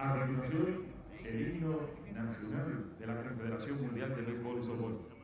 A continuación, el himno nacional de la Confederación Mundial de Béisbol y Softball.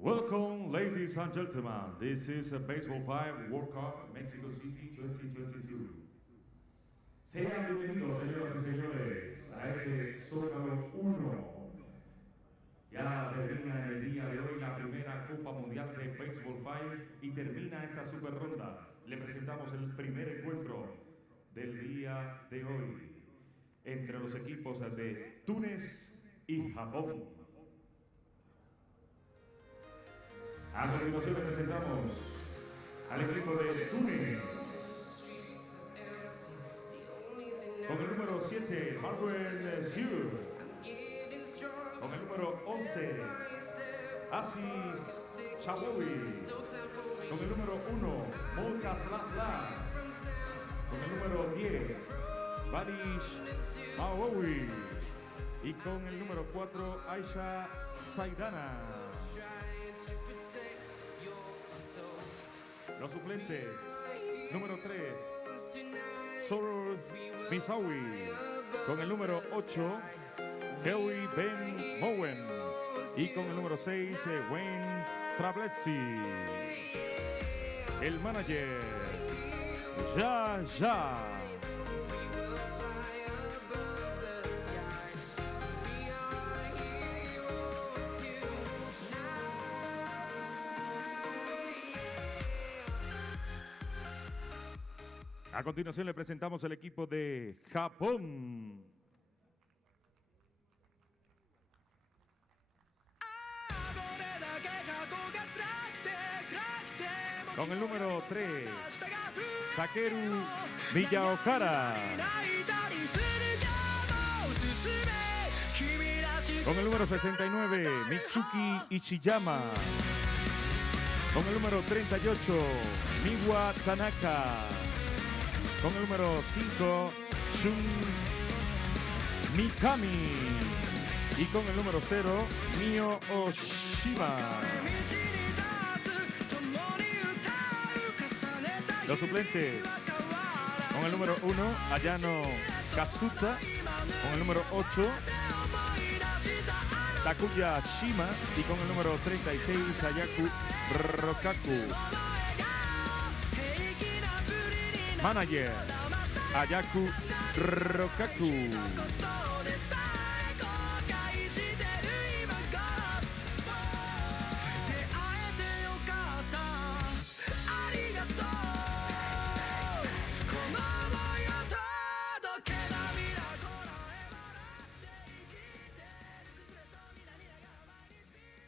Welcome, ladies and gentlemen. This is a Baseball5 WorldCup Mexico City 2022. Sean bienvenidos, señoras y señores, a este Zócalo 1. Ya termina en el día de hoy la primera Copa Mundial de Baseball5 y termina esta super ronda. Le presentamos el primer encuentro del día de hoy entre los equipos de Túnez y Japón. A continuación le presentamos al equipo de Túnez con el número 7, Ciudad, con el número 11, Asis Chawowi, con el número 1, Molkaslasla, con el número 10, Barish Mawowi y con el número 4, Aisha Saidana. Los suplentes, número 3, Sol Misawi, con el número 8, Hewi Ben Mowen, y con el número 6, Wayne Trablesi. El manager, Ya. A continuación le presentamos el equipo de Japón. Con el número 3, Takeru Miyaohara. Con el número 69, Mitsuki Ichiyama. Con el número 38, Miwa Tanaka. Con el número 5, Shun Mikami. Y con el número 0, Mio Oshima. Los suplentes, con el número 1, Ayano Kazuta. Con el número 8, Takuya Shima. Y con el número 36, Ayaku Rokaku. Manager, Ayaku Rokaku.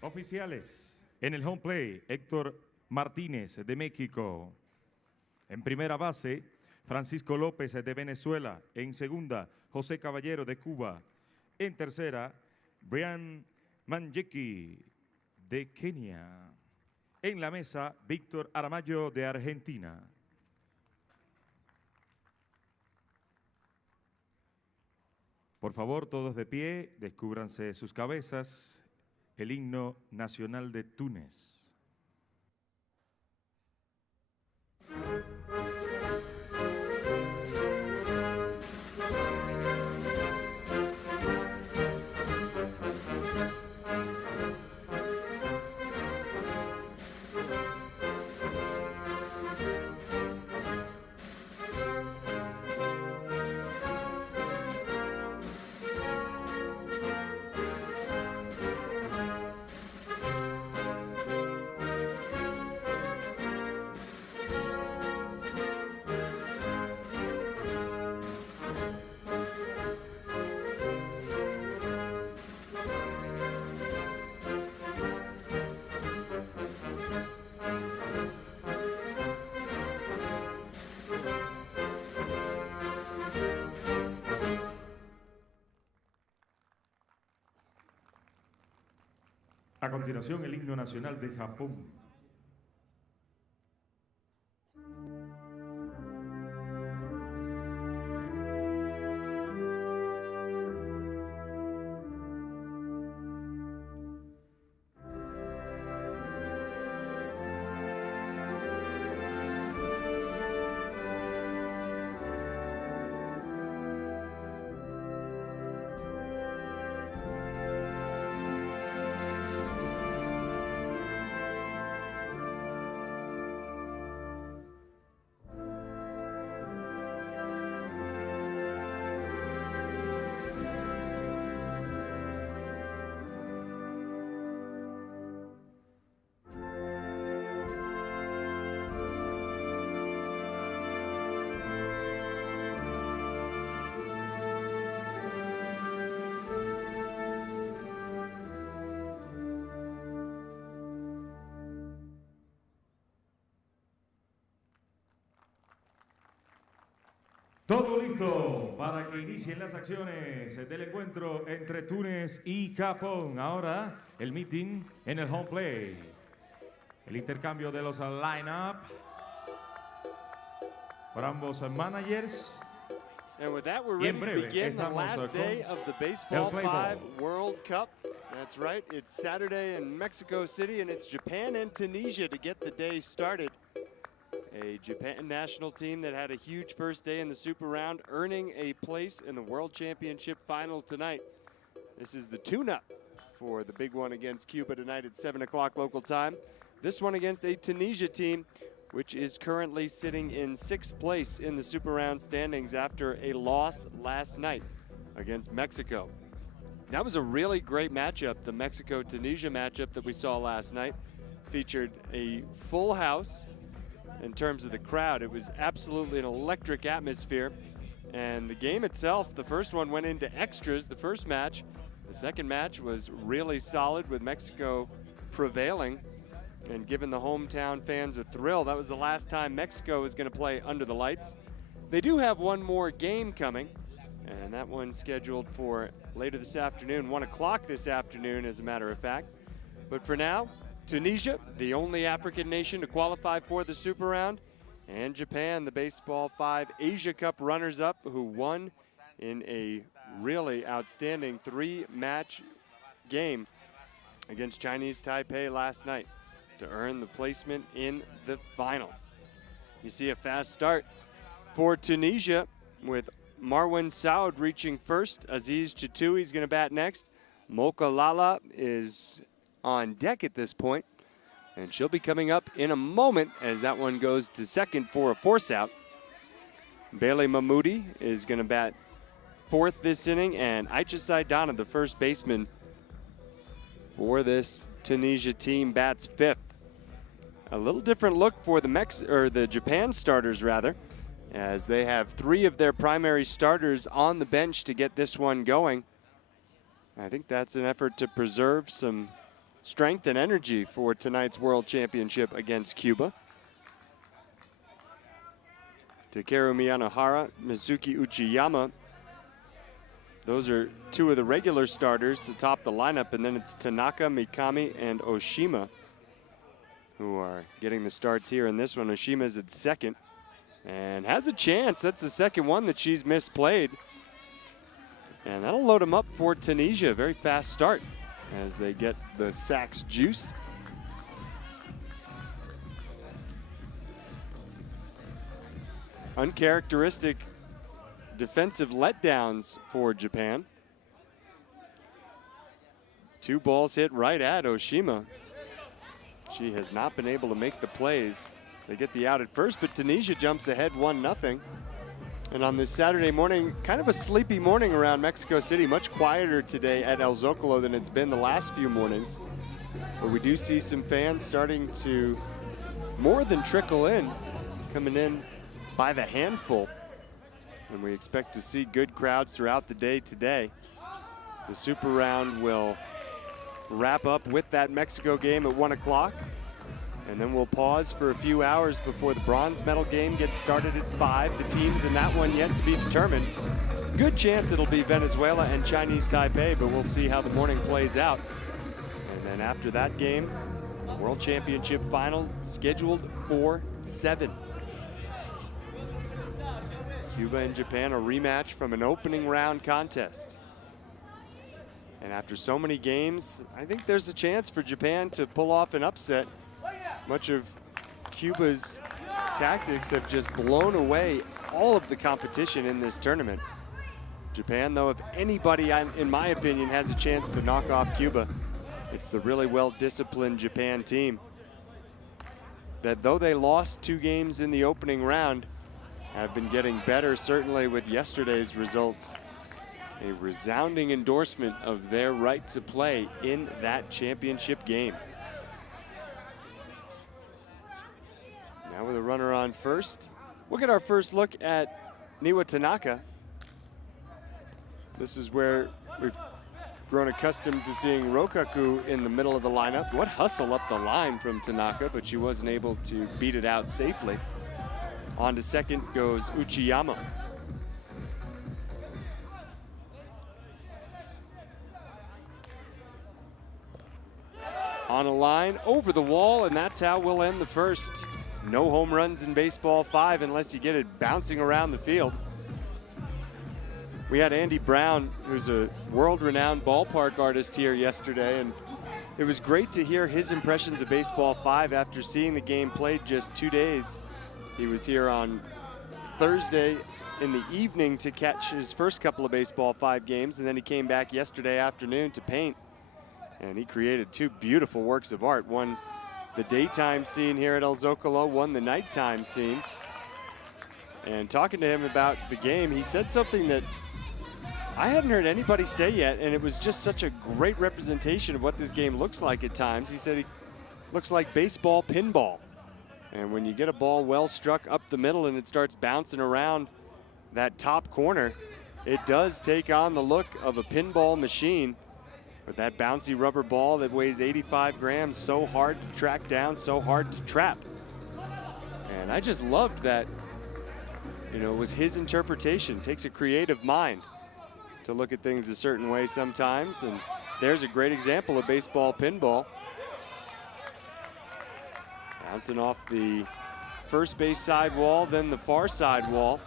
Oficiales, en el home play, Héctor Martínez de México. En primera base, Francisco López de Venezuela. En segunda, José Caballero de Cuba. En tercera, Brian Manjeki de Kenia. En la mesa, Víctor Aramayo de Argentina. Por favor, todos de pie, descúbranse sus cabezas. El himno nacional de Túnez. A continuación, el himno nacional de Japón. Todo listo para que inicien las acciones del encuentro entre Túnez y Japón. Ahora el meeting en el home play. El intercambio de los line-up por ambos managers. And with that, we're ready to begin the last day of the Baseball5 World Cup. That's right, it's Saturday in Mexico City, and it's Japan and Tunisia to get the day started. A Japan national team that had a huge first day in the Super Round, earning a place in the World Championship final tonight. This is the tune-up for the big one against Cuba tonight at 7 o'clock local time. This one against a Tunisia team, which is currently sitting in 6th place in the Super Round standings after a loss last night against Mexico. That was a really great matchup. The Mexico-Tunisia matchup that we saw last night featured a full house. In terms of the crowd, it was absolutely an electric atmosphere. And the game itself, the first one went into extras, the first match. The second match was really solid with Mexico prevailing and giving the hometown fans a thrill. That was the last time Mexico was going to play under the lights. They do have one more game coming, and that one's scheduled for later this afternoon, 1 o'clock this afternoon, as a matter of fact. But for now, Tunisia, the only African nation to qualify for the Super Round, and Japan, the Baseball5 Asia Cup runners-up, who won in a really outstanding 3-match game against Chinese Taipei last night to earn the placement in the final. You see a fast start for Tunisia with Marwan Saud reaching first. Aziz Chitoui's going to bat next. Mocha Lala is on deck at this point, and she'll be coming up in a moment as that one goes to second for a force out. Bailey Mahmoudi is going to bat 4th this inning, and Aicha Saidana, the first baseman for this Tunisia team, bats 5th. A little different look for the Japan starters, rather, as they have 3 of their primary starters on the bench to get this one going. I think that's an effort to preserve some strength and energy for tonight's World Championship against Cuba. Takeru Miyanohara, Mizuki Uchiyama, those are 2 of the regular starters to top the lineup, and then it's Tanaka, Mikami, and Oshima who are getting the starts here in this one. Oshima's at second and has a chance. That's the second one that she's misplayed, and that'll load them up for Tunisia. Very fast start as they get the sacks juiced. Uncharacteristic defensive letdowns for Japan. 2 balls hit right at Oshima. She has not been able to make the plays. They get the out at first, but Tunisia jumps ahead 1-0. And on this Saturday morning, kind of a sleepy morning around Mexico City, much quieter today at El Zócalo than it's been the last few mornings. But we do see some fans starting to more than trickle in, coming in by the handful. And we expect to see good crowds throughout the day today. The Super Round will wrap up with that Mexico game at 1 o'clock. And then we'll pause for a few hours before the bronze medal game gets started at 5. The teams in that one yet to be determined. Good chance it'll be Venezuela and Chinese Taipei, but we'll see how the morning plays out. And then after that game, World Championship final scheduled for 7. Cuba and Japan, a rematch from an opening round contest. And after so many games, I think there's a chance for Japan to pull off an upset. Much of Cuba's tactics have just blown away all of the competition in this tournament. Japan, though, if anybody, in my opinion, has a chance to knock off Cuba, it's the really well-disciplined Japan team that, though they lost 2 games in the opening round, have been getting better, certainly with yesterday's results. A resounding endorsement of their right to play in that championship game. Now with a runner on first, we'll get our first look at Niwa Tanaka. This is where we've grown accustomed to seeing Rokaku in the middle of the lineup. What hustle up the line from Tanaka, but she wasn't able to beat it out safely. On to second goes Uchiyama. On a line, over the wall, and that's how we'll end the first. No home runs in Baseball 5 unless you get it bouncing around the field. We had Andy Brown, who's a world-renowned ballpark artist, here yesterday, and it was great to hear his impressions of Baseball 5 after seeing the game played just 2 days. He was here on Thursday in the evening to catch his first couple of Baseball 5 games, and then he came back yesterday afternoon to paint. And he created 2 beautiful works of art. One, the daytime scene here at El Zócalo, one, the nighttime scene. And talking to him about the game, he said something that I hadn't heard anybody say yet, and it was just such a great representation of what this game looks like at times. He said it looks like baseball pinball. And when you get a ball well struck up the middle and it starts bouncing around that top corner, it does take on the look of a pinball machine. With that bouncy rubber ball that weighs 85 grams, so hard to track down, so hard to trap. And I just loved that, you know, it was his interpretation. Takes a creative mind to look at things a certain way sometimes, and there's a great example of baseball pinball. Bouncing off the first base side wall, then the far side wall.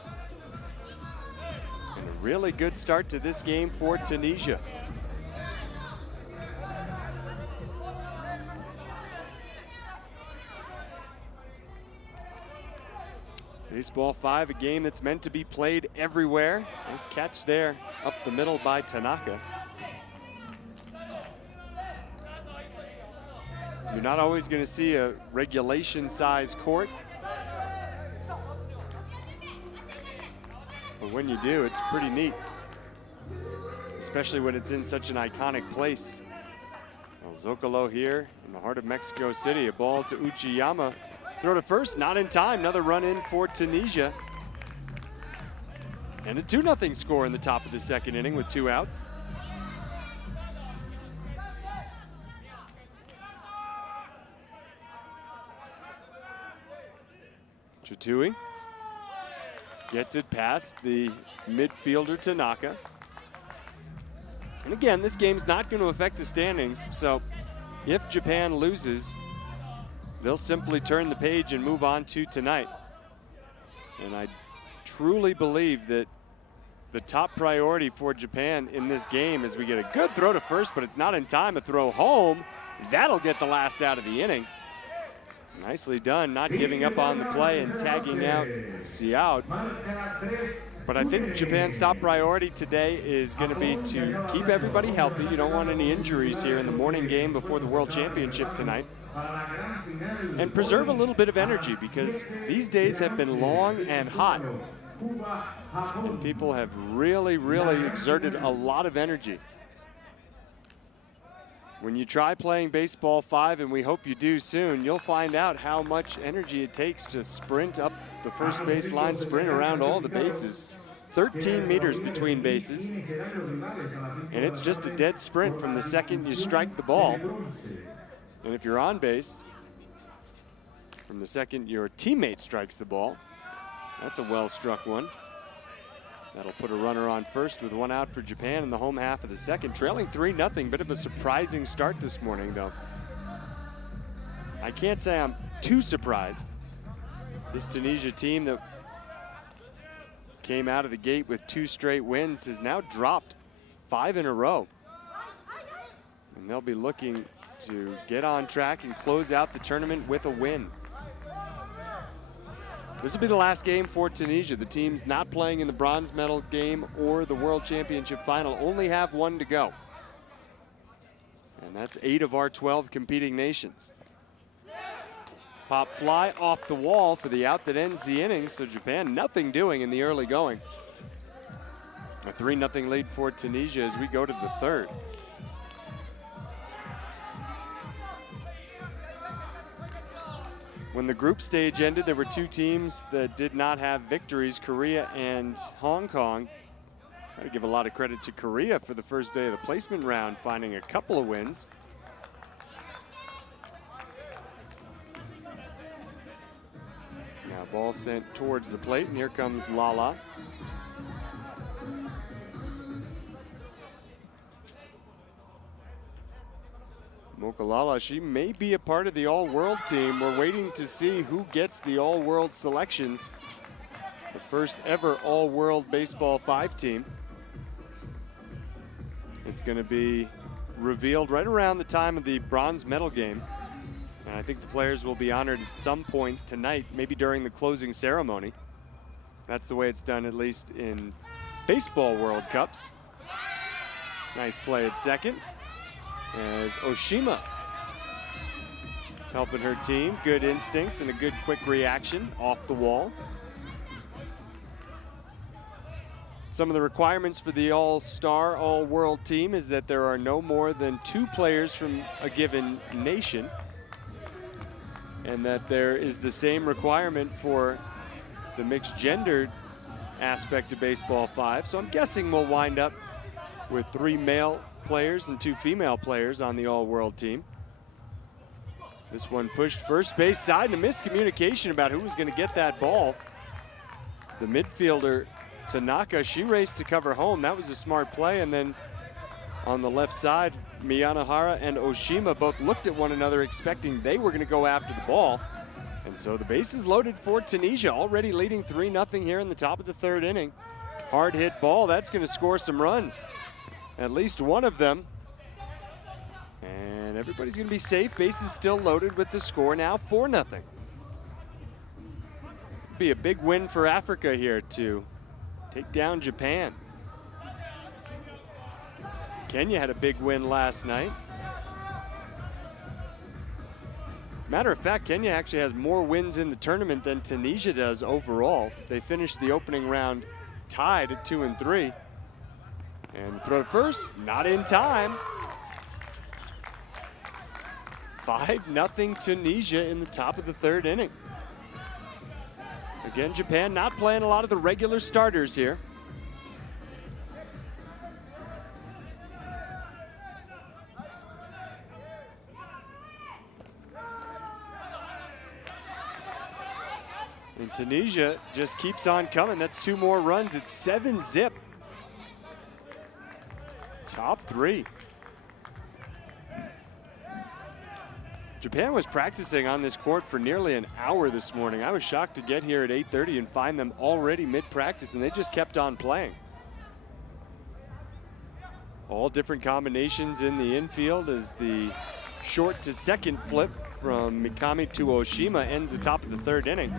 And a really good start to this game for Tunisia. Baseball 5, a game that's meant to be played everywhere. Nice catch there, up the middle by Tanaka. You're not always going to see a regulation-size court. But when you do, it's pretty neat. Especially when it's in such an iconic place. El Zócalo here in the heart of Mexico City. A ball to Uchiyama. Throw to first, not in time. Another run in for Tunisia. And a 2-0 score in the top of the second inning with 2 outs. Chatui gets it past the midfielder Tanaka. And again, this game's not going to affect the standings, so if Japan loses, they'll simply turn the page and move on to tonight. And I truly believe that the top priority for Japan in this game is we get a good throw to first, but it's not in time. A throw home, that'll get the last out of the inning. Nicely done, not giving up on the play and tagging out Ciudad. But I think Japan's top priority today is going to be to keep everybody healthy. You don't want any injuries here in the morning game before the World Championship tonight. And preserve a little bit of energy, because these days have been long and hot. And people have really, really exerted a lot of energy. When you try playing Baseball 5, and we hope you do soon, you'll find out how much energy it takes to sprint up the first base line, sprint around all the bases. 13 meters between bases. And it's just a dead sprint from the second you strike the ball. And if you're on base, from the second your teammate strikes the ball, that's a well-struck one. That'll put a runner on first with one out for Japan in the home half of the second. Trailing 3-0. Bit of a surprising start this morning, though. I can't say I'm too surprised. This Tunisia team that came out of the gate with 2 straight wins has now dropped 5 in a row. And they'll be looking to get on track and close out the tournament with a win. This will be the last game for Tunisia. The teams not playing in the bronze medal game or the World Championship final only have 1 to go. And that's 8 of our 12 competing nations. Pop fly off the wall for the out that ends the inning, so Japan nothing doing in the early going. A 3-0 lead for Tunisia as we go to the third. When the group stage ended, there were 2 teams that did not have victories, Korea and Hong Kong. Got to give a lot of credit to Korea for the first day of the placement round, finding a couple of wins. Now ball sent towards the plate, and here comes Lala. Mokalala, she may be a part of the all-world team. We're waiting to see who gets the all-world selections. The first ever all-world Baseball 5 team. It's going to be revealed right around the time of the bronze medal game. And I think the players will be honored at some point tonight, maybe during the closing ceremony. That's the way it's done, at least in Baseball World Cups. Nice play at second. As Oshima helping her team. Good instincts and a good quick reaction off the wall. Some of the requirements for the all-star, all-world team is that there are no more than 2 players from a given nation, and that there is the same requirement for the mixed gender aspect of Baseball 5. So I'm guessing we'll wind up with 3 male players and 2 female players on the all-world team. This one pushed first base side, and a miscommunication about who was going to get that ball. The midfielder, Tanaka, she raced to cover home. That was a smart play. And then on the left side, Miyanahara and Oshima both looked at one another expecting they were going to go after the ball. And so the base is loaded for Tunisia, already leading 3-0 here in the top of the third inning. Hard hit ball, that's going to score some runs. At least one of them. And everybody's going to be safe. Base is still loaded with the score now 4-0. Be a big win for Africa here to take down Japan. Kenya had a big win last night. Matter of fact, Kenya actually has more wins in the tournament than Tunisia does overall. They finished the opening round tied at 2-3. And throw first, not in time. 5-0 Tunisia in the top of the third inning. Again, Japan not playing a lot of the regular starters here. And Tunisia just keeps on coming. That's 2 more runs. It's 7-zip. Top 3. Japan was practicing on this court for nearly an hour this morning. I was shocked to get here at 8:30 and find them already mid-practice, and they just kept on playing. All different combinations in the infield as the short to second flip from Mikami to Oshima ends the top of the third inning.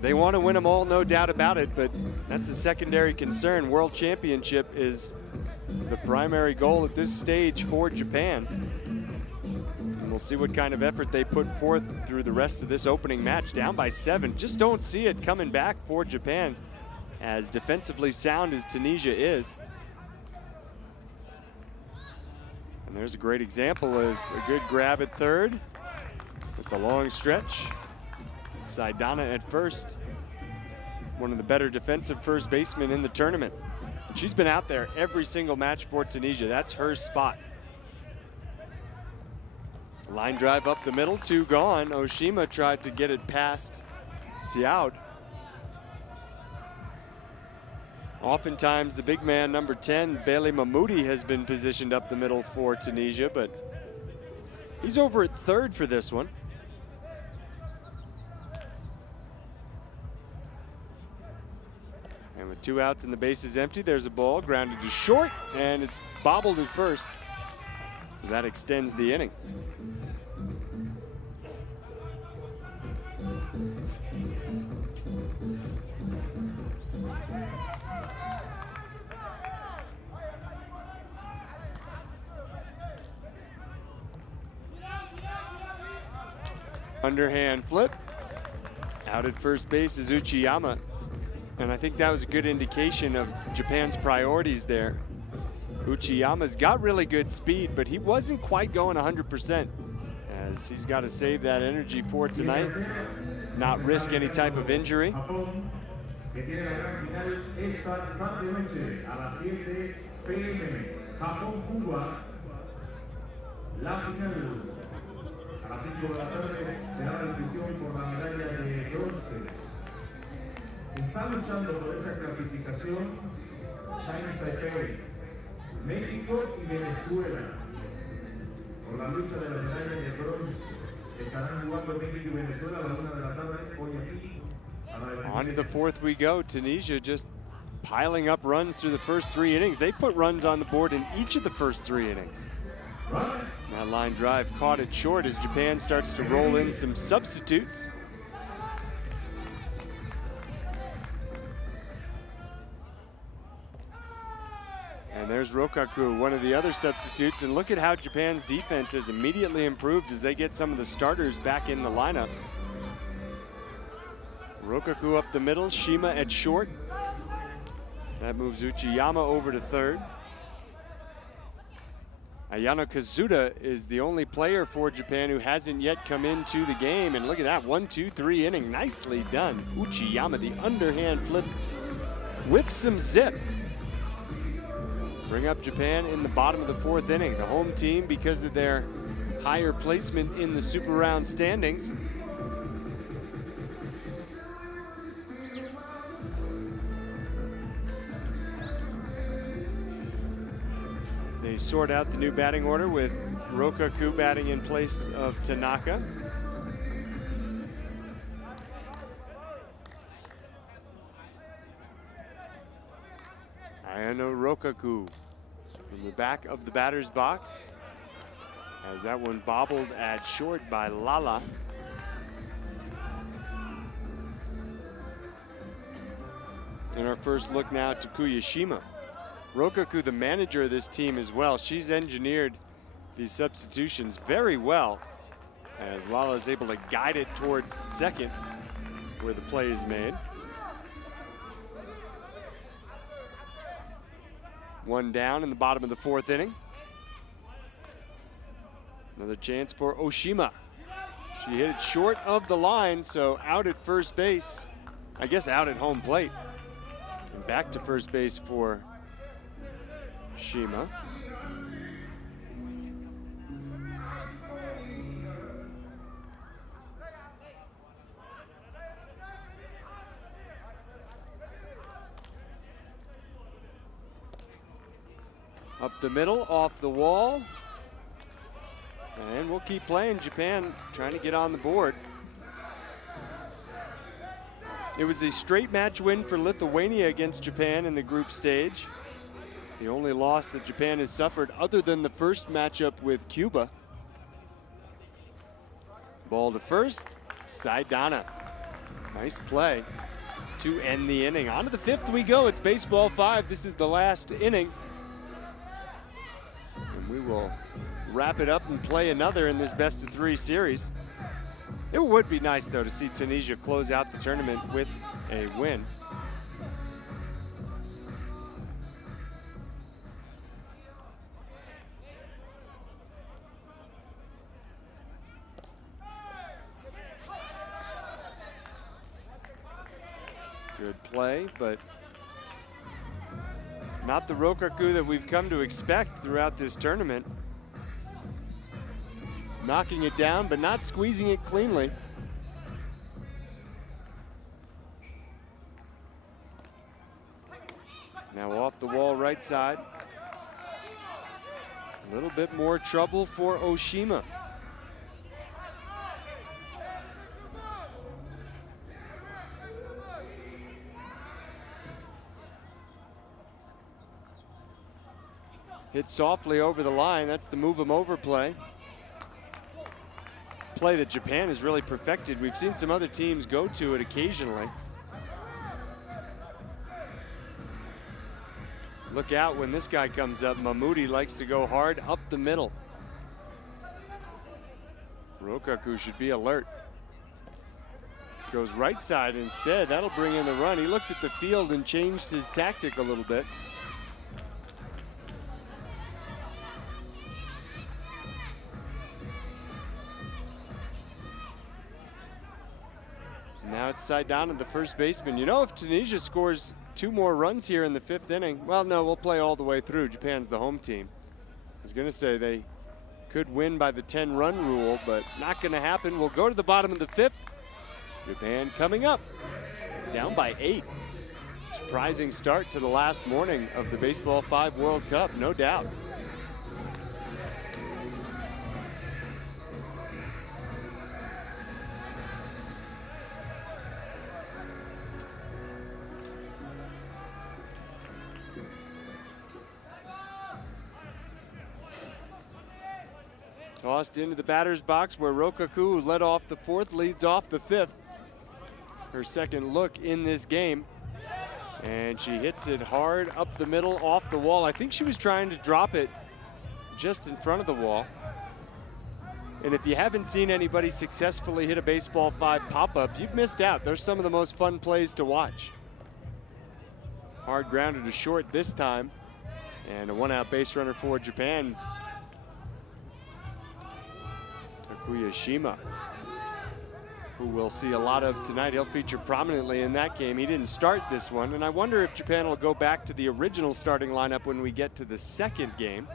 They want to win them all, no doubt about it, but that's a secondary concern. World Championship is the primary goal at this stage for Japan. And we'll see what kind of effort they put forth through the rest of this opening match. Down by 7. Just don't see it coming back for Japan, as defensively sound as Tunisia is. And there's a great example as a good grab at third with the long stretch. Saidana at first, one of the better defensive first basemen in the tournament. She's been out there every single match for Tunisia. That's her spot. Line drive up the middle, 2 gone. Oshima tried to get it past Ciudad. Oftentimes the big man, number 10, Beli Mahmoudi, has been positioned up the middle for Tunisia, but he's over at third for this one. And with 2 outs and the bases empty, there's a ball grounded to short, and it's bobbled at first. So that extends the inning. Underhand flip. Out at first base is Uchiyama. And I think that was a good indication of Japan's priorities there. Uchiyama's got really good speed, but he wasn't quite going 100%, as he's got to save that energy for tonight, not risk any type of injury. A las 5 de la tarde será la discusión por la medalla de bronce. Está luchando por esa clasificación China Taipei, México y Venezuela. Por la lucha de la medalla de bronce estarán jugando México y Venezuela a la 1 de la tarde hoy aquí. On to the fourth we go. Tunisia just piling up runs through the first 3 innings. They put runs on the board in each of the first 3 innings. That line drive caught it short as Japan starts to roll in some substitutes. And there's Rokaku, one of the other substitutes. And look at how Japan's defense has immediately improved as they get some of the starters back in the lineup. Rokaku up the middle, Shima at short. That moves Uchiyama over to third. Ayano Kazuda is the only player for Japan who hasn't yet come into the game. And look at that, 1-2-3 inning, nicely done. Uchiyama, the underhand flip with some zip. Bring up Japan in the bottom of the 4th inning. The home team, because of their higher placement in the Super Round standings, they sort out the new batting order with Rokaku batting in place of Tanaka. Ayano Rokaku from the back of the batter's box. As that one bobbled at short by Lala. And our first look now to Kuyashima. Rokaku, the manager of this team as well, she's engineered these substitutions very well, as Lala is able to guide it towards second where the play is made. One down in the bottom of the 4th inning. Another chance for Oshima. She hit it short of the line, so out at first base. I guess out at home plate. And back to first base for Shima. Up the middle, off the wall. And we'll keep playing. Japan trying to get on the board. It was a straight match win for Lithuania against Japan in the group stage. The only loss that Japan has suffered other than the first matchup with Cuba. Ball to first, Saidana. Nice play to end the inning. On to the 5th we go. It's baseball 5. This is the last inning. And we will wrap it up and play another in this best-of-3 series. It would be nice, though, to see Tunisia close out the tournament with a win. Good play, but not the Rokaku that we've come to expect throughout this tournament. Knocking it down, but not squeezing it cleanly. Now off the wall right side. A little bit more trouble for Oshima. Hit softly over the line. That's the move 'em over play. Play that Japan has really perfected. We've seen some other teams go to it occasionally. Look out when this guy comes up. Mahmoudi likes to go hard up the middle. Rokaku should be alert. Goes right side instead. That'll bring in the run. He looked at the field and changed his tactic a little bit. Now it's side down to the first baseman. You know, if Tunisia scores 2 more runs here in the 5th inning, well, no, we'll play all the way through. Japan's the home team. I was going to say they could win by the 10-run rule, but not going to happen. We'll go to the bottom of the 5th. Japan coming up, down by 8. Surprising start to the last morning of the Baseball 5 World Cup, no doubt. Tossed into the batter's box where Rokaku, who led off the 4th, leads off the 5th. Her second look in this game. And she hits it hard up the middle, off the wall. I think she was trying to drop it just in front of the wall. And if you haven't seen anybody successfully hit a Baseball 5 pop-up, you've missed out. Those are some of the most fun plays to watch. Hard grounded to short this time. And a 1-out base runner for Japan. Takuyashima, who we'll see a lot of tonight. He'll feature prominently in that game. He didn't start this one, and I wonder if Japan will go back to the original starting lineup when we get to the second game.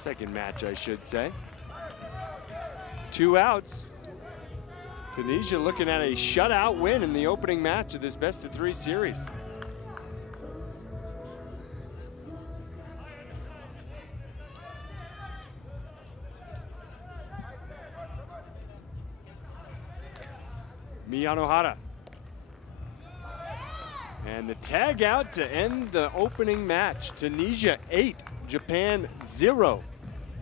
Second match, I should say. 2 outs. Tunisia looking at a shutout win in the opening match of this best-of-3 series. Miyanohara. And the tag out to end the opening match. Tunisia 8, Japan 0.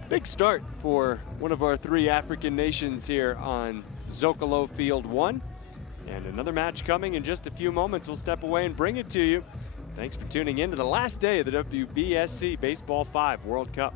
Big start for one of our 3 African nations here on Zócalo Field 1. And another match coming in just a few moments. We'll step away and bring it to you. Thanks for tuning in to the last day of the WBSC Baseball 5 World Cup.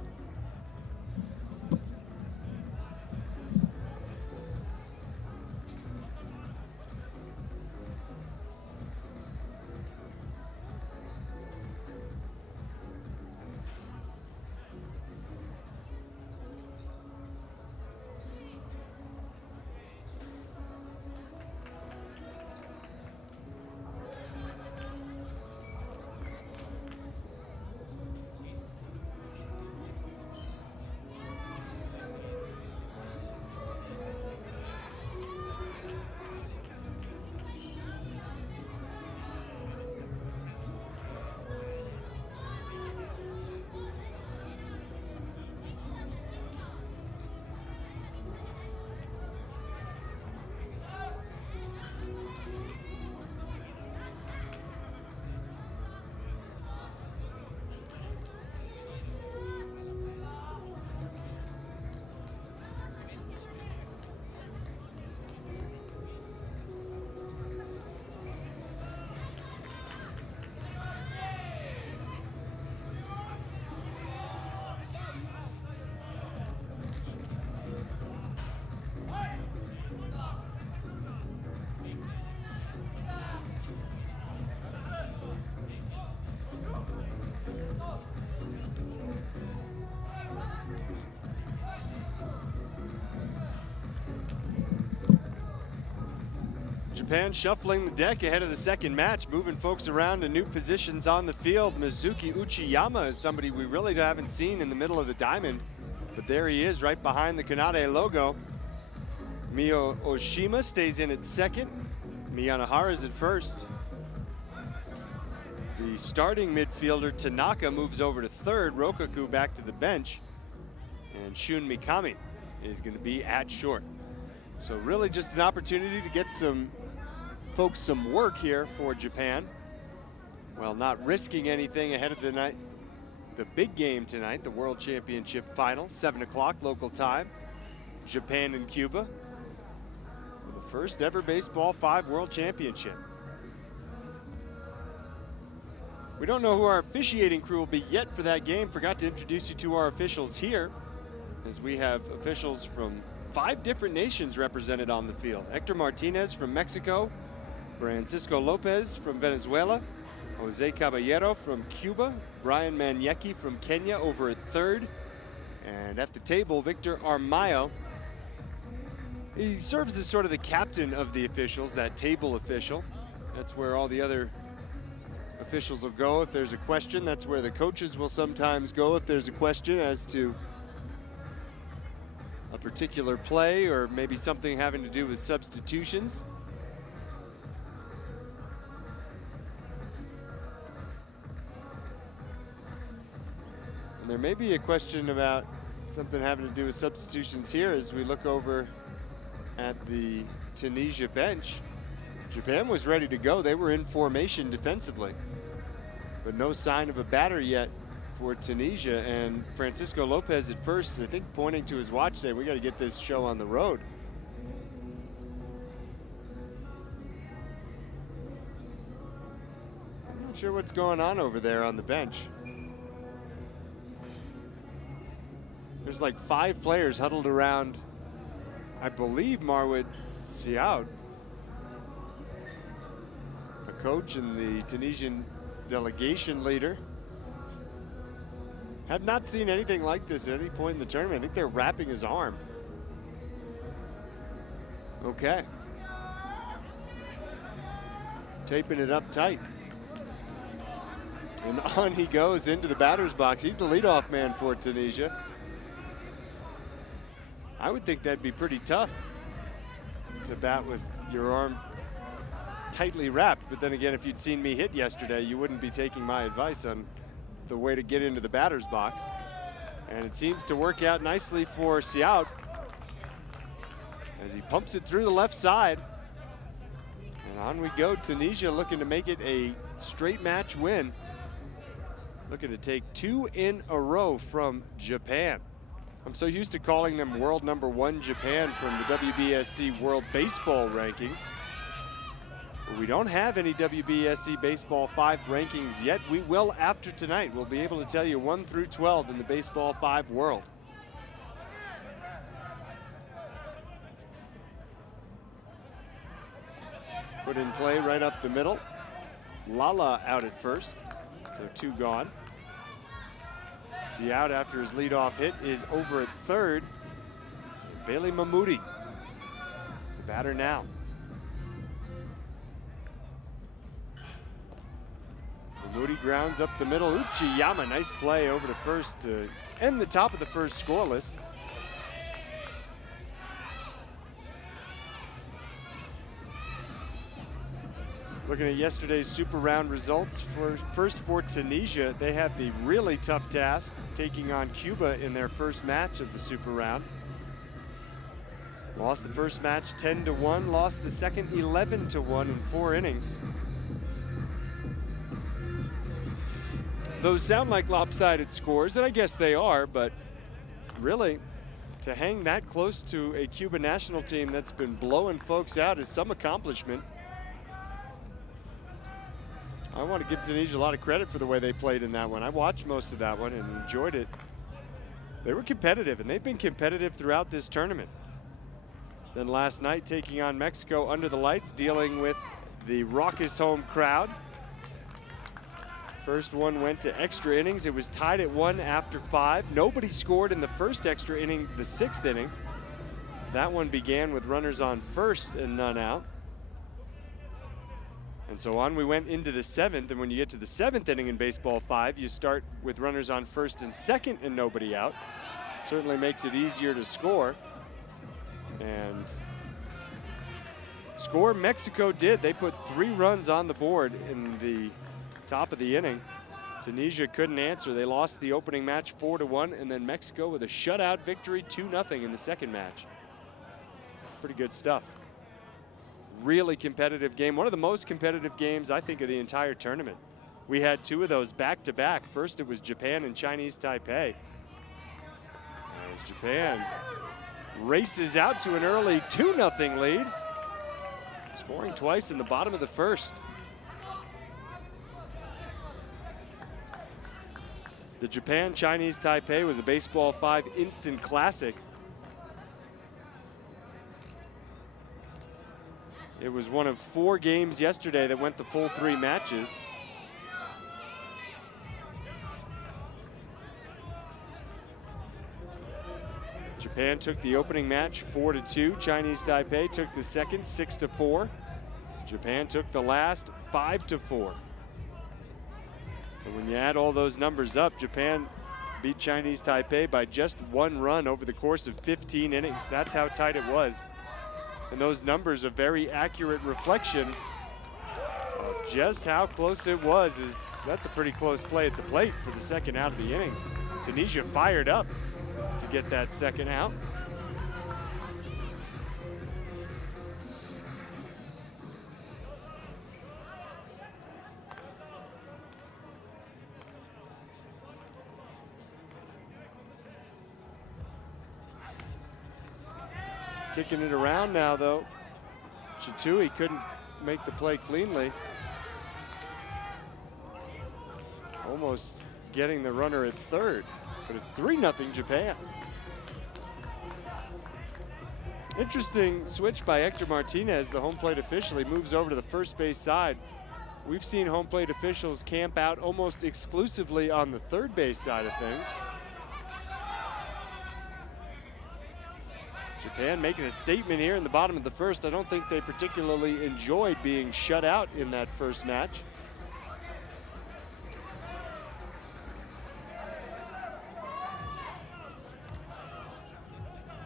Japan shuffling the deck ahead of the second match, moving folks around to new positions on the field. Mizuki Uchiyama is somebody we really haven't seen in the middle of the diamond, but there he is right behind the Kanade logo. Mio Oshima stays in at second. Miyanohara is at first. The starting midfielder Tanaka moves over to third, Rokaku back to the bench, and Shun Mikami is going to be at short. So really just an opportunity to get some folks some work here for Japan, while not risking anything ahead of the night. The big game tonight, the World Championship final, 7 o'clock local time. Japan and Cuba. The first ever Baseball 5 World Championship. We don't know who our officiating crew will be yet for that game. Forgot to introduce you to our officials here, as we have officials from 5 different nations represented on the field. Hector Martinez from Mexico, Francisco Lopez from Venezuela, Jose Caballero from Cuba, Brian Maniecki from Kenya over at third, and at the table, Victor Armayo. He serves as sort of the captain of the officials, that table official. That's where all the other officials will go if there's a question. That's where the coaches will sometimes go if there's a question as to a particular play or maybe something having to do with substitutions. And there may be a question about something having to do with substitutions here as we look over at the Tunisia bench. Japan was ready to go. They were in formation defensively, but no sign of a batter yet for Tunisia. And Francisco Lopez at first, I think, pointing to his watch, saying, we got to get this show on the road. I'm not sure what's going on over there on the bench. There's like 5 players huddled around, I believe, Marwood Ciudad, a coach and the Tunisian delegation leader. Have not seen anything like this at any point in the tournament. I think they're wrapping his arm. Okay. Taping it up tight. And on he goes into the batter's box. He's the leadoff man for Tunisia. I would think that'd be pretty tough to bat with your arm tightly wrapped. But then again, if you'd seen me hit yesterday, you wouldn't be taking my advice on the way to get into the batter's box. And it seems to work out nicely for Ciudad as he pumps it through the left side. And on we go. Tunisia looking to make it a straight match win. Looking to take 2 in a row from Japan. I'm so used to calling them world #1 Japan from the WBSC World Baseball Rankings. But we don't have any WBSC Baseball 5 rankings yet. We will after tonight. We'll be able to tell you 1 through 12 in the Baseball 5 world. Put in play right up the middle. Lala out at first, so 2 gone. Ciudad, after his leadoff hit, is over at third. Bailey Mahmoudi, the batter now. Mahmoudi grounds up the middle. Uchiyama, nice play over to first to end the top of the first scoreless. Looking at yesterday's Super Round results, first for Tunisia, they had the really tough task taking on Cuba in their first match of the Super Round. Lost the first match 10-1, lost the second 11-1 in 4 innings. Those sound like lopsided scores, and I guess they are, but really, to hang that close to a Cuban national team that's been blowing folks out is some accomplishment. I want to give Tunisia a lot of credit for the way they played in that one. I watched most of that one and enjoyed it. They were competitive, and they've been competitive throughout this tournament. Then last night, taking on Mexico under the lights, dealing with the raucous home crowd. First one went to extra innings. It was tied at 1 after 5. Nobody scored in the first extra inning, the 6th inning. That one began with runners on first and none out. And so on we went into the 7th, and when you get to the 7th inning in Baseball 5, you start with runners on first and second and nobody out. Certainly makes it easier to score. And score Mexico did. They put 3 runs on the board in the top of the inning. Tunisia couldn't answer. They lost the opening match 4-1, and then Mexico with a shutout victory 2-0 in the second match. Pretty good stuff. Really competitive game. One of the most competitive games, I think, of the entire tournament. We had two of those back-to-back. First, it was Japan and Chinese Taipei. As Japan races out to an early 2-0 lead, scoring twice in the bottom of the first. The Japan-Chinese Taipei was a Baseball 5 instant classic. It was one of 4 games yesterday that went the full 3 matches. Japan took the opening match 4-2. Chinese Taipei took the second 6-4. Japan took the last 5-4. So when you add all those numbers up, Japan beat Chinese Taipei by just 1 run over the course of 15 innings. That's how tight it was. And those numbers are very accurate reflection of just how close it was. That's a pretty close play at the plate for the second out of the inning. Tunisia fired up to get that second out. Kicking it around now, though. Chatui couldn't make the play cleanly. Almost getting the runner at third, but it's 3-0 Japan. Interesting switch by Hector Martinez, the home plate official. He moves over to the first base side. We've seen home plate officials camp out almost exclusively on the third base side of things. Japan making a statement here in the bottom of the first. I don't think they particularly enjoyed being shut out in that first match.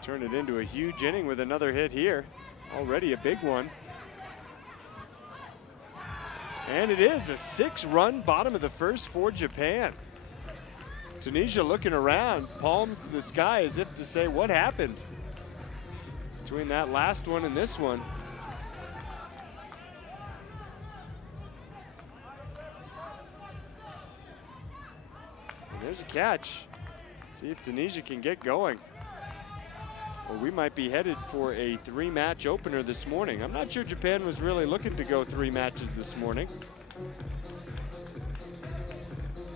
Turn it into a huge inning with another hit here. Already a big one. And it is a 6-run bottom of the first for Japan. Tunisia looking around, palms to the sky as if to say, what happened? Between that last one and this one. And there's a catch. See if Tunisia can get going. Or we might be headed for a 3-match opener this morning. I'm not sure Japan was really looking to go 3 matches this morning.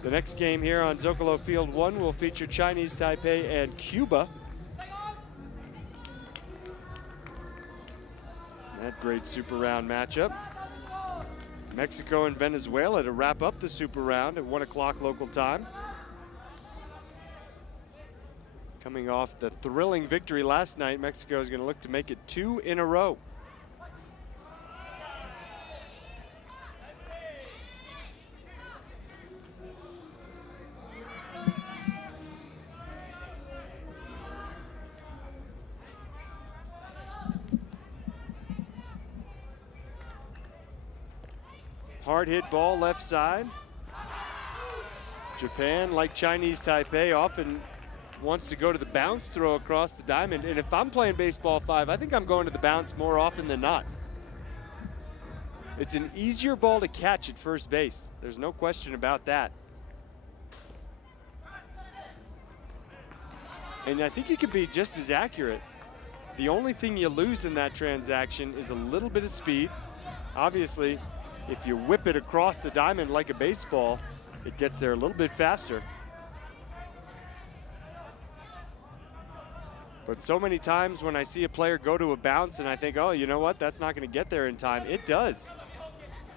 The next game here on Zócalo Field 1 will feature Chinese Taipei and Cuba. That great super round matchup. Mexico and Venezuela to wrap up the super round at 1 o'clock local time. Coming off the thrilling victory last night, Mexico is going to look to make it 2 in a row. Hard hit ball left side. Japan, like Chinese Taipei, often wants to go to the bounce throw across the diamond. And if I'm playing Baseball 5, I think I'm going to the bounce more often than not. It's an easier ball to catch at first base. There's no question about that. And I think you could be just as accurate. The only thing you lose in that transaction is a little bit of speed. Obviously, if you whip it across the diamond like a baseball, it gets there a little bit faster. But so many times when I see a player go to a bounce and I think, oh, you know what, that's not going to get there in time, it does.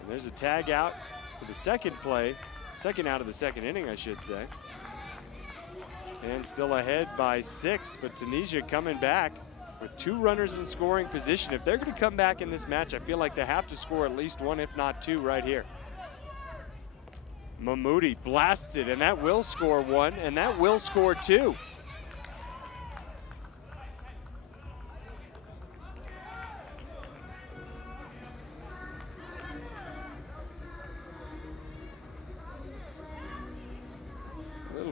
And there's a tag out for the second play, second out of the second inning, I should say. And still ahead by 6, but Tunisia coming back with 2 runners in scoring position. If they're going to come back in this match, I feel like they have to score at least 1, if not 2, right here. Mahmoudi blasts it, and that will score 1, and that will score 2.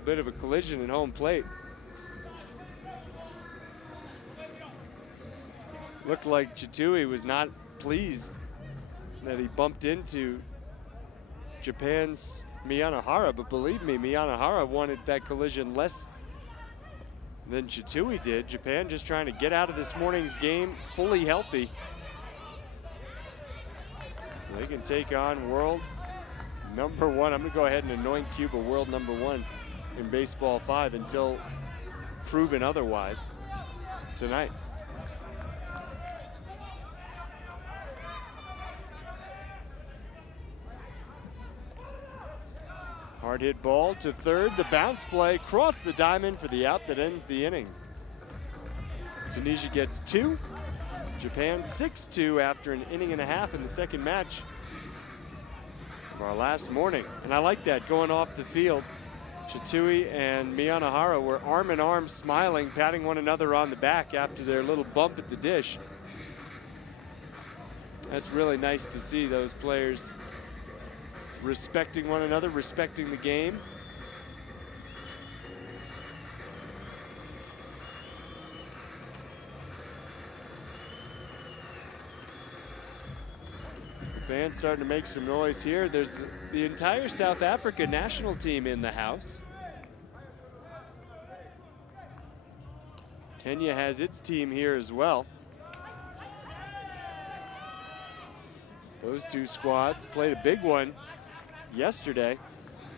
bit of a collision at home plate. Looked like Chitui was not pleased that he bumped into Japan's Miyanohara, but believe me, Miyanohara wanted that collision less than Chitui did. Japan just trying to get out of this morning's game fully healthy. So they can take on world number 1. I'm going to go ahead and anoint Cuba world number 1 in Baseball 5 until proven otherwise tonight. Hard hit ball to third. The bounce play across the diamond for the out that ends the inning. Tunisia gets 2. Japan 6-2 after an inning and a half in the second match of our last morning. And I like that going off the field. Chitui and Miyanohara were arm in arm, smiling, patting one another on the back after their little bump at the dish. That's really nice to see those players respecting one another, respecting the game. The fans starting to make some noise here. There's the entire South Africa national team in the house. Kenya has its team here as well. Those two squads played a big one yesterday,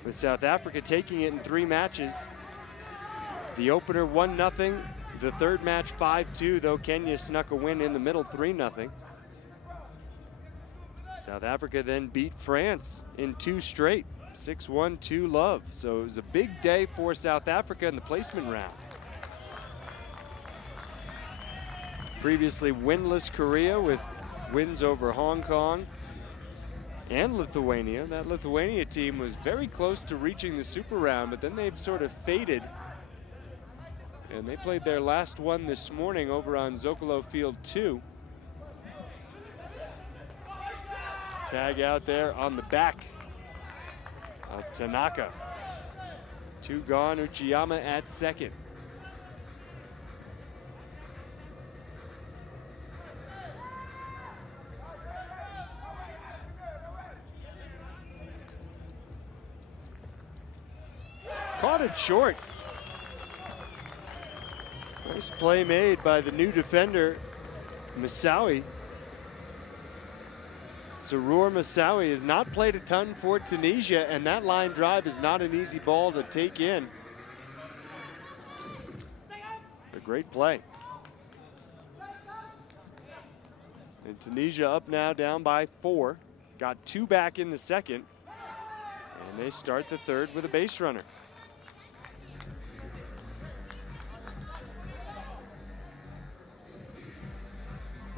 with South Africa taking it in 3 matches. The opener 1-0, the third match 5-2, though Kenya snuck a win in the middle 3-0. South Africa then beat France in 2 straight, 6-1, 2-love. So it was a big day for South Africa in the placement round. Previously winless Korea with wins over Hong Kong and Lithuania. That Lithuania team was very close to reaching the super round, but then they've sort of faded. And they played their last one this morning over on Zócalo Field 2. Tag out there on the back of Tanaka. 2 gone, Uchiyama at second. Caught it short. Nice play made by the new defender, Masawi. Sarur Masawi has not played a ton for Tunisia, and that line drive is not an easy ball to take in. A great play. And Tunisia up now, down by 4. Got 2 back in the second, and they start the third with a base runner.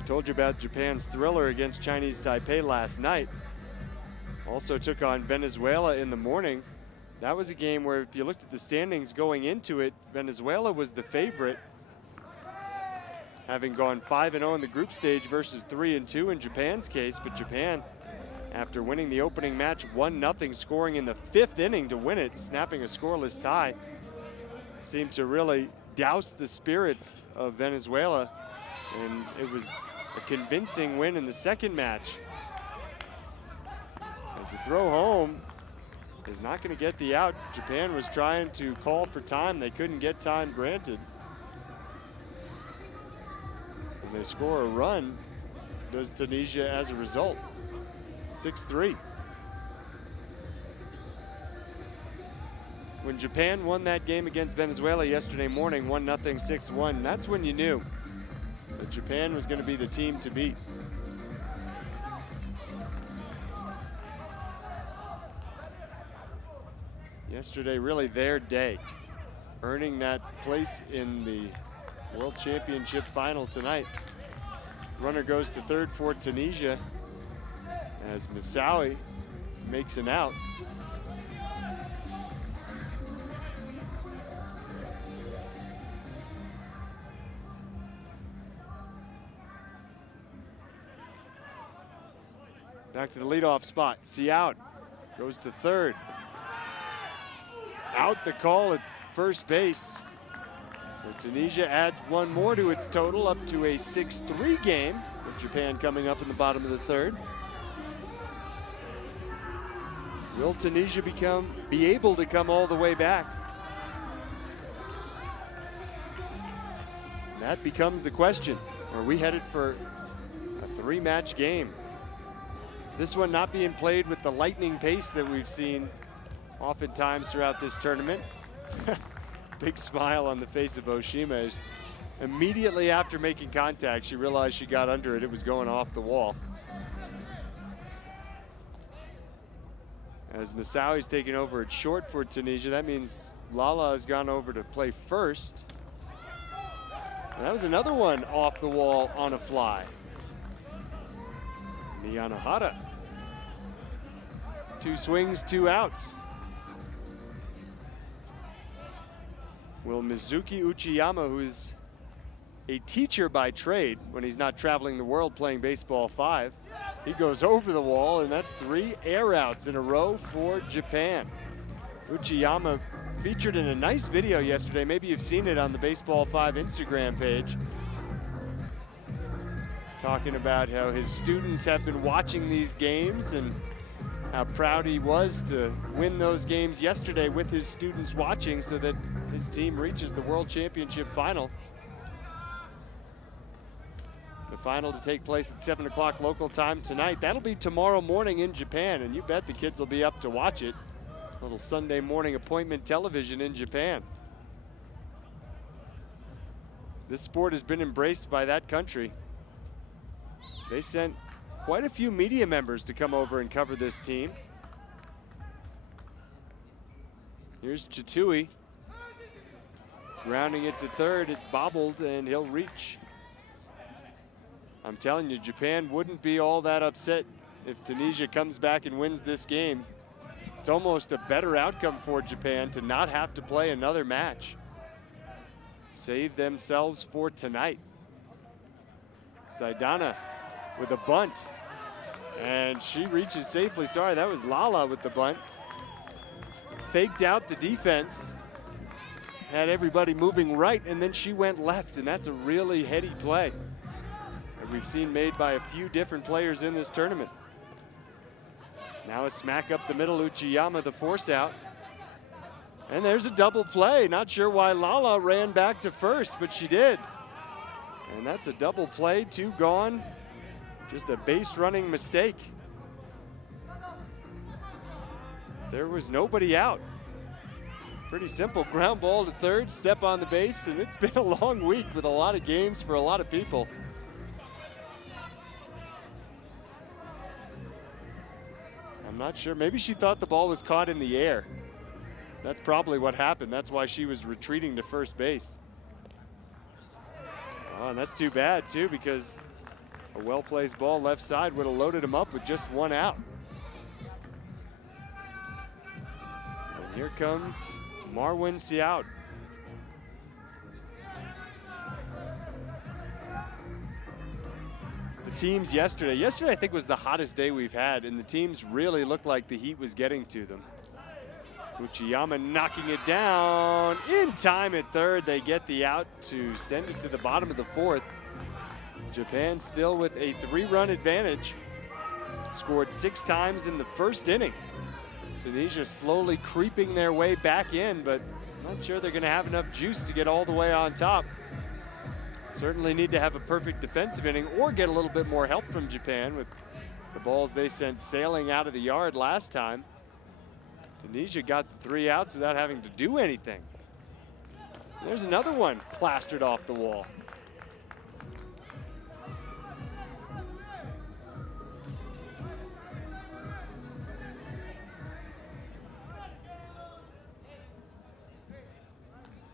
Told you about Japan's thriller against Chinese Taipei last night. Also took on Venezuela in the morning. That was a game where, if you looked at the standings going into it, Venezuela was the favorite, having gone 5-0 in the group stage versus 3-2 in Japan's case. But Japan, after winning the opening match 1-0, scoring in the 5th inning to win it, snapping a scoreless tie, seemed to really douse the spirits of Venezuela. And it was a convincing win in the second match. As the throw home is not going to get the out. Japan was trying to call for time. They couldn't get time granted. And they score a run, does Tunisia as a result. 6-3. When Japan won that game against Venezuela yesterday morning, 1-0, 6-1, that's when you knew that Japan was going to be the team to beat. Yesterday, really their day, earning that place in the World Championship final tonight. Runner goes to third for Tunisia as Masawi makes an out. Back to the leadoff spot. Ciudad goes to third. out the call at first base. So Tunisia adds one more to its total, up to a 6-3 game, with Japan coming up in the bottom of the third. Will Tunisia be able to come all the way back? And that becomes the question. Are we headed for a 3-match game? This one not being played with the lightning pace that we've seen oftentimes throughout this tournament. Big smile on the face of Oshima. Immediately after making contact, she realized she got under it. It was going off the wall. As Moussaoui's taking over at short for Tunisia, that means Lala has gone over to play first. And that was another one off the wall on a fly. Miyanohara. 2 swings, 2 outs. Will Mizuki Uchiyama, who's a teacher by trade when he's not traveling the world playing baseball 5, he goes over the wall, and that's 3 air outs in a row for Japan. Uchiyama featured in a nice video yesterday. Maybe you've seen it on the Baseball 5 Instagram page. Talking about how his students have been watching these games and how proud he was to win those games yesterday with his students watching so that his team reaches the World Championship final. The final to take place at 7 o'clock local time tonight. That'll be tomorrow morning in Japan, and you bet the kids will be up to watch it. A little Sunday morning appointment television in Japan. This sport has been embraced by that country. They sent quite a few media members to come over and cover this team. Here's Chitui. Grounding it to third, it's bobbled, and he'll reach. I'm telling you, Japan wouldn't be all that upset if Tunisia comes back and wins this game. It's almost a better outcome for Japan to not have to play another match. Save themselves for tonight. Saidana with a bunt. And she reaches safely. Sorry, that was Lala with the bunt. Faked out the defense. Had everybody moving right, and then she went left, and that's a really heady play that we've seen made by a few different players in this tournament. Now a smack up the middle, Uchiyama, the force out. And there's a double play. Not sure why Lala ran back to first, but she did. And that's a double play, 2 gone. Just a base running mistake. There was nobody out. Pretty simple, ground ball to third, step on the base, and it's been a long week with a lot of games for a lot of people. I'm not sure, maybe she thought the ball was caught in the air. That's probably what happened. That's why she was retreating to first base. Oh, and that's too bad too, because a well-placed ball left side would have loaded him up with just 1 out. And here comes Marwin Siaud. The teams yesterday I think was the hottest day we've had, and the teams really looked like the heat was getting to them. Uchiyama knocking it down in time at third. They get the out to send it to the bottom of the 4th. Japan still with a 3-run advantage. Scored 6 times in the first inning. Tunisia slowly creeping their way back in, but not sure they're going to have enough juice to get all the way on top. Certainly need to have a perfect defensive inning or get a little bit more help from Japan with the balls they sent sailing out of the yard last time. Tunisia got the 3 outs without having to do anything. There's another one plastered off the wall.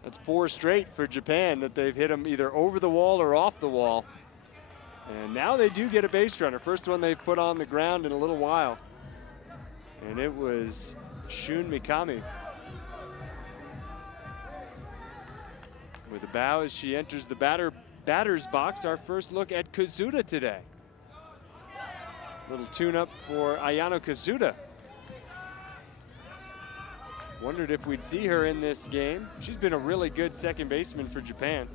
That's 4 straight for Japan that they've hit them either over the wall or off the wall. And now they do get a base runner. First one they've put on the ground in a little while. And it was Shun Mikami. With a bow as she enters the batter's box. Our first look at Kazuda today. Little tune-up for Ayano Kazuda. Wondered if we'd see her in this game. She's been a really good second baseman for Japan.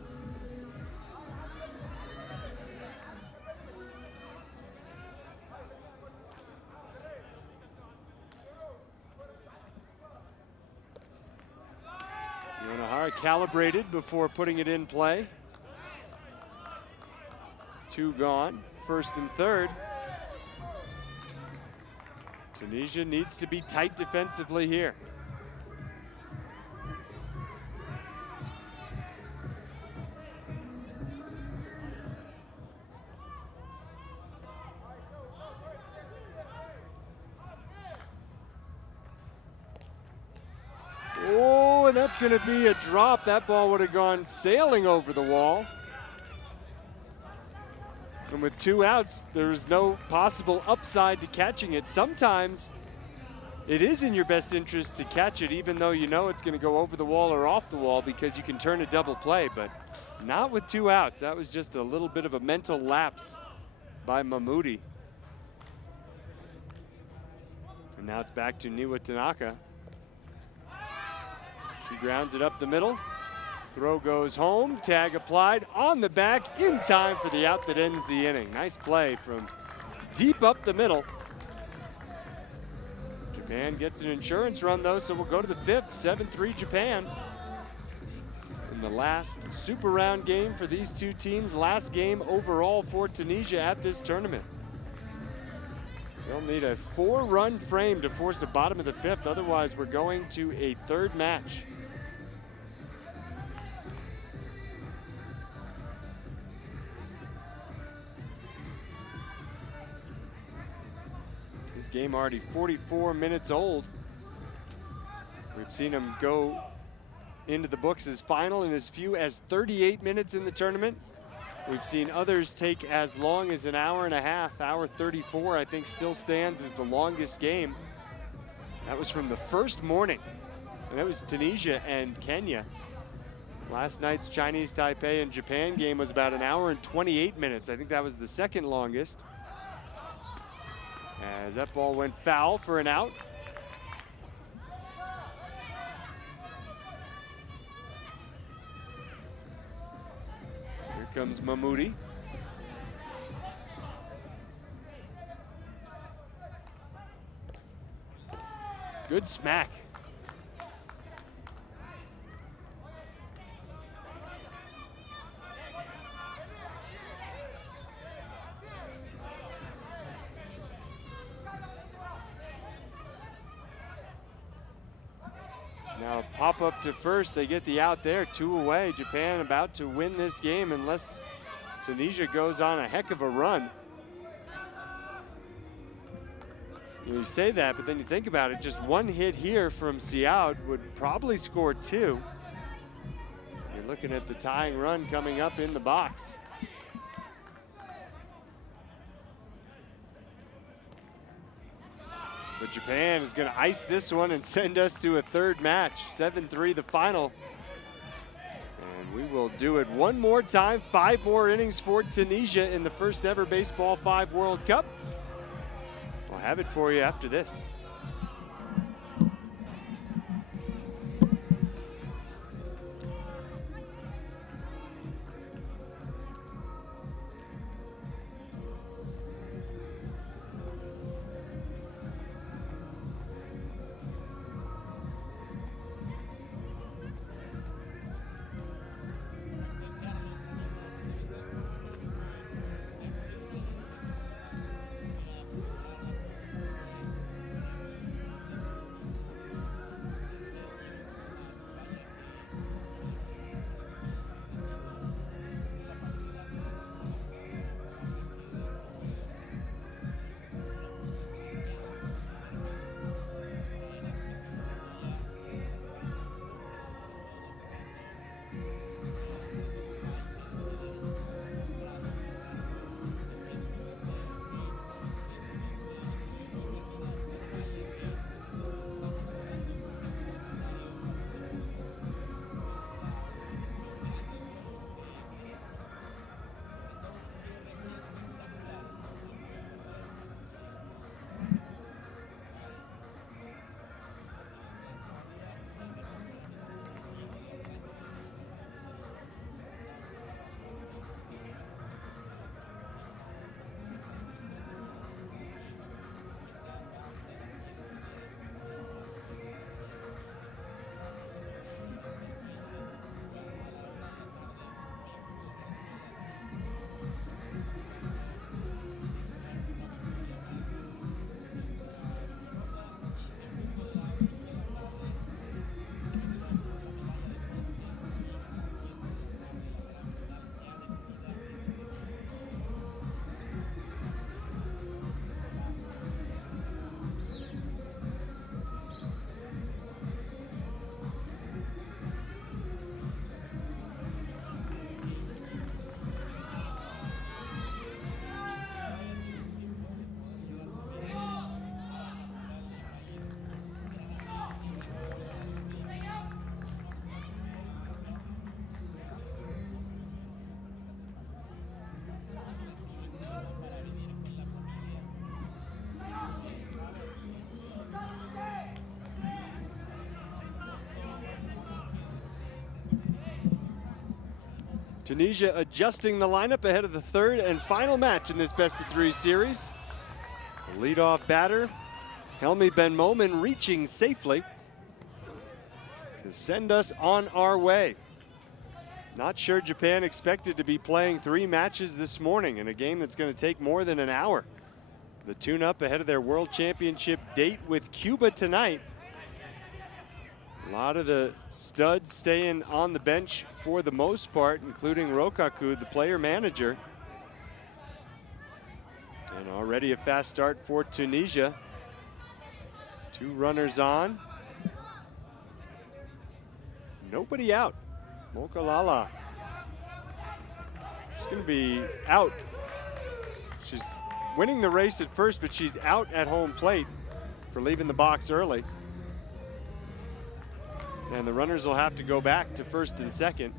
Yonahara calibrated before putting it in play. 2 gone, first and third. Tunisia needs to be tight defensively here. Oh, and that's going to be a drop. That ball would have gone sailing over the wall. And with 2 outs, there's no possible upside to catching it. Sometimes it is in your best interest to catch it, even though you know it's going to go over the wall or off the wall, because you can turn a double play, but not with 2 outs. That was just a little bit of a mental lapse by Mahmoudi. And now it's back to Niwa Tanaka. He grounds it up the middle. Throw goes home, tag applied, on the back, in time for the out that ends the inning. Nice play from deep up the middle. Japan gets an insurance run though, so we'll go to the 5th, 7-3 Japan. In the last super round game for these 2 teams, last game overall for Tunisia at this tournament. They'll need a 4-run frame to force the bottom of the 5th, otherwise we're going to a 3rd match. Game already 44 minutes old. We've seen him go into the books as final in as few as 38 minutes in the tournament. We've seen others take as long as an hour and a half. Hour 34, I think, still stands as the longest game. That was from the first morning, and that was Tunisia and Kenya. Last night's Chinese Taipei and Japan game was about an hour and 28 minutes. I think that was the second longest. As that ball went foul for an out. Here comes Mahmoudi. Good smack. Now pop up to first, they get the out there, 2 away. Japan about to win this game unless Tunisia goes on a heck of a run. You say that, but then you think about it, just 1 hit here from Ciudad would probably score 2. You're looking at the tying run coming up in the box. But Japan is going to ice this one and send us to a 3rd match. 7-3 the final. And we will do it one more time. 5 more innings for Tunisia in the first ever Baseball 5 World Cup. We'll have it for you after this. Tunisia adjusting the lineup ahead of the third and final match in this best-of-3 series. The leadoff batter, Helmi Ben Momen, reaching safely to send us on our way. Not sure Japan expected to be playing 3 matches this morning in a game that's going to take more than an hour. The tune-up ahead of their World Championship date with Cuba tonight. A lot of the studs staying on the bench for the most part, including Rokaku, the player manager. And already a fast start for Tunisia. 2 runners on. Nobody out. Mokalala. She's going to be out. She's winning the race at first, but she's out at home plate for leaving the box early. And the runners will have to go back to first and second.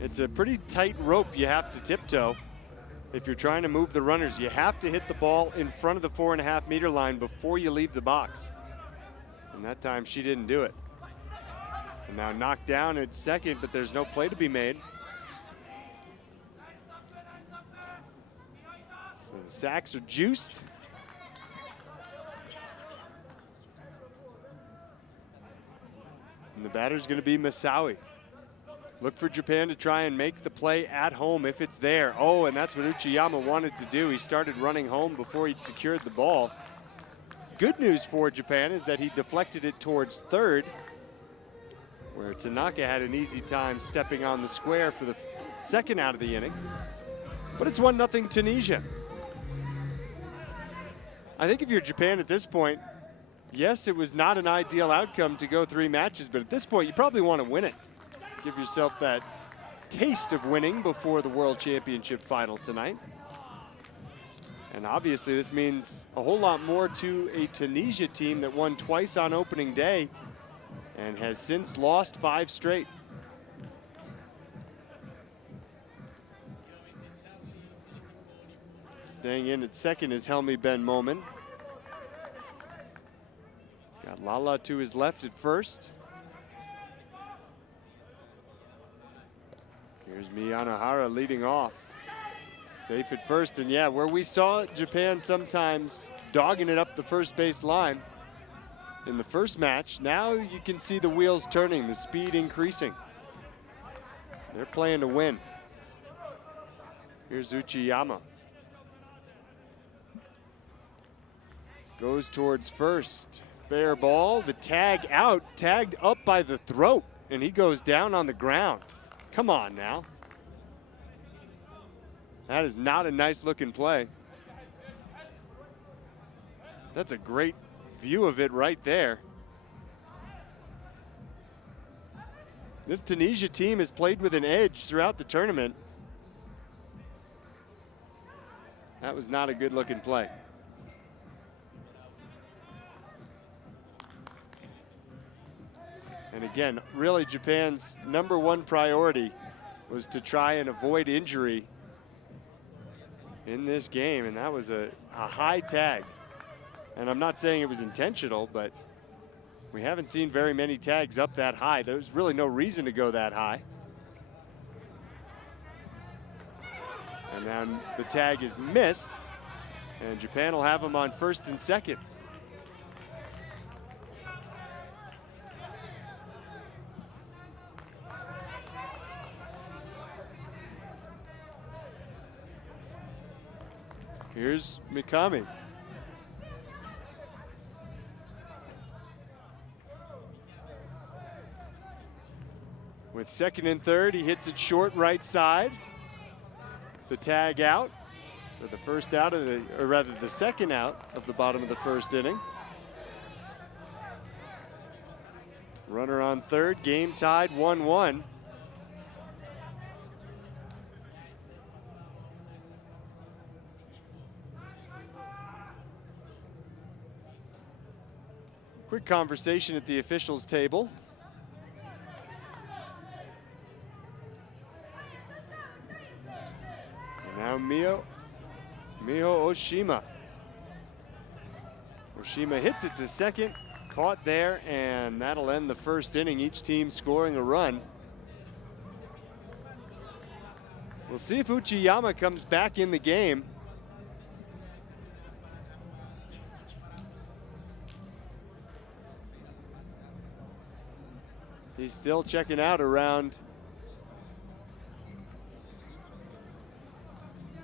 It's a pretty tight rope you have to tiptoe if you're trying to move the runners. You have to hit the ball in front of the 4.5 meter line before you leave the box. And that time she didn't do it. And now knocked down at second, but there's no play to be made. So the sacks are juiced. And the batter's going to be Masawi. Look for Japan to try and make the play at home if it's there. Oh, and that's what Uchiyama wanted to do. He started running home before he'd secured the ball. Good news for Japan is that he deflected it towards third, where Tanaka had an easy time stepping on the square for the second out of the inning. But it's 1-0 Tunisia. I think if you're Japan at this point, yes, it was not an ideal outcome to go 3 matches, but at this point, you probably want to win it. Give yourself that taste of winning before the World Championship final tonight. And obviously, this means a whole lot more to a Tunisia team that won twice on opening day and has since lost 5 straight. Staying in at second is Helmi Ben Momen. He's got Lala to his left at first. Here's Miyanohara leading off. Safe at first, and yeah, where we saw Japan sometimes dogging it up the first base line in the first match, now you can see the wheels turning, the speed increasing. They're playing to win. Here's Uchiyama. Goes towards first. Fair ball, the tag out, tagged up by the throat, and he goes down on the ground. Come on now. That is not a nice looking play. That's a great view of it right there. This Tunisia team has played with an edge throughout the tournament. That was not a good looking play. And again, really Japan's #1 priority was to try and avoid injury in this game, and that was a high tag. And I'm not saying it was intentional, but we haven't seen very many tags up that high. There's really no reason to go that high. And now the tag is missed, and Japan will have them on first and second. Here's Mikami. With second and third, he hits it short right side. The tag out, or the first out of the, or rather the second out of the bottom of the first inning. Runner on third, game tied 1-1. Quick conversation at the officials' table. And now Miho Oshima. Oshima hits it to second, caught there, and that'll end the first inning. Each team scoring a run. We'll see if Uchiyama comes back in the game. He's still checking out around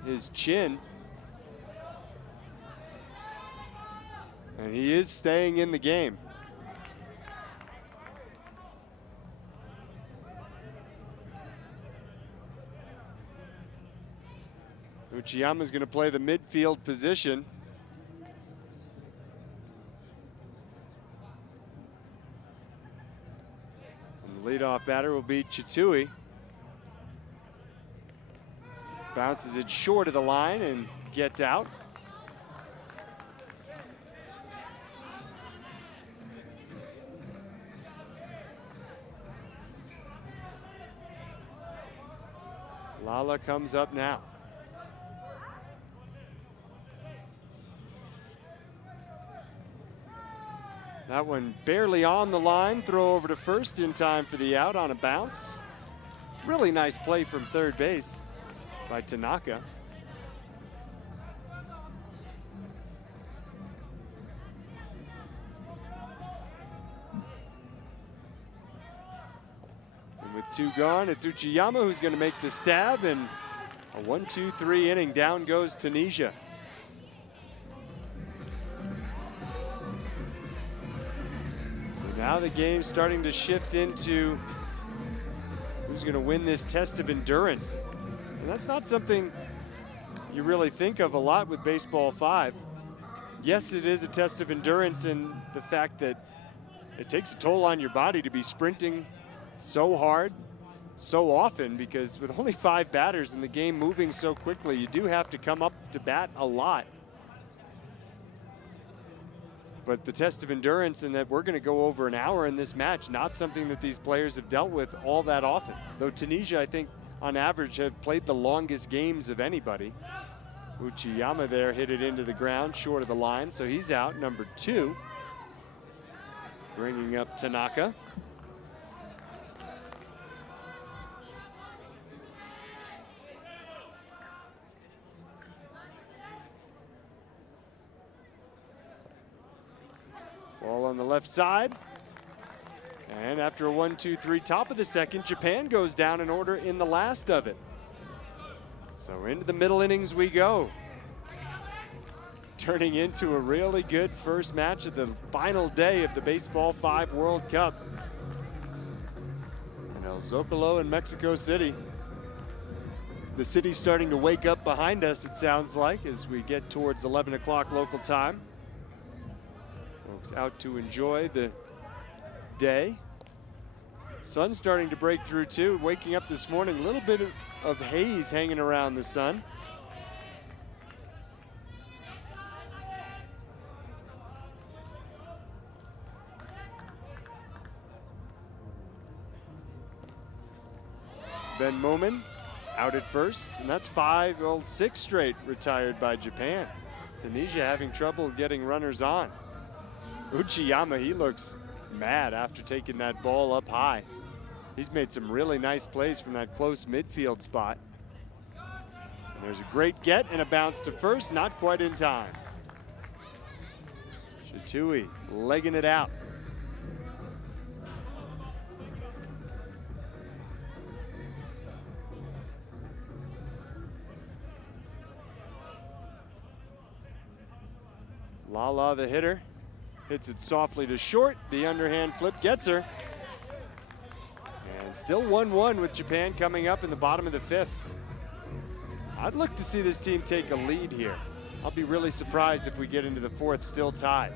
his chin. And he is staying in the game. Uchiyama's going to play the midfield position. And the leadoff batter will be Chitui. Bounces it short of the line and gets out. Lala comes up now. That one barely on the line. Throw over to first in time for the out on a bounce. Really nice play from third base by Tanaka. And with two gone, it's Uchiyama who's going to make the stab, and a 1-2-3 inning. Down goes Tunisia. Now the game's starting to shift into who's going to win this test of endurance. And that's not something you really think of a lot with Baseball 5. Yes, it is a test of endurance, and the fact that it takes a toll on your body to be sprinting so hard, so often, because with only 5 batters and the game moving so quickly, you do have to come up to bat a lot. But the test of endurance, and that we're going to go over an hour in this match, not something that these players have dealt with all that often. Though Tunisia, I think, on average, have played the longest games of anybody. Uchiyama there hit it into the ground, short of the line, so he's out, number 2. Bringing up Tanaka. Ball on the left side. And after a 1-2-3 top of the second, Japan goes down in order in the last of it. So into the middle innings we go. Turning into a really good first match of the final day of the Baseball 5 World Cup. In El Zócalo in Mexico City. The city's starting to wake up behind us, it sounds like, as we get towards 11 o'clock local time. Folks out to enjoy the day. Sun's starting to break through too. Waking up this morning, a little bit of haze hanging around the sun. Ben Momin out at first, and that's 6 straight retired by Japan. Tunisia having trouble getting runners on. Uchiyama, he looks mad after taking that ball up high. He's made some really nice plays from that close midfield spot. And there's a great get and a bounce to first, not quite in time. Chitui legging it out. Lala, the hitter, hits it softly to short. The underhand flip gets her. And still 1-1 with Japan coming up in the bottom of the 5th. I'd look to see this team take a lead here. I'll be really surprised if we get into the 4th still tied.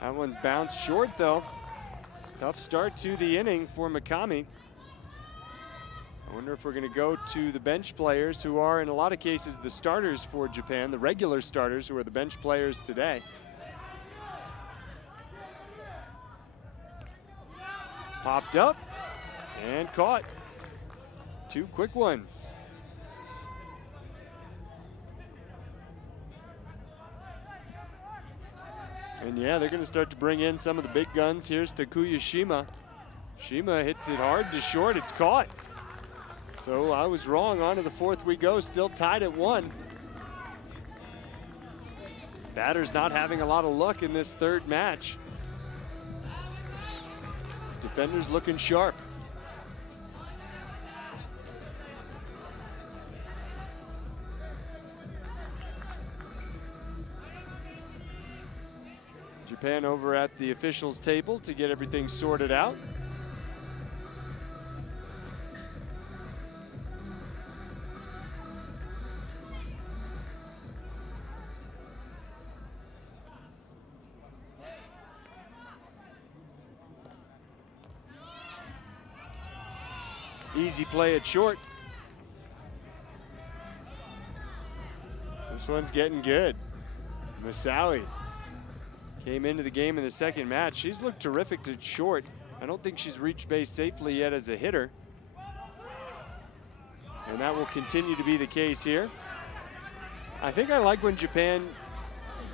That one's bounced short though. Tough start to the inning for Mikami. I wonder if we're going to go to the bench players, who are in a lot of cases the starters for Japan, the regular starters who are the bench players today. Popped up and caught. 2 quick ones. And yeah, they're going to start to bring in some of the big guns. Here's Takuya Shima. Shima hits it hard to short. It's caught. So I was wrong. On to the fourth we go. Still tied at 1. Batter's not having a lot of luck in this third match. Defenders looking sharp. Japan over at the officials table to get everything sorted out. Easy play at short. This one's getting good. Masawi came into the game in the second match. She's looked terrific to short. I don't think she's reached base safely yet as a hitter. And that will continue to be the case here. I think I like when Japan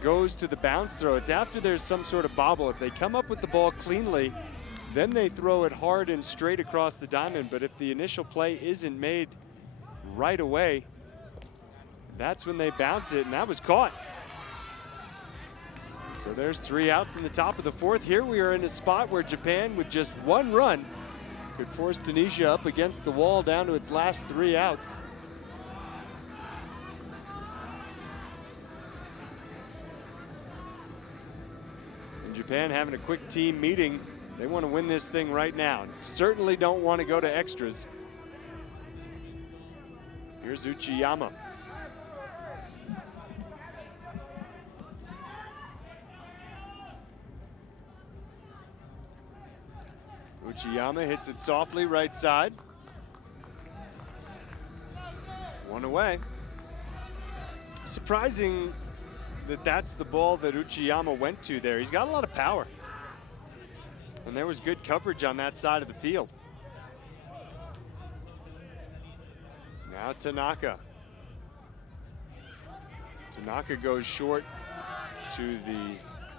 goes to the bounce throw. It's after there's some sort of bobble. If they come up with the ball cleanly, then they throw it hard and straight across the diamond. But if the initial play isn't made right away, that's when they bounce it, and that was caught. So there's 3 outs in the top of the fourth. Here we are in a spot where Japan, with just 1 run, could force Tunisia up against the wall down to its last 3 outs. And Japan having a quick team meeting. They want to win this thing right now. Certainly don't want to go to extras. Here's Uchiyama. Uchiyama hits it softly right side. 1 away. Surprising that that's the ball that Uchiyama went to there. He's got a lot of power. And there was good coverage on that side of the field. Now Tanaka. Tanaka goes short to the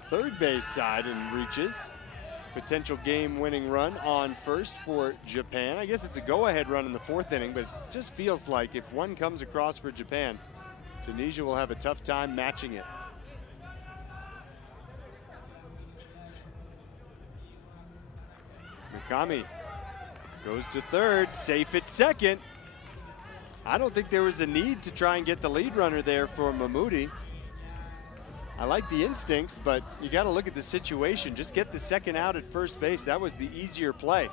third base side and reaches. Potential game-winning run on first for Japan. I guess it's a go-ahead run in the 4th inning, but it just feels like if one comes across for Japan, Tunisia will have a tough time matching it. Mikami goes to third, safe at second. I don't think there was a need to try and get the lead runner there for Mahmoudi. I like the instincts, but you got to look at the situation. Just get the second out at first base. That was the easier play.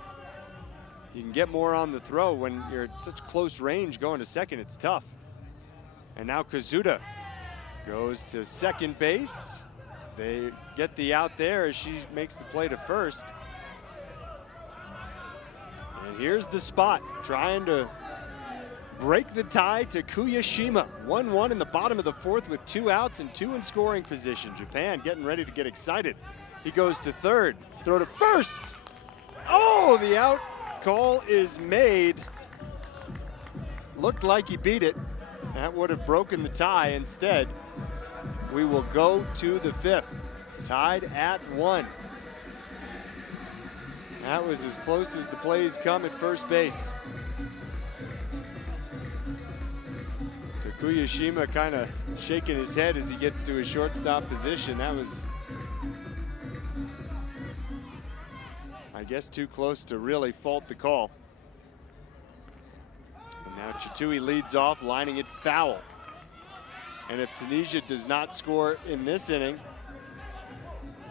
You can get more on the throw when you're at such close range. Going to second, it's tough. And now Kazuda goes to second base. They get the out there as she makes the play to first. And here's the spot, trying to break the tie to Kuyashima. 1-1 in the bottom of the 4th with 2 outs and 2 in scoring position. Japan getting ready to get excited. He goes to third, throw to first. Oh, the out call is made. Looked like he beat it. That would have broken the tie. Instead, we will go to the 5th, tied at 1. That was as close as the plays come at first base. Kuyashima kind of shaking his head as he gets to his shortstop position. That was, I guess, too close to really fault the call. And now Chitui leads off, lining it foul. And if Tunisia does not score in this inning,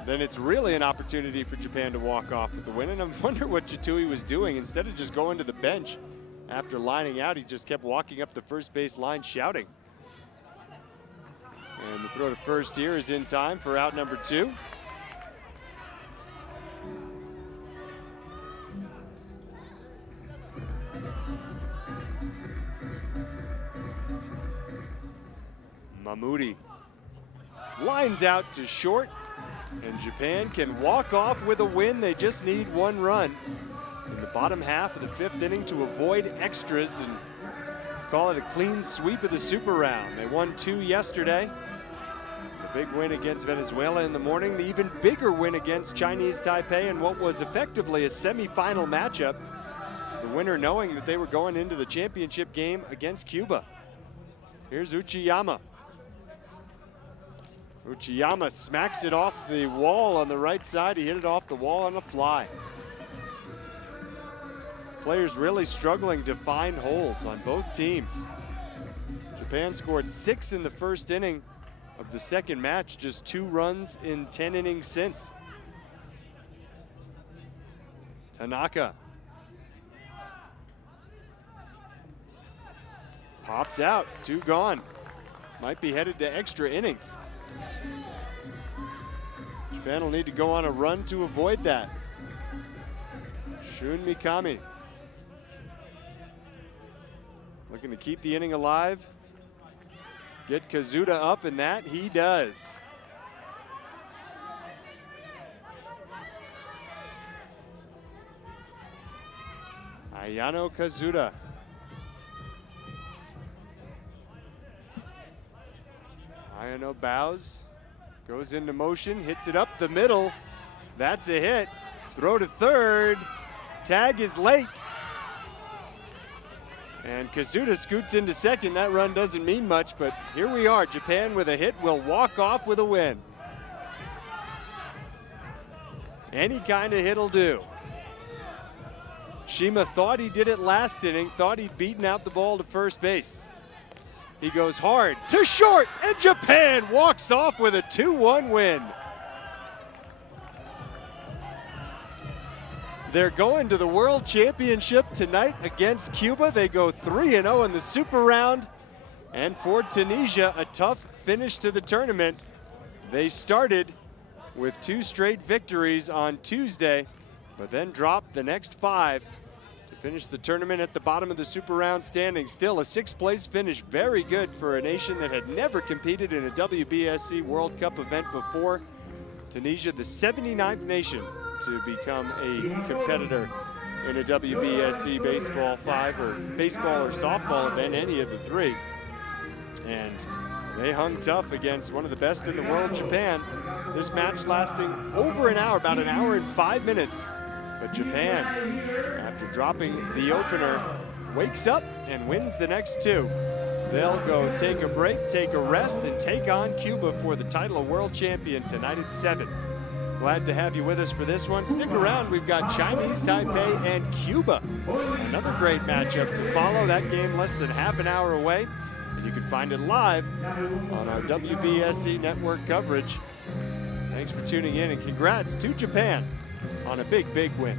then it's really an opportunity for Japan to walk off with the win. And I wonder what Chitui was doing. Instead of just going to the bench after lining out, he just kept walking up the first base line shouting. And the throw to first here is in time for out number 2. Mahmoudi lines out to short, and Japan can walk off with a win. They just need 1 run in the bottom half of the 5th inning to avoid extras and call it a clean sweep of the super round. They won 2 yesterday. A big win against Venezuela in the morning, the even bigger win against Chinese Taipei in what was effectively a semifinal matchup. The winner knowing that they were going into the championship game against Cuba. Here's Uchiyama. Uchiyama smacks it off the wall on the right side. He hit it off the wall on a fly. Players really struggling to find holes on both teams. Japan scored 6 in the first inning of the second match, just 2 runs in 10 innings since. Tanaka pops out, 2 gone. Might be headed to extra innings. Japan will need to go on a run to avoid that. Shun Mikami looking to keep the inning alive. Get Kazuda up, and that he does. Ayano Kazuda. Ayano bows, goes into motion, hits it up the middle. That's a hit. Throw to third. Tag is late. And Kazuda scoots into second. That run doesn't mean much, but here we are. Japan with a hit will walk off with a win. Any kind of hit'll do. Shima thought he did it last inning, thought he'd beaten out the ball to first base. He goes hard to short, and Japan walks off with a 2-1 win. They're going to the World Championship tonight against Cuba. They go 3-0 in the Super Round. And for Tunisia, a tough finish to the tournament. They started with 2 straight victories on Tuesday, but then dropped the next 5 to finish the tournament at the bottom of the Super Round standings. Still a 6th place finish, very good for a nation that had never competed in a WBSC World Cup event before. Tunisia, the 79th nation to become a competitor in a WBSC Baseball 5 or baseball or softball event, any of the 3. And they hung tough against one of the best in the world, Japan. This match lasting over an hour, about an hour and 5 minutes. But Japan, after dropping the opener, wakes up and wins the next 2. They'll go take a break, take a rest, and take on Cuba for the title of world champion tonight at 7. Glad to have you with us for this one. Stick around, we've got Chinese Taipei and Cuba. Another great matchup to follow. That game less than half an hour away. And you can find it live on our WBSC network coverage. Thanks for tuning in, and congrats to Japan on a big, big win.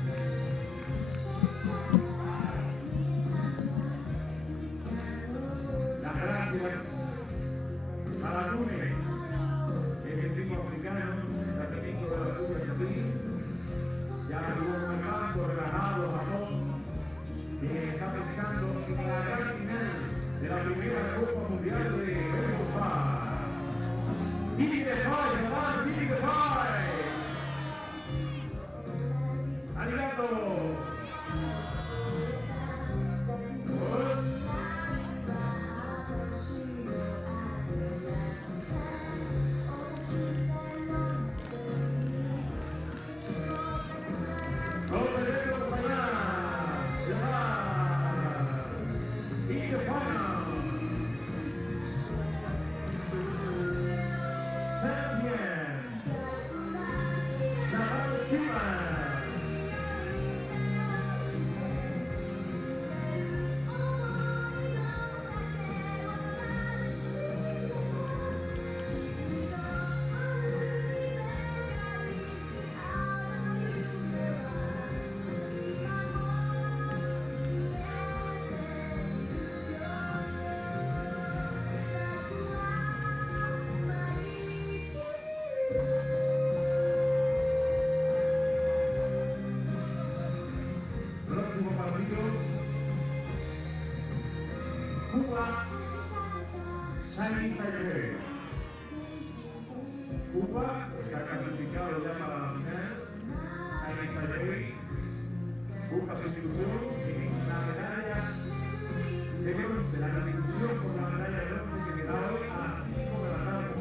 Cuba está clasificado ya para la final. Taipei busca su institución y la medalla de bronce, la contribución por la medalla de bronce que queda hoy a las 5 de la tarde.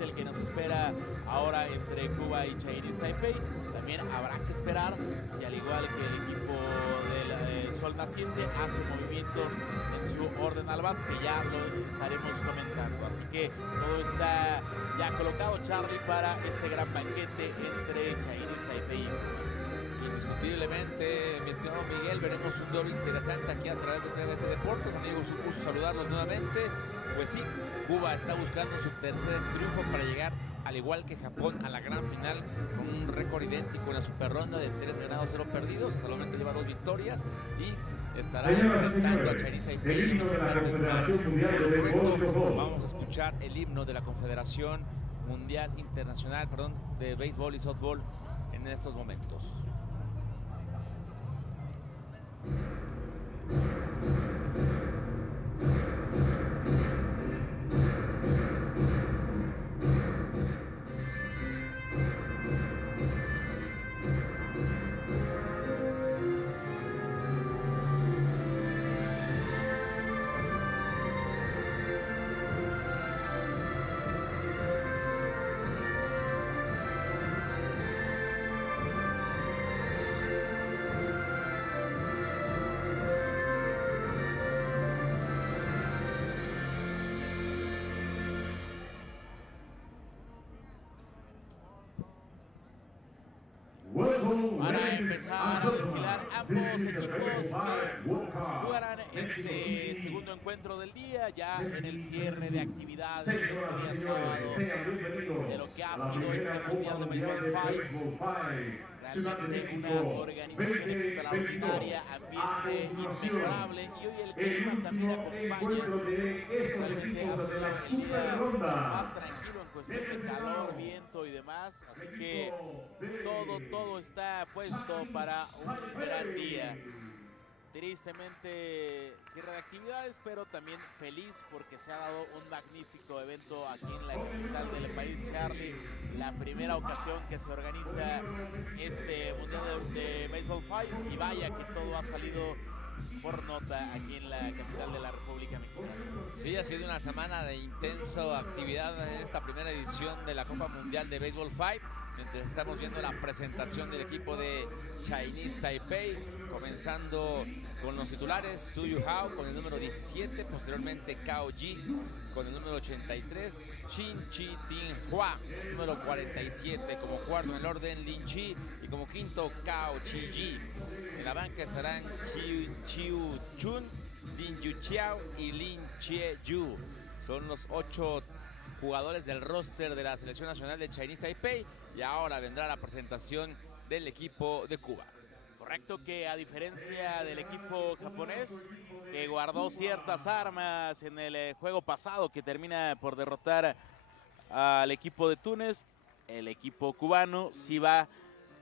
interesante el que nos espera ahora entre Cuba y Chinese Taipei. También habrá que esperar si, al igual que el equipo del Sol Naciente, hace movimientos en su orden al bat, que ya lo estaremos comentando. Así que todo está ya colocado, Charlie, para este gran banquete entre Chinese Taipei y Cuba. Indiscutiblemente, mi estimado Miguel, veremos un doble interesante aquí a través de TBS Deportes. Amigos, un gusto saludarlos nuevamente. Pues sí, Cuba está buscando su tercer triunfo para llegar, al igual que Japón, a la gran final con un récord idéntico en la super ronda de 3 ganados, 0 perdidos. Hasta el momento lleva 2 victorias y estará enfrentando a Chinese Taipei. Vamos a escuchar el himno de la Confederación Mundial Internacional, de béisbol y softball en estos momentos. Para empezar a desfilar ambos equipos que jugarán este segundo encuentro del día, ya en el cierre de actividades del día sábado de lo que ha sido este Mundial de Baseball 5. Realmente una organización extraordinaria, ambiente inmejorable, y hoy el clima también acompaña. Realmente ha sido el día más tranquilo en cuestión de calor, viento y demás, así que todo está puesto para un gran día. Tristemente cierre de actividades, pero también feliz porque se ha dado un magnífico evento aquí en la capital del país, Charlie. La primera ocasión que se organiza este Mundial de Baseball 5, y vaya que todo ha salido por nota aquí en la capital de la República Mexicana. Sí, ha sido una semana de intensa actividad en esta primera edición de la Copa Mundial de Baseball 5. Mientras estamos viendo la presentación del equipo de Chinese Taipei, comenzando con los titulares: Tu Yu Hao con el número 17, posteriormente Cao Ji con el número 83, Shin Chi Tin Hua, número 47, como cuarto en el orden Lin Chi, y como quinto Cao Chi Ji. En la banca estarán Chiu Chun, Lin Yu Chiao y Lin Chie Yu. Son los 8 jugadores del roster de la selección nacional de Chinese Taipei, y ahora vendrá la presentación del equipo de Cuba. Correcto, que a diferencia del equipo japonés, que guardó ciertas armas en el juego pasado, que termina por derrotar al equipo de Túnez, el equipo cubano sí va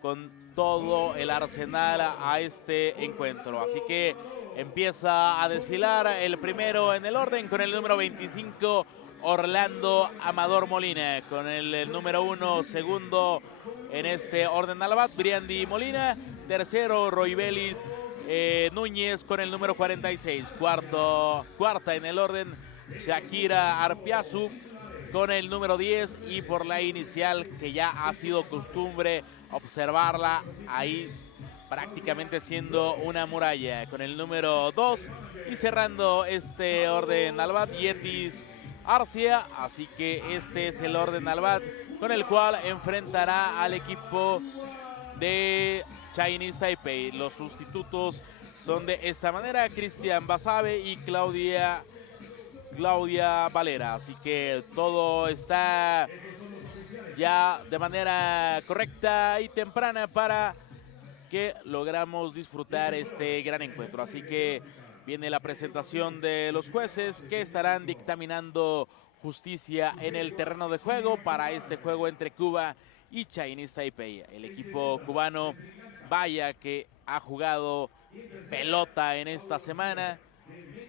con todo el arsenal a este encuentro. Así que empieza a desfilar el primero en el orden con el número 25, Orlando Amador Molina, con el número 1, segundo en este orden al bat, Briandy Molina, tercero Roibelis Núñez con el número 46, cuarta en el orden Shakira Arpiazu con el número 10, y por la inicial, que ya ha sido costumbre observarla ahí prácticamente siendo una muralla, con el número 2, y cerrando este orden al bat, Yetis Arcia. Así que este es el orden al bat con el cual enfrentará al equipo de Chinese Taipei. Los sustitutos son de esta manera: Cristian Basabe y Claudia Valera. Así que todo está ya de manera correcta y temprana para que logramos disfrutar este gran encuentro. Así que viene la presentación de los jueces, que estarán dictaminando justicia en el terreno de juego para este juego entre Cuba y Chinese Taipei. El equipo cubano, vaya que ha jugado pelota en esta semana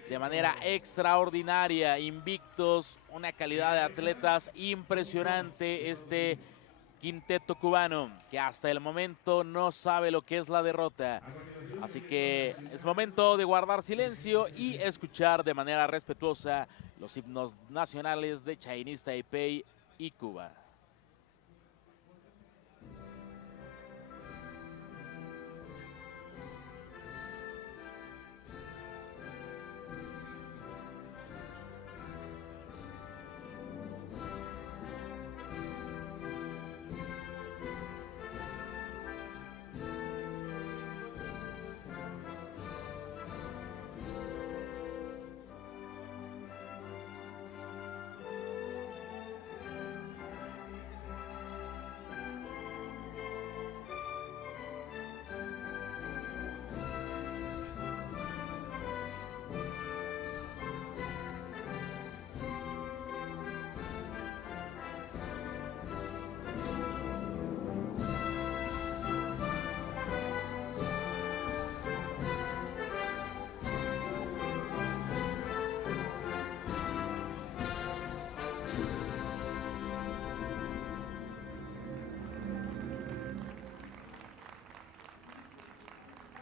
de manera extraordinaria, invictos, una calidad de atletas impresionante este quinteto cubano, que hasta el momento no sabe lo que es la derrota. Así que es momento de guardar silencio y escuchar de manera respetuosa los himnos nacionales de Chinese Taipei y Cuba.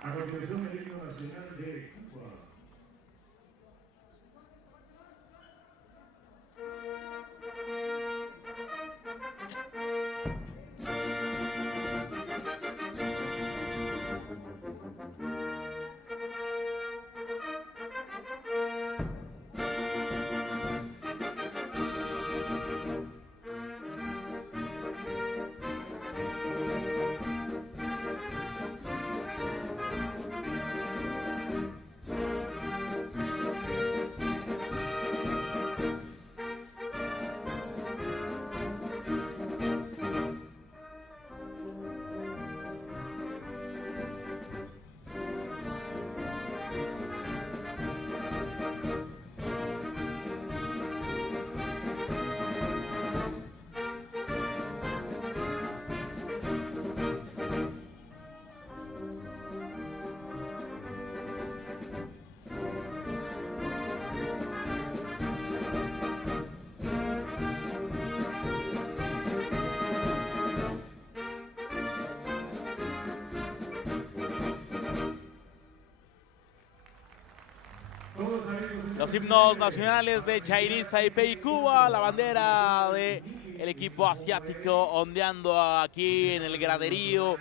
A continuación, el himno nacional de Cuba. Los himnos nacionales de Chinese Taipei y Cuba, la bandera del equipo asiático ondeando aquí en el graderío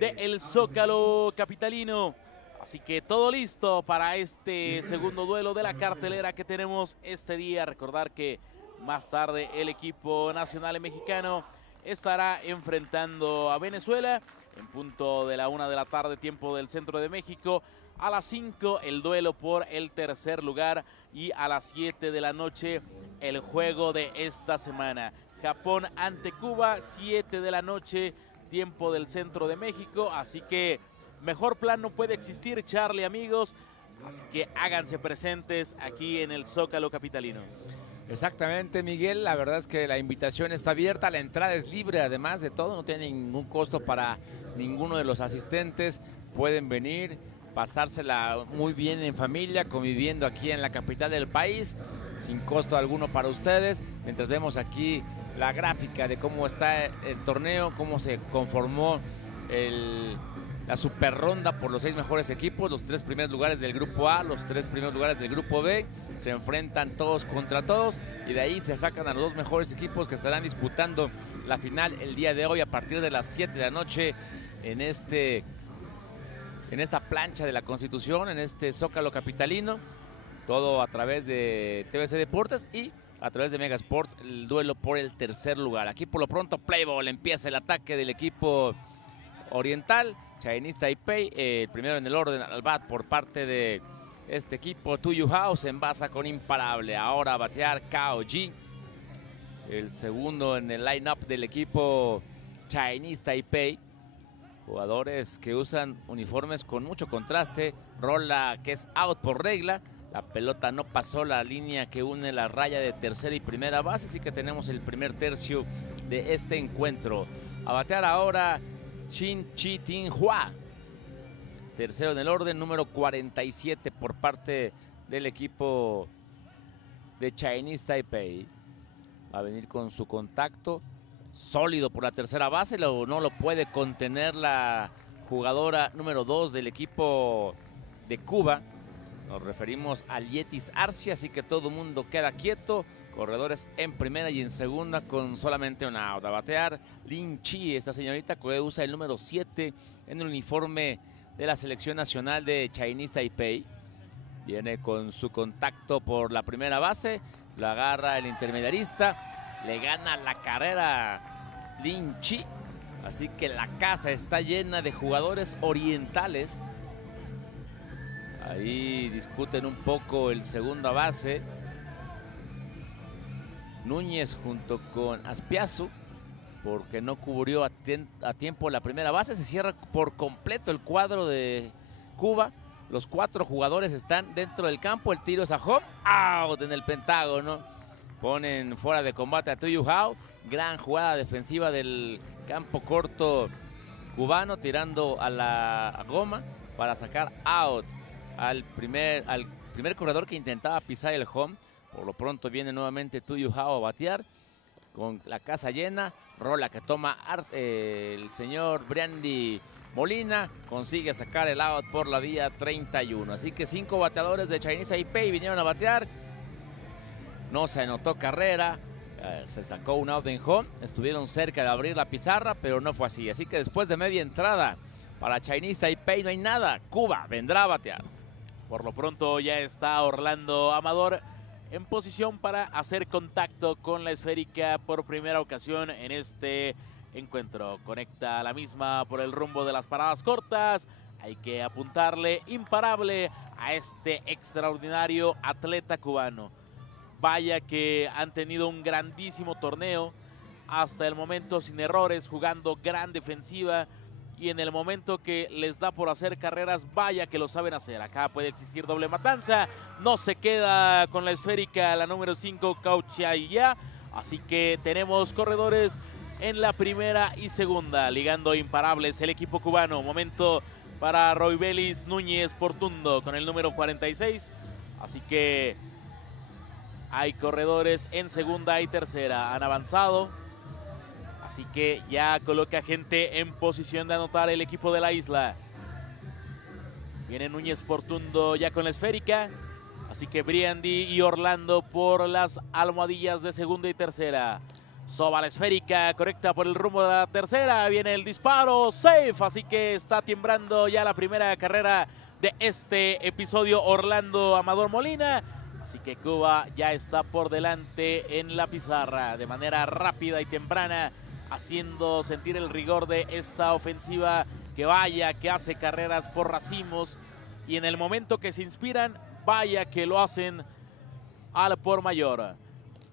del Zócalo capitalino. Así que todo listo para este segundo duelo de la cartelera que tenemos este día. Recordar que más tarde el equipo nacional mexicano estará enfrentando a Venezuela en punto de la 1 de la tarde, tiempo del centro de México. A las 5 el duelo por el tercer lugar y a las 7 de la noche el juego de esta semana. Japón ante Cuba, 7 de la noche, tiempo del centro de México. Así que mejor plan no puede existir, Charlie, amigos. Así que háganse presentes aquí en el Zócalo capitalino. Exactamente, Miguel. La verdad es que la invitación está abierta, la entrada es libre, además de todo, no tiene ningún costo para ninguno de los asistentes. Pueden venir, pasársela muy bien en familia, conviviendo aquí en la capital del país, sin costo alguno para ustedes. Mientras vemos aquí la gráfica de cómo está el torneo, cómo se conformó la super ronda por los 6 mejores equipos, los 3 primeros lugares del grupo A, los 3 primeros lugares del grupo B, se enfrentan todos contra todos y de ahí se sacan a los 2 mejores equipos que estarán disputando la final el día de hoy a partir de las 7 de la noche en esta plancha de la Constitución, en este Zócalo capitalino, todo a través de TVC Deportes y a través de Mega Sports, el duelo por el tercer lugar. Aquí por lo pronto play ball, empieza el ataque del equipo oriental, Chinese Taipei, el primero en el orden al bat por parte de este equipo, Tuyu Hao, se envasa con imparable, ahora a batear Cao Ji, el segundo en el line-up del equipo Chinese Taipei. Jugadores que usan uniformes con mucho contraste, rola que es out por regla, la pelota no pasó la línea que une la raya de tercera y primera base, así que tenemos el primer tercio de este encuentro. A batear ahora Chin Chi Tin Hua, tercero en el orden, número 47 por parte del equipo de Chinese Taipei. Va a venir con su contacto sólido por la tercera base, no lo puede contener la jugadora número 2 del equipo de Cuba. Nos referimos a Lietis Arcia, así que todo el mundo queda quieto corredores en primera y en segunda con solamente una out. A batear Lin Chi, esta señorita que usa el número 7 en el uniforme de la selección nacional de Chinese Taipei. Viene con su contacto por la primera base, lo agarra el intermediarista, le gana la carrera Lin Chi. Así que la casa está llena de jugadores orientales. Ahí discuten un poco el segunda base. Núñez junto con Aspiazu, porque no cubrió a tiempo la primera base. Se cierra por completo el cuadro de Cuba. Los 4 jugadores están dentro del campo. El tiro es a home, out en el Pentágono. Ponen fuera de combate a Tuyu Hao. Gran jugada defensiva del campo corto cubano, tirando a la goma para sacar out al primer corredor que intentaba pisar el home. Por lo pronto viene nuevamente Tuyu Hao a batear con la casa llena. Rola que toma el señor Brandy Molina. Consigue sacar el out por la vía 31. Así que 5 bateadores de Chinese Taipei vinieron a batear. No se anotó carrera. Se sacó un out en home. Estuvieron cerca de abrir la pizarra, pero no fue así. Así que después de media entrada para Chinese Taipei no hay nada. Cuba vendrá a batear. Por lo pronto ya está Orlando Amador en posición para hacer contacto con la esférica por primera ocasión en este encuentro. Conecta la misma por el rumbo de las paradas cortas. Hay que apuntarle imparable a este extraordinario atleta cubano. Vaya que han tenido un grandísimo torneo. Hasta el momento sin errores, jugando gran defensiva. Y en el momento que les da por hacer carreras, vaya que lo saben hacer. Acá puede existir doble matanza. No se queda con la esférica la número 5, Cauchaya. Así que tenemos corredores en la primera y segunda. Ligando imparables el equipo cubano. Momento para Roibelis Núñez Portundo con el número 46. Así que hay corredores en segunda y tercera. Han avanzado. Así que ya coloca gente en posición de anotar el equipo de la isla. Viene Núñez Portundo ya con la esférica. Así que Briandi y Orlando por las almohadillas de segunda y tercera. Soba la esférica, correcta por el rumbo de la tercera. Viene el disparo, safe. Así que está timbrando ya la primera carrera de este episodio Orlando Amador Molina. Así que Cuba ya está por delante en la pizarra de manera rápida y temprana, haciendo sentir el rigor de esta ofensiva que vaya que hace carreras por racimos, y en el momento que se inspiran, vaya que lo hacen al por mayor.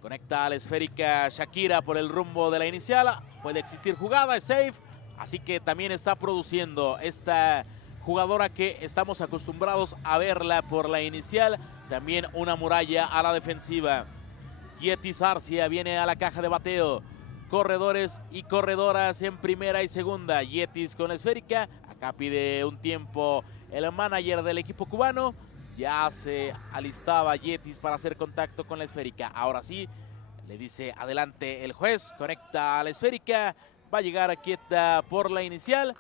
Conecta a la esférica Shakira por el rumbo de la inicial. Puede existir jugada, es safe. Así que también está produciendo esta jugadora que estamos acostumbrados a verla por la inicial. También una muralla a la defensiva. Yetis Arcia viene a la caja de bateo. Corredores y corredoras en primera y segunda. Yetis con la esférica. Acá pide un tiempo el manager del equipo cubano. Ya se alistaba Yetis para hacer contacto con la esférica. Ahora sí, le dice adelante el juez. Conecta a la esférica. Va a llegar quieta por la inicial.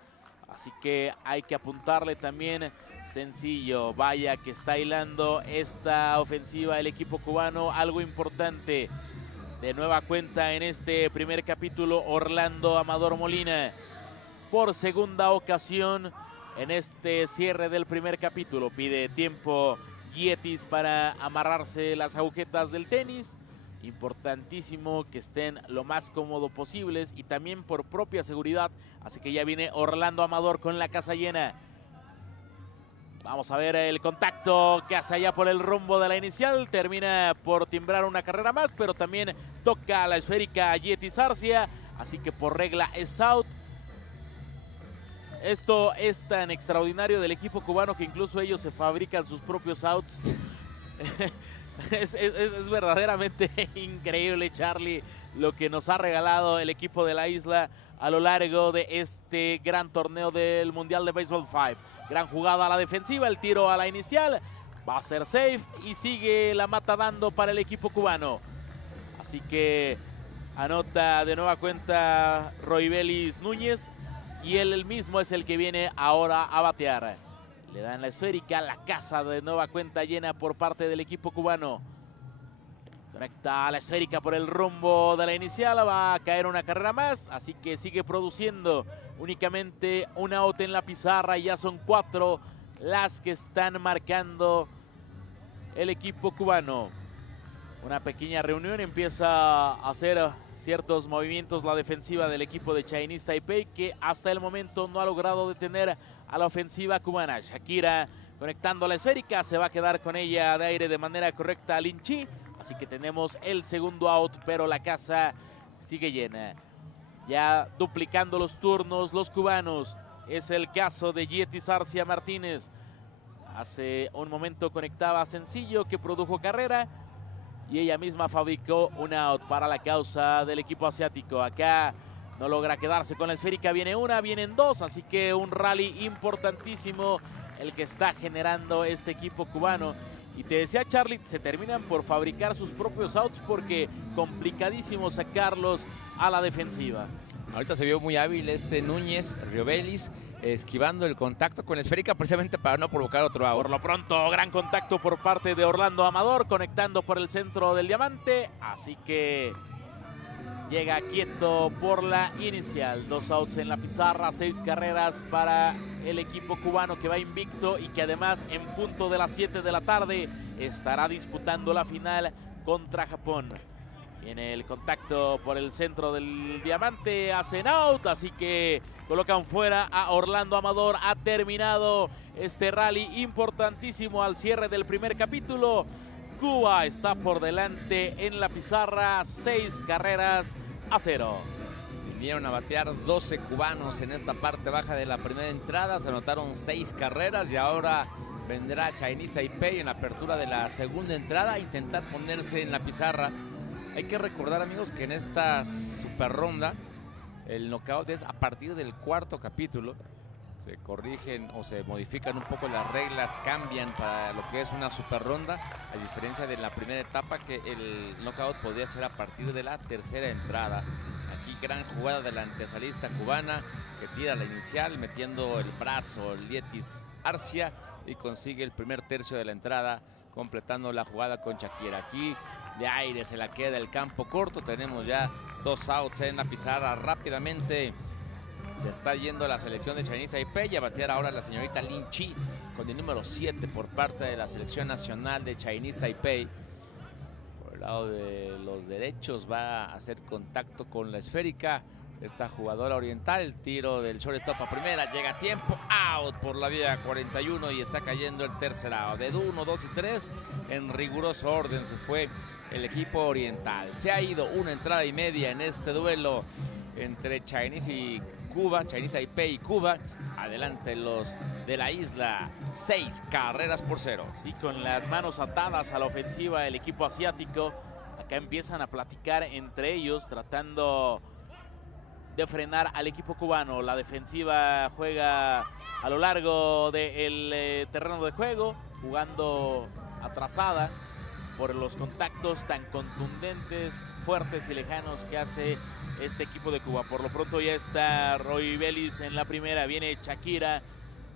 Así que hay que apuntarle también sencillo. Vaya que está hilando esta ofensiva el equipo cubano. Algo importante. De nueva cuenta en este primer capítulo, Orlando Amador Molina. Por segunda ocasión en este cierre del primer capítulo. Pide tiempo Yetis para amarrarse las agujetas del tenis. Importantísimo que estén lo más cómodo posibles y también por propia seguridad. Así que ya viene Orlando Amador con la casa llena. Vamos a ver el contacto que hace allá por el rumbo de la inicial. Termina por timbrar una carrera más, pero también toca la esférica a Yetis Arcia. Así que por regla es out. Esto es tan extraordinario del equipo cubano que incluso ellos se fabrican sus propios outs. Es verdaderamente increíble, Charlie, lo que nos ha regalado el equipo de la isla a lo largo de este gran torneo del Mundial de Baseball 5. Gran jugada a la defensiva, el tiro a la inicial. Va a ser safe y sigue la mata dando para el equipo cubano. Así que anota de nueva cuenta Roibelis Núñez y él mismo es el que viene ahora a batear. Le dan la esférica, la casa de nueva cuenta llena por parte del equipo cubano. Conecta la esférica por el rumbo de la inicial. Va a caer una carrera más. Así que sigue produciendo únicamente un out en la pizarra. Ya son 4 las que están marcando el equipo cubano. Una pequeña reunión. Empieza a hacer ciertos movimientos la defensiva del equipo de Chinese Taipei, que hasta el momento no ha logrado detener a la ofensiva cubana. Shakira conectando la esférica. Se va a quedar con ella de aire de manera correcta Lin Chi. Así que tenemos el segundo out, pero la casa sigue llena. Ya duplicando los turnos los cubanos. Es el caso de Yetis Arcia Martínez. Hace un momento conectaba sencillo que produjo carrera y ella misma fabricó un out para la causa del equipo asiático. Acá no logra quedarse con la esférica. Viene una, vienen 2, así que un rally importantísimo el que está generando este equipo cubano. Y te decía, Charlie, se terminan por fabricar sus propios outs porque complicadísimo sacarlos a la defensiva. Ahorita se vio muy hábil Núñez Riobelis, esquivando el contacto con la esférica precisamente para no provocar otro out. Por lo pronto, gran contacto por parte de Orlando Amador, conectando por el centro del diamante. Así que llega quieto por la inicial. 2 outs en la pizarra, 6 carreras para el equipo cubano que va invicto y que además en punto de las 7 de la tarde estará disputando la final contra Japón. Viene el contacto por el centro del diamante, hacen out, así que colocan fuera a Orlando Amador. Ha terminado este rally importantísimo al cierre del primer capítulo. Cuba está por delante en la pizarra, 6 carreras a 0. Vinieron a batear 12 cubanos en esta parte baja de la primera entrada, se anotaron 6 carreras y ahora vendrá Chinese Taipei en la apertura de la segunda entrada a intentar ponerse en la pizarra. Hay que recordar, amigos, que en esta super ronda el knockout es a partir del 4º capítulo. Se corrigen o se modifican un poco las reglas, cambian para lo que es una super ronda, a diferencia de la primera etapa que el knockout podría ser a partir de la 3ª entrada. Aquí gran jugada de la antesalista cubana que tira la inicial metiendo el brazo el Yetis Arcia y consigue el primer tercio de la entrada, completando la jugada con Shakira. Aquí de aire se la queda el campo corto. Tenemos ya 2 outs en la pizarra. Rápidamente se está yendo la selección de Chinese Taipei a batear ahora la señorita Lin Chi con el número 7 por parte de la selección nacional de Chinese Taipei. Por el lado de los derechos va a hacer contacto con la esférica esta jugadora oriental. El tiro del shortstop a primera, llega a tiempo, out por la vía 41 y está cayendo el tercer out. De 1, 2 y 3 en riguroso orden se fue el equipo oriental. Se ha ido 1 entrada y media en este duelo entre Chinese y Cuba, Chinese Taipei y Cuba. Adelante los de la isla, 6 carreras por 0. Sí, con las manos atadas a la ofensiva el equipo asiático. Acá empiezan a platicar entre ellos, tratando de frenar al equipo cubano. La defensiva juega a lo largo del terreno de juego, jugando atrasada por los contactos tan contundentes, fuertes y lejanos que hace este equipo de Cuba. Por lo pronto ya está Roy Vélez en la primera. Viene Shakira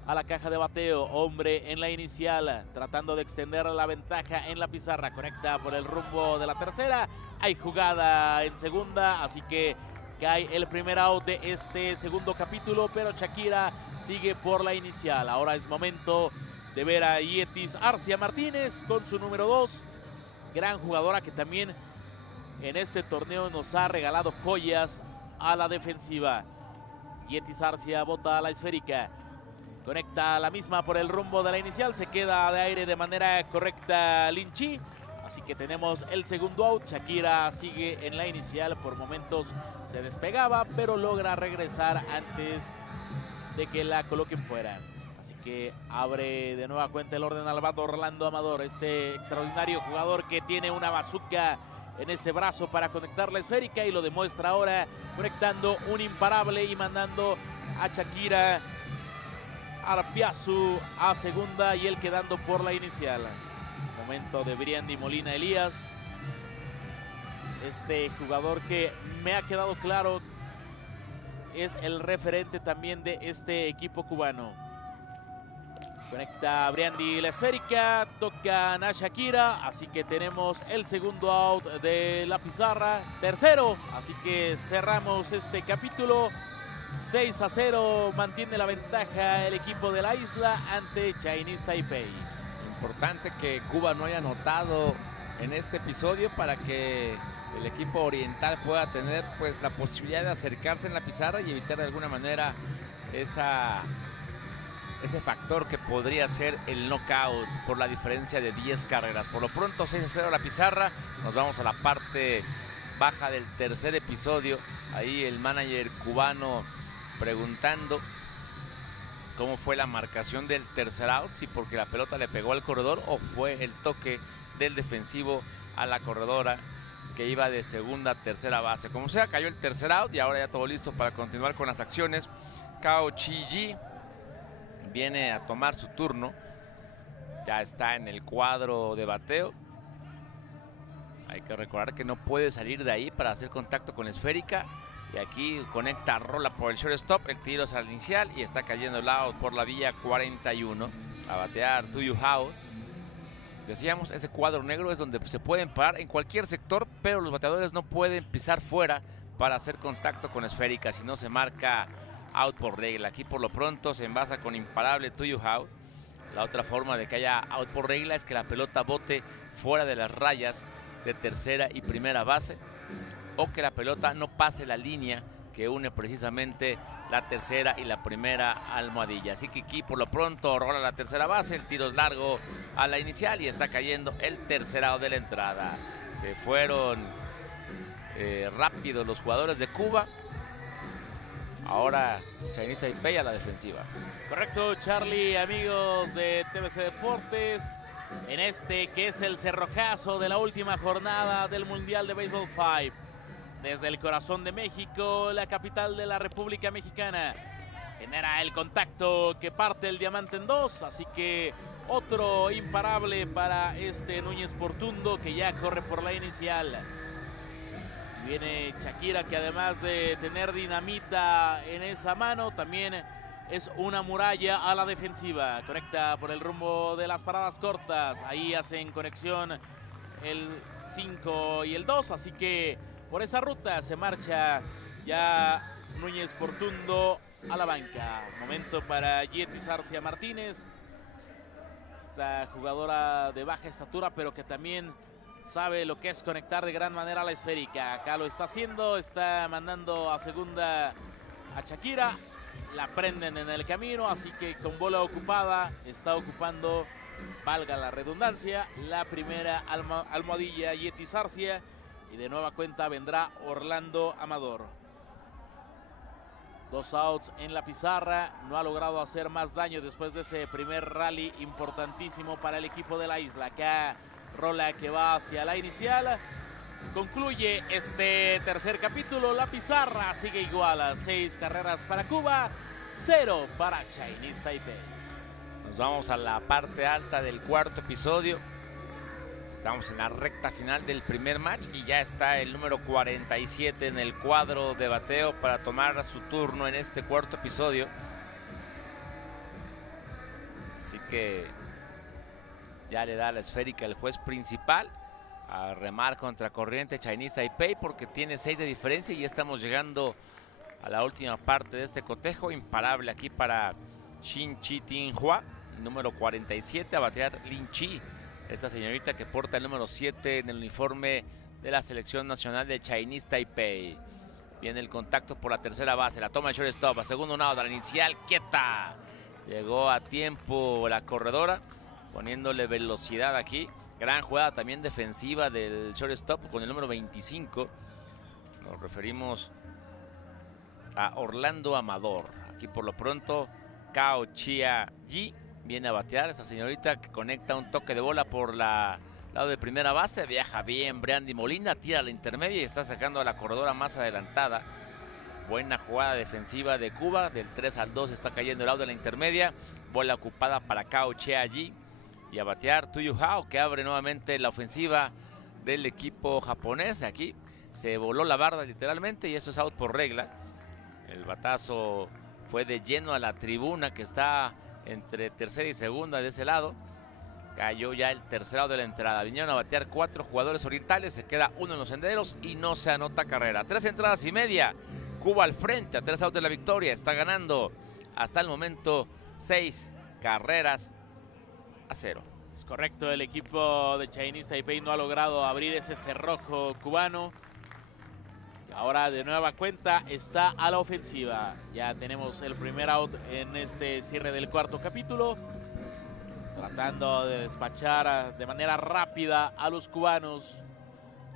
a la caja de bateo. Hombre en la inicial, tratando de extender la ventaja en la pizarra. Conecta por el rumbo de la tercera. Hay jugada en segunda, así que cae el primer out de este segundo capítulo, pero Shakira sigue por la inicial. Ahora es momento de ver a Yetis Arcia Martínez con su número 2. Gran jugadora que también en este torneo nos ha regalado joyas a la defensiva. Yetis Arcia bota a la esférica. Conecta la misma por el rumbo de la inicial. Se queda de aire de manera correcta Lin Chi. Así que tenemos el segundo out. Shakira sigue en la inicial. Por momentos se despegaba, pero logra regresar antes de que la coloquen fuera. Así que abre de nueva cuenta el orden al bate Orlando Amador. Este extraordinario jugador que tiene una bazooka en ese brazo para conectar la esférica y lo demuestra ahora conectando un imparable y mandando a Shakira Arpiazu a segunda y él quedando por la inicial. Momento de Briandy Molina Elías. Este jugador que me ha quedado claro es el referente también de este equipo cubano. Conecta Briandi la esférica, tocan a Shakira, así que tenemos el segundo out de la pizarra, tercero, así que cerramos este capítulo. 6-0 mantiene la ventaja el equipo de la isla ante Chinese Taipei. Importante que Cuba no haya anotado en este episodio para que el equipo oriental pueda tener pues la posibilidad de acercarse en la pizarra y evitar de alguna manera ese factor que podría ser el knockout por la diferencia de 10 carreras. Por lo pronto 6-0 la pizarra. Nos vamos a la parte baja del tercer episodio. Ahí el manager cubano preguntando cómo fue la marcación del tercer out, si porque la pelota le pegó al corredor o fue el toque del defensivo a la corredora que iba de segunda a tercera base. Como sea, cayó el tercer out y ahora ya todo listo para continuar con las acciones. Cao Chi-ji viene a tomar su turno. Ya está en el cuadro de bateo. Hay que recordar que no puede salir de ahí para hacer contacto con la esférica. Y aquí conecta rola por el shortstop. El tiro es al inicial y está cayendo el out por la vía 41. A batear Tuyu Hao. Decíamos, ese cuadro negro es donde se pueden parar en cualquier sector, pero los bateadores no pueden pisar fuera para hacer contacto con esférica, si no se marca out por regla. Aquí por lo pronto se envasa con imparable Tuyu Hao. La otra forma de que haya out por regla es que la pelota bote fuera de las rayas de tercera y primera base, o que la pelota no pase la línea que une precisamente la tercera y la primera almohadilla. Así que aquí por lo pronto rola la tercera base, el tiro es largo a la inicial y está cayendo el tercer out de la entrada. Se fueron rápidos los jugadores de Cuba. Ahora Chinese Taipei a la defensiva. Correcto, Charlie, amigos de TVC Deportes. En este que es el cerrojazo de la última jornada del Mundial de Baseball 5. Desde el corazón de México, la capital de la República Mexicana. Genera el contacto que parte el diamante en dos. Así que otro imparable para este Núñez Portundo que ya corre por la inicial. Viene Shakira, que además de tener dinamita en esa mano, también es una muralla a la defensiva. Conecta por el rumbo de las paradas cortas. Ahí hacen conexión el 5 y el 2. Así que por esa ruta se marcha ya Núñez Portundo a la banca. Momento para Yeti Zarcia Martínez. Esta jugadora de baja estatura, pero que también sabe lo que es conectar de gran manera a la esférica. Acá lo está haciendo, está mandando a segunda a Shakira. La prenden en el camino, así que con bola ocupada está ocupando, valga la redundancia, la primera almohadilla Yeti Zarcia. Y de nueva cuenta vendrá Orlando Amador. 2 outs en la pizarra. No ha logrado hacer más daño después de ese primer rally importantísimo para el equipo de la isla. Acá rola que va hacia la inicial. Concluye este tercer capítulo. La pizarra sigue igual a 6 carreras para Cuba, 0 para Chinese Taipei. Nos vamos a la parte alta del cuarto episodio. Estamos en la recta final del primer match y ya está el número 47 en el cuadro de bateo para tomar su turno en este cuarto episodio. Así que ya le da la esférica el juez principal a remar contra corriente Chinese Taipei porque tiene 6 de diferencia y ya estamos llegando a la última parte de este cotejo. Imparable aquí para Shin Chi Tin Hua, número 47, a batear Lin Chi. Esta señorita que porta el número 7 en el uniforme de la selección nacional de Chinese Taipei. Viene el contacto por la tercera base. La toma el shortstop. A segundo out. A la inicial. Quieta. Llegó a tiempo la corredora. Poniéndole velocidad aquí. Gran jugada también defensiva del shortstop con el número 25. Nos referimos a Orlando Amador. Aquí por lo pronto Cao Chia-ji viene a batear. Esa señorita que conecta un toque de bola por lado de primera base. Viaja bien Briandi Molina, tira a la intermedia y está sacando a la corredora más adelantada. Buena jugada defensiva de Cuba. Del 3 al 2 está cayendo el lado de la intermedia. Bola ocupada para Cao Chia-ji. Y a batear Tuyu Hao, que abre nuevamente la ofensiva del equipo japonés. Aquí se voló la barda literalmente y eso es out por regla. El batazo fue de lleno a la tribuna que está entre tercera y segunda de ese lado. Cayó ya el tercer lado de la entrada. Vinieron a batear 4 jugadores orientales. Se queda uno en los senderos y no se anota carrera. 3 entradas y media. Cuba al frente a 3 outs de la victoria. Está ganando hasta el momento 6 carreras a 0. Es correcto, el equipo de Chinese Taipei no ha logrado abrir ese cerrojo cubano. Ahora de nueva cuenta está a la ofensiva. Ya tenemos el primer out en este cierre del cuarto capítulo. Tratando de despachar de manera rápida a los cubanos.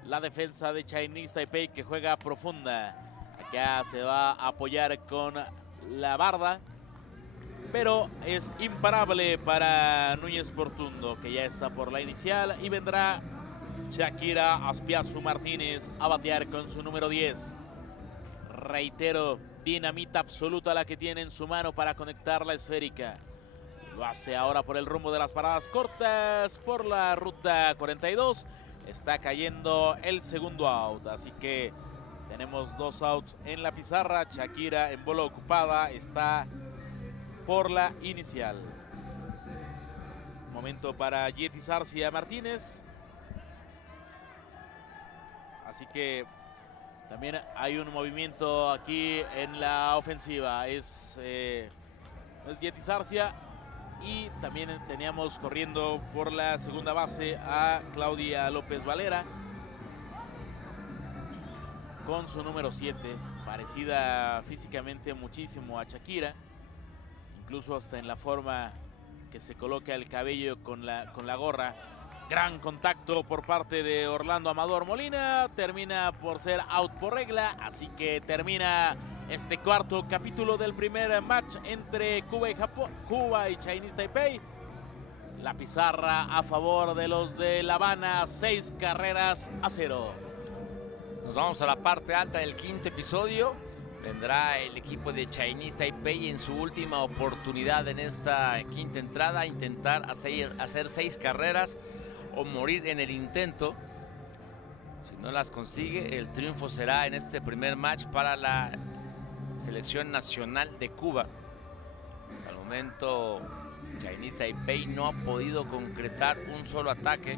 La defensa de Chinese Taipei que juega profunda. Acá se va a apoyar con la barda. Pero es imparable para Núñez Portundo, que ya está por la inicial. Y vendrá Shakira Aspiazu Martínez a batear con su número 10. Reitero, dinamita absoluta la que tiene en su mano para conectar la esférica. Lo hace ahora por el rumbo de las paradas cortas, por la ruta 42. Está cayendo el segundo out, así que tenemos 2 outs en la pizarra. Shakira en bola ocupada está por la inicial. Momento para Yeti Zarcia Martínez. Así que también hay un movimiento aquí en la ofensiva. Es Yeti Zarcia. Y también teníamos corriendo por la segunda base a Claudia López Valera con su número 7, parecida físicamente muchísimo a Shakira, incluso hasta en la forma que se coloca el cabello con la gorra. Gran contacto por parte de Orlando Amador Molina, termina por ser out por regla, así que termina este cuarto capítulo del primer match entre Cuba y Japón, Cuba y Chinese Taipei. La pizarra a favor de los de La Habana, 6 carreras a 0. Nos vamos a la parte alta del quinto episodio. Vendrá el equipo de Chinese Taipei en su última oportunidad en esta quinta entrada a intentar hacer 6 carreras o morir en el intento. Si no las consigue, el triunfo será en este primer match para la selección nacional de Cuba. Hasta el momento Chinese Taipei no ha podido concretar un solo ataque.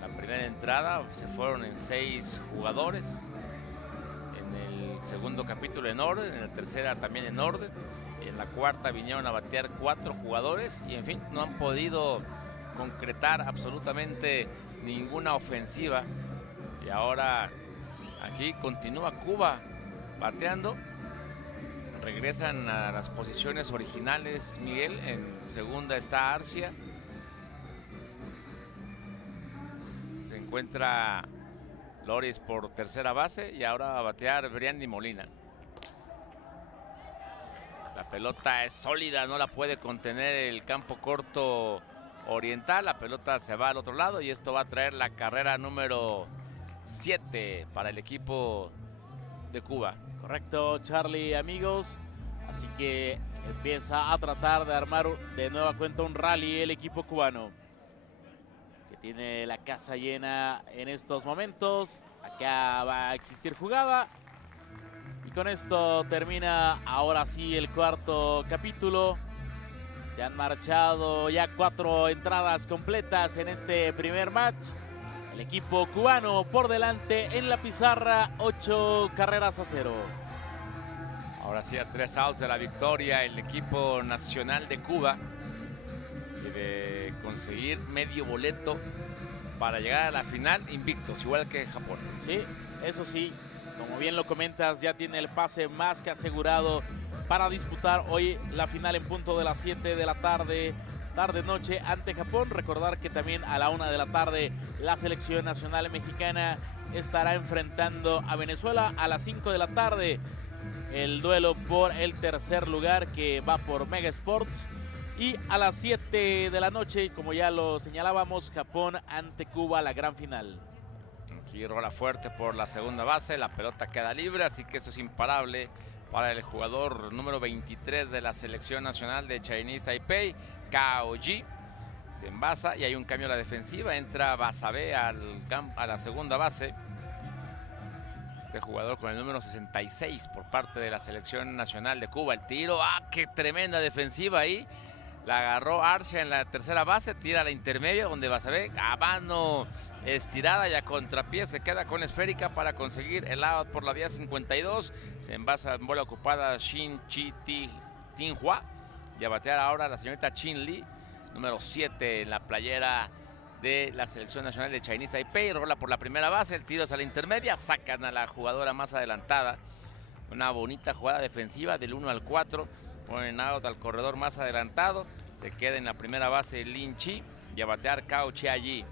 La primera entrada se fueron en 6 jugadores. En el segundo capítulo en orden, en la tercera también en orden. En la cuarta vinieron a batear 4 jugadores y en fin, no han podido concretar absolutamente ninguna ofensiva. Y ahora aquí continúa Cuba bateando. Regresan a las posiciones originales, Miguel. En segunda está Arcia. Se encuentra Loris por tercera base y ahora va a batear Briandy Molina. La pelota es sólida, no la puede contener el campo corto oriental. La pelota se va al otro lado y esto va a traer la carrera número 7 para el equipo de Cuba. Correcto, Charlie, amigos. Así que empieza a tratar de armar de nueva cuenta un rally el equipo cubano, que tiene la casa llena en estos momentos. Acá va a existir jugada. Y con esto termina ahora sí el cuarto capítulo. Se han marchado ya 4 entradas completas en este primer match. El equipo cubano por delante en la pizarra, 8 carreras a 0. Ahora sí, a 3 outs de la victoria, el equipo nacional de Cuba quiere conseguir medio boleto para llegar a la final invictos, igual que Japón. Sí, eso sí, como bien lo comentas, ya tiene el pase más que asegurado para disputar hoy la final en punto de las 7 de la tarde-noche ante Japón. Recordar que también a la 1 de la tarde la selección nacional mexicana estará enfrentando a Venezuela. A las 5 de la tarde el duelo por el tercer lugar que va por Mega Sports. Y a las 7 de la noche, como ya lo señalábamos, Japón ante Cuba, la gran final. Aquí rola fuerte por la segunda base, la pelota queda libre, así que esto es imparable para el jugador número 23 de la selección nacional de Chinese Taipei, Cao Ji. Se envasa y hay un cambio a la defensiva, entra Basabe a la segunda base. Este jugador con el número 66 por parte de la selección nacional de Cuba. El tiro, qué tremenda defensiva ahí. La agarró Arcia en la tercera base, tira a la intermedia donde vas a ver a mano estirada y a contrapié se queda con esférica para conseguir el out por la vía 52. Se envasa en bola ocupada Shin Chi Tinhua y a batear ahora la señorita Chin Lee, número 7 en la playera de la selección nacional de Chinese Taipei. Rola por la primera base, el tiro es a la intermedia, sacan a la jugadora más adelantada. Una bonita jugada defensiva del 1 al 4. Ponen out al corredor más adelantado. Se queda en la primera base Lin Chi y a batear Cao Chiayi.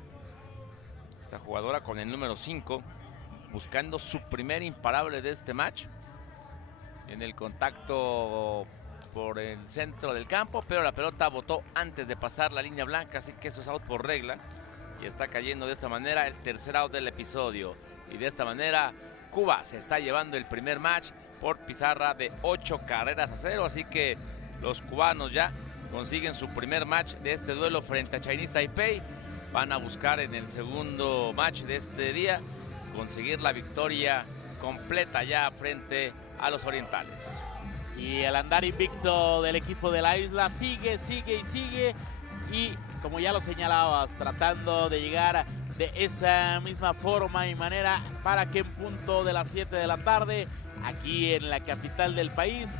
Esta jugadora con el número 5 buscando su primer imparable de este match. En el contacto por el centro del campo, pero la pelota botó antes de pasar la línea blanca, así que eso es out por regla. Y está cayendo de esta manera el tercer out del episodio. Y de esta manera Cuba se está llevando el primer match por pizarra de 8 carreras a 0. Así que los cubanos ya consiguen su primer match de este duelo frente a Chinese Taipei. Van a buscar en el segundo match de este día conseguir la victoria completa ya frente a los orientales. Y el andar invicto del equipo de la isla sigue. Y como ya lo señalabas, tratando de llegar de esa misma forma y manera para que en punto de las 7 de la tarde, aquí en la capital del país,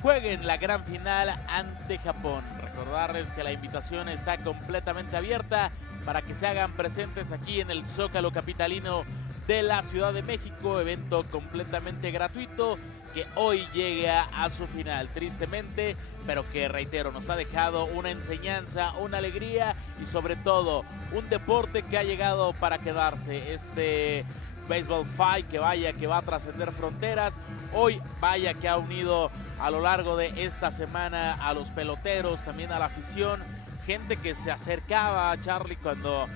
jueguen la gran final ante Japón. Recordarles que la invitación está completamente abierta para que se hagan presentes aquí en el Zócalo capitalino de la Ciudad de México. Evento completamente gratuito que hoy llega a su final, tristemente, pero que, reitero, nos ha dejado una enseñanza, una alegría y sobre todo un deporte que ha llegado para quedarse. Este Baseball5 que va a trascender fronteras. Hoy vaya que ha unido a lo largo de esta semana a los peloteros, también a la afición, gente que se acercaba a Charlie cuando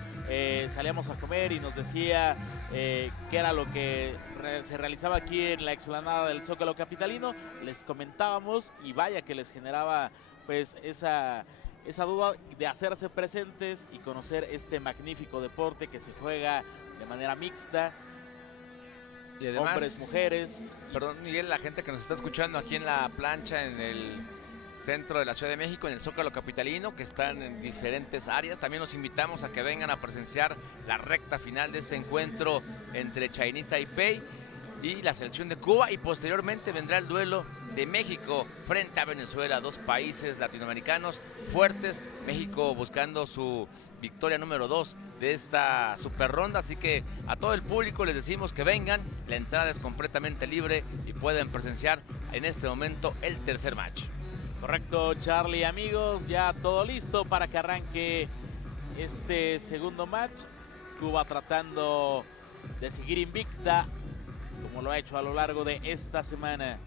salíamos a comer y nos decía qué era lo que se realizaba aquí en la explanada del Zócalo capitalino. Les comentábamos y vaya que les generaba pues esa duda de hacerse presentes y conocer este magnífico deporte que se juega de manera mixta. Y además, hombres, mujeres. Perdón, Miguel, la gente que nos está escuchando aquí en la plancha, en el centro de la Ciudad de México, en el Zócalo capitalino, que están en diferentes áreas. También los invitamos a que vengan a presenciar la recta final de este encuentro entre Chinese Taipei y la selección de Cuba. Y posteriormente vendrá el duelo de México frente a Venezuela, dos países latinoamericanos fuertes. México buscando su victoria número 2 de esta super ronda, así que a todo el público les decimos que vengan, la entrada es completamente libre y pueden presenciar en este momento el tercer match. Correcto, Charlie, amigos, ya todo listo para que arranque este segundo match. Cuba tratando de seguir invicta, como lo ha hecho a lo largo de esta semana.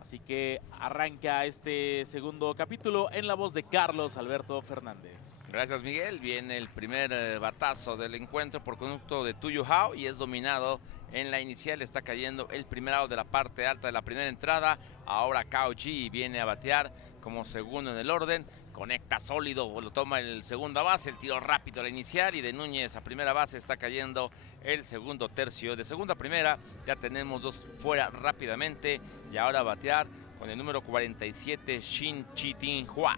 Así que arranca este segundo capítulo en la voz de Carlos Alberto Fernández. Gracias, Miguel. Viene el primer batazo del encuentro por conducto de Tuyu Hao y es dominado en la inicial. Está cayendo el primer out de la parte alta de la primera entrada. Ahora Cao Ji viene a batear como segundo en el orden. Conecta sólido, lo toma el segunda base, el tiro rápido a la inicial y de Núñez a primera base está cayendo el segundo tercio. De segunda a primera ya tenemos dos fuera rápidamente y ahora a batear con el número 47 Shin Chi Tinhua.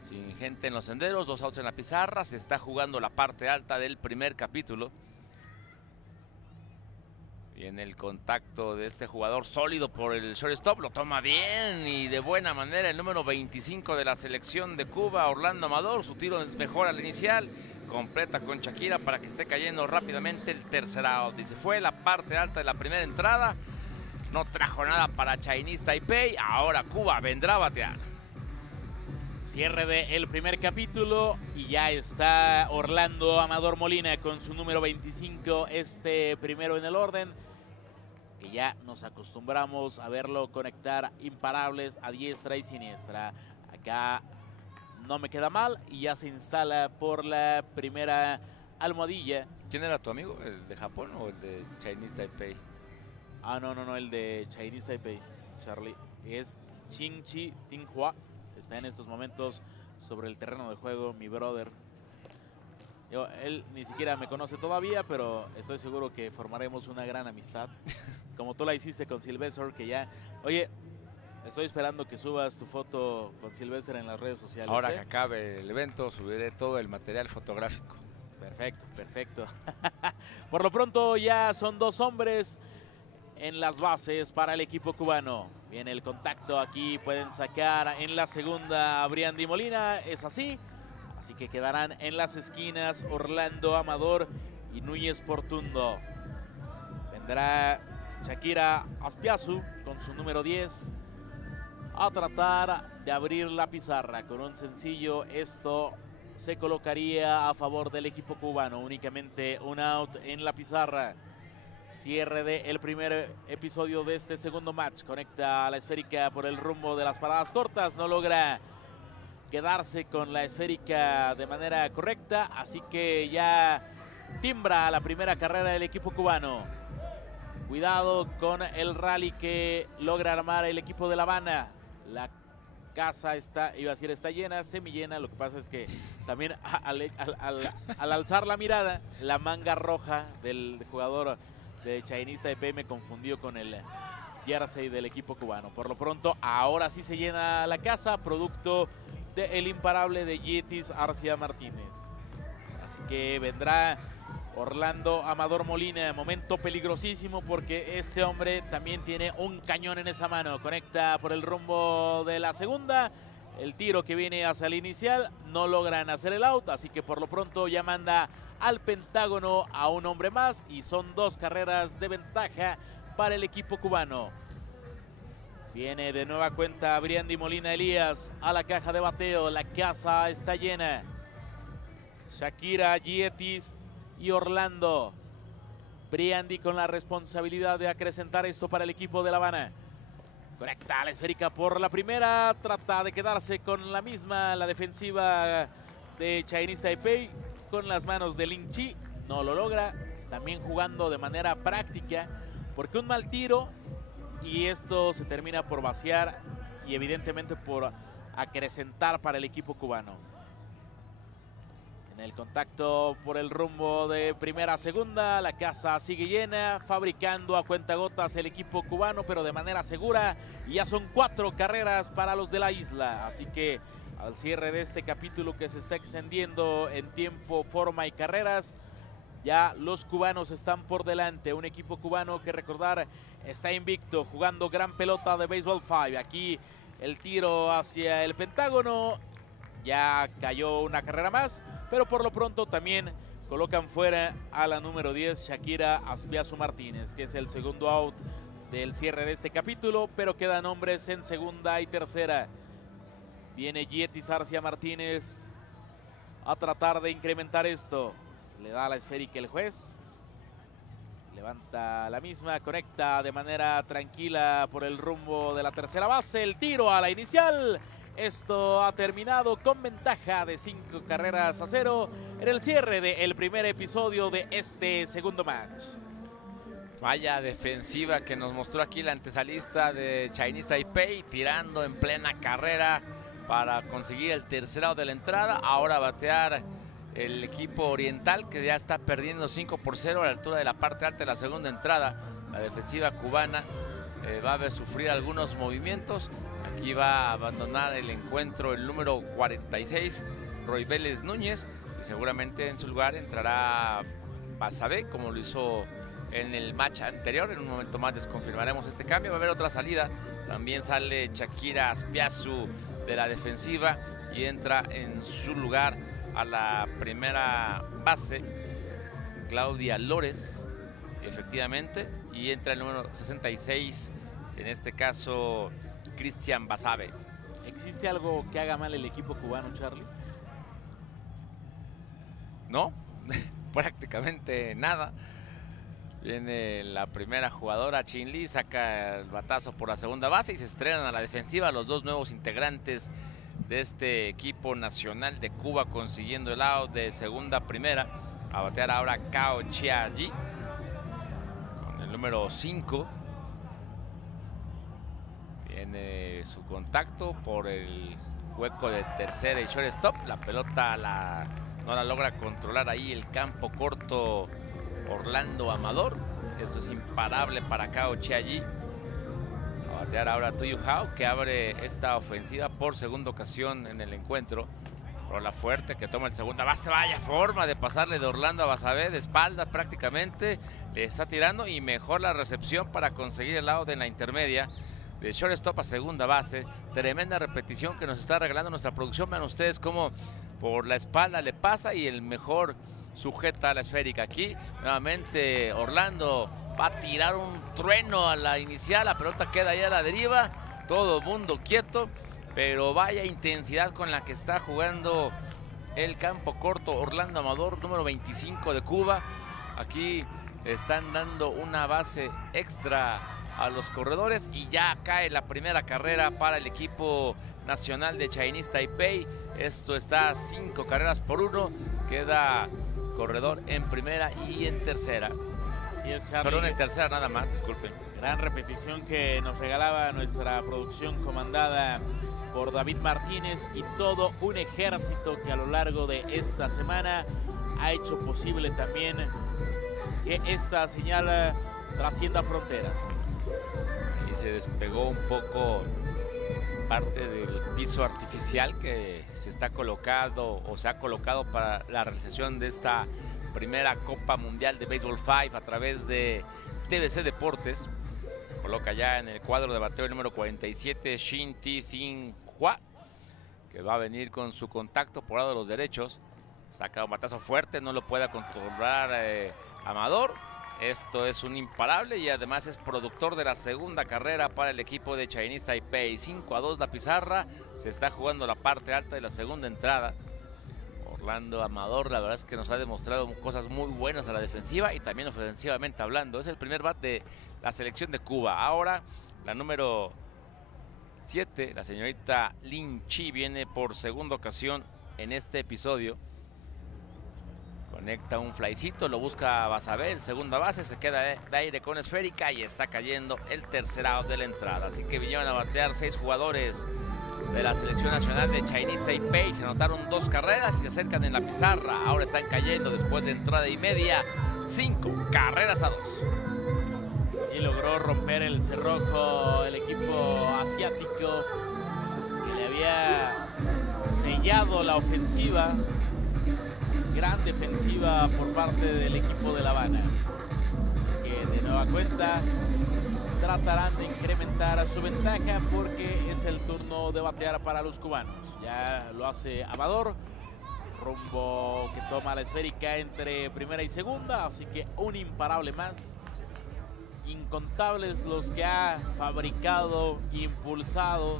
Sin gente en los senderos, dos outs en la pizarra, se está jugando la parte alta del primer capítulo. Y en el contacto de este jugador sólido por el shortstop, lo toma bien y de buena manera el número 25 de la selección de Cuba, Orlando Amador. Su tiro es mejor al inicial, completa con Shakira para que esté cayendo rápidamente el tercer out. Y se fue la parte alta de la primera entrada, no trajo nada para Chinese Taipei, ahora Cuba vendrá a batear. Cierre del primer capítulo y ya está Orlando Amador Molina con su número 25, este primero en el orden, que ya nos acostumbramos a verlo conectar imparables a diestra y siniestra. Acá no me queda mal y ya se instala por la primera almohadilla. ¿Quién era tu amigo? ¿El de Japón o el de Chinese Taipei? No, el de Chinese Taipei, Charlie. Es Shin Chi Tinhua. Está en estos momentos sobre el terreno de juego mi brother. Él ni siquiera me conoce todavía, pero estoy seguro que formaremos una gran amistad. Como tú la hiciste con Sylvester, que ya... Oye, estoy esperando que subas tu foto con Sylvester en las redes sociales. Ahora que acabe el evento, subiré todo el material fotográfico. Perfecto, perfecto. Por lo pronto ya son 2 hombres en las bases para el equipo cubano. Viene el contacto aquí, pueden sacar en la segunda a Briandy Molina, es así. Así que quedarán en las esquinas Orlando Amador y Núñez Portundo. Vendrá Shakira Aspiazu con su número 10 a tratar de abrir la pizarra con un sencillo. Esto se colocaría a favor del equipo cubano. Únicamente un out en la pizarra. Cierre del primer episodio de este segundo match. Conecta a la esférica por el rumbo de las paradas cortas. No logra quedarse con la esférica de manera correcta. Así que ya timbra la primera carrera del equipo cubano. Cuidado con el rally que logra armar el equipo de La Habana. La casa está, iba a decir está llena, semillena. Lo que pasa es que también al alzar la mirada, la manga roja del jugador de Chinese Taipei me confundió con el jersey del equipo cubano. Por lo pronto, ahora sí se llena la casa, producto del imparable de Yetis Arcia Martínez. Así que vendrá Orlando Amador Molina. Momento peligrosísimo porque este hombre también tiene un cañón en esa mano. Conecta por el rumbo de la segunda. El tiro que viene hacia el inicial, no logran hacer el out, así que por lo pronto ya manda al Pentágono a un hombre más y son 2 carreras de ventaja para el equipo cubano. Viene de nueva cuenta Briandy Molina Elías a la caja de bateo. La casa está llena. Shakira, Yetis y Orlando. Briandy con la responsabilidad de acrecentar esto para el equipo de La Habana. Conecta la esférica por la primera. Trata de quedarse con la misma, la defensiva de Chinese Taipei con las manos de Lin Chi. No lo logra. También jugando de manera práctica porque un mal tiro y esto se termina por vaciar y evidentemente por acrecentar para el equipo cubano. En el contacto por el rumbo de primera a segunda, la casa sigue llena, fabricando a cuentagotas el equipo cubano, pero de manera segura. Y ya son 4 carreras para los de la isla, así que al cierre de este capítulo que se está extendiendo en tiempo, forma y carreras, ya los cubanos están por delante. Un equipo cubano que, recordar, está invicto, jugando gran pelota de Baseball 5. Aquí el tiro hacia el Pentágono, ya cayó una carrera más, pero por lo pronto también colocan fuera a la número 10, Shakira Aspiazu Martínez, que es el segundo out del cierre de este capítulo, pero quedan hombres en segunda y tercera. Viene Yetis Arcia Martínez a tratar de incrementar esto. Le da la esférica el juez. Levanta la misma, conecta de manera tranquila por el rumbo de la tercera base. El tiro a la inicial. Esto ha terminado con ventaja de 5 carreras a 0 en el cierre del primer episodio de este segundo match. Vaya defensiva que nos mostró aquí la antesalista de Chinese Taipei, tirando en plena carrera para conseguir el tercer out de la entrada. Ahora batear el equipo oriental, que ya está perdiendo 5-0 a la altura de la parte alta de la segunda entrada. La defensiva cubana va a sufrir algunos movimientos. Aquí va a abandonar el encuentro el número 46, Roy Vélez Núñez, y seguramente en su lugar entrará Basabe, como lo hizo en el match anterior. En un momento más desconfirmaremos este cambio. Va a haber otra salida. También sale Shakira Aspiazu de la defensiva y entra en su lugar a la primera base Claudia Lores, efectivamente, y entra el número 66, en este caso Cristian Basabe. ¿Existe algo que haga mal el equipo cubano, Charlie? No, prácticamente nada. Viene la primera jugadora, Chin Lee, saca el batazo por la segunda base y se estrenan a la defensiva los 2 nuevos integrantes de este equipo nacional de Cuba, consiguiendo el out de segunda a primera. A batear ahora Cao Chia-Ji con el número 5. Viene su contacto por el hueco de tercera y shortstop. La pelota la no la logra controlar ahí el campo corto Orlando Amador. Esto es imparable para Cao Chiayi. A batear ahora Tuyu Hao, que abre esta ofensiva por segunda ocasión en el encuentro. Rola fuerte que toma el segunda base. Vaya forma de pasarle de Orlando a Basabe, de espalda prácticamente. Le está tirando y mejor la recepción para conseguir el out en la intermedia. De shortstop a segunda base. Tremenda repetición que nos está regalando nuestra producción. Vean ustedes cómo por la espalda le pasa y el mejor sujeta la esférica. Aquí nuevamente Orlando va a tirar un trueno a la inicial. La pelota queda ahí a la deriva. Todo el mundo quieto. Pero vaya intensidad con la que está jugando el campo corto Orlando Amador, número 25 de Cuba. Aquí están dando una base extra a los corredores y ya cae la primera carrera para el equipo nacional de Chinese Taipei. Esto está 5 carreras por 1. Queda corredor en primera y en tercera. Así es, Charlie. Perdón, en tercera nada más, disculpen. Gran repetición que nos regalaba nuestra producción comandada por David Martínez y todo un ejército que a lo largo de esta semana ha hecho posible también que esta señal trascienda fronteras. Y se despegó un poco parte del piso artificial que se está colocado o se ha colocado para la realización de esta primera Copa Mundial de Béisbol 5 a través de TBC Deportes. Se coloca ya en el cuadro de bateo el número 47, Shin Ti-Thin Hua, que va a venir con su contacto por lado de los derechos. Saca un batazo fuerte, no lo puede controlar Amador. Esto es un imparable y además es productor de la segunda carrera para el equipo de Chinese Taipei. 5-2 la pizarra, se está jugando la parte alta de la segunda entrada. Orlando Amador, la verdad es que nos ha demostrado cosas muy buenas a la defensiva y también ofensivamente hablando. Es el primer bat de la selección de Cuba. Ahora la número 7, la señorita Lin Chi, viene por segunda ocasión en este episodio. Conecta un flycito, lo busca Basabe, el segunda base, se queda de aire con esférica y está cayendo el tercer out de la entrada. Así que vinieron a batear 6 jugadores de la selección nacional de Chinese Taipei. Se anotaron 2 carreras y se acercan en la pizarra. Ahora están cayendo después de entrada y media. 5 carreras a 2. Y logró romper el cerrojo el equipo asiático que le había sellado la ofensiva. Gran defensiva por parte del equipo de La Habana, que de nueva cuenta tratarán de incrementar su ventaja porque es el turno de batear para los cubanos. Ya lo hace Amador, rumbo que toma la esférica entre primera y segunda, así que un imparable más. Incontables los que ha fabricado, impulsado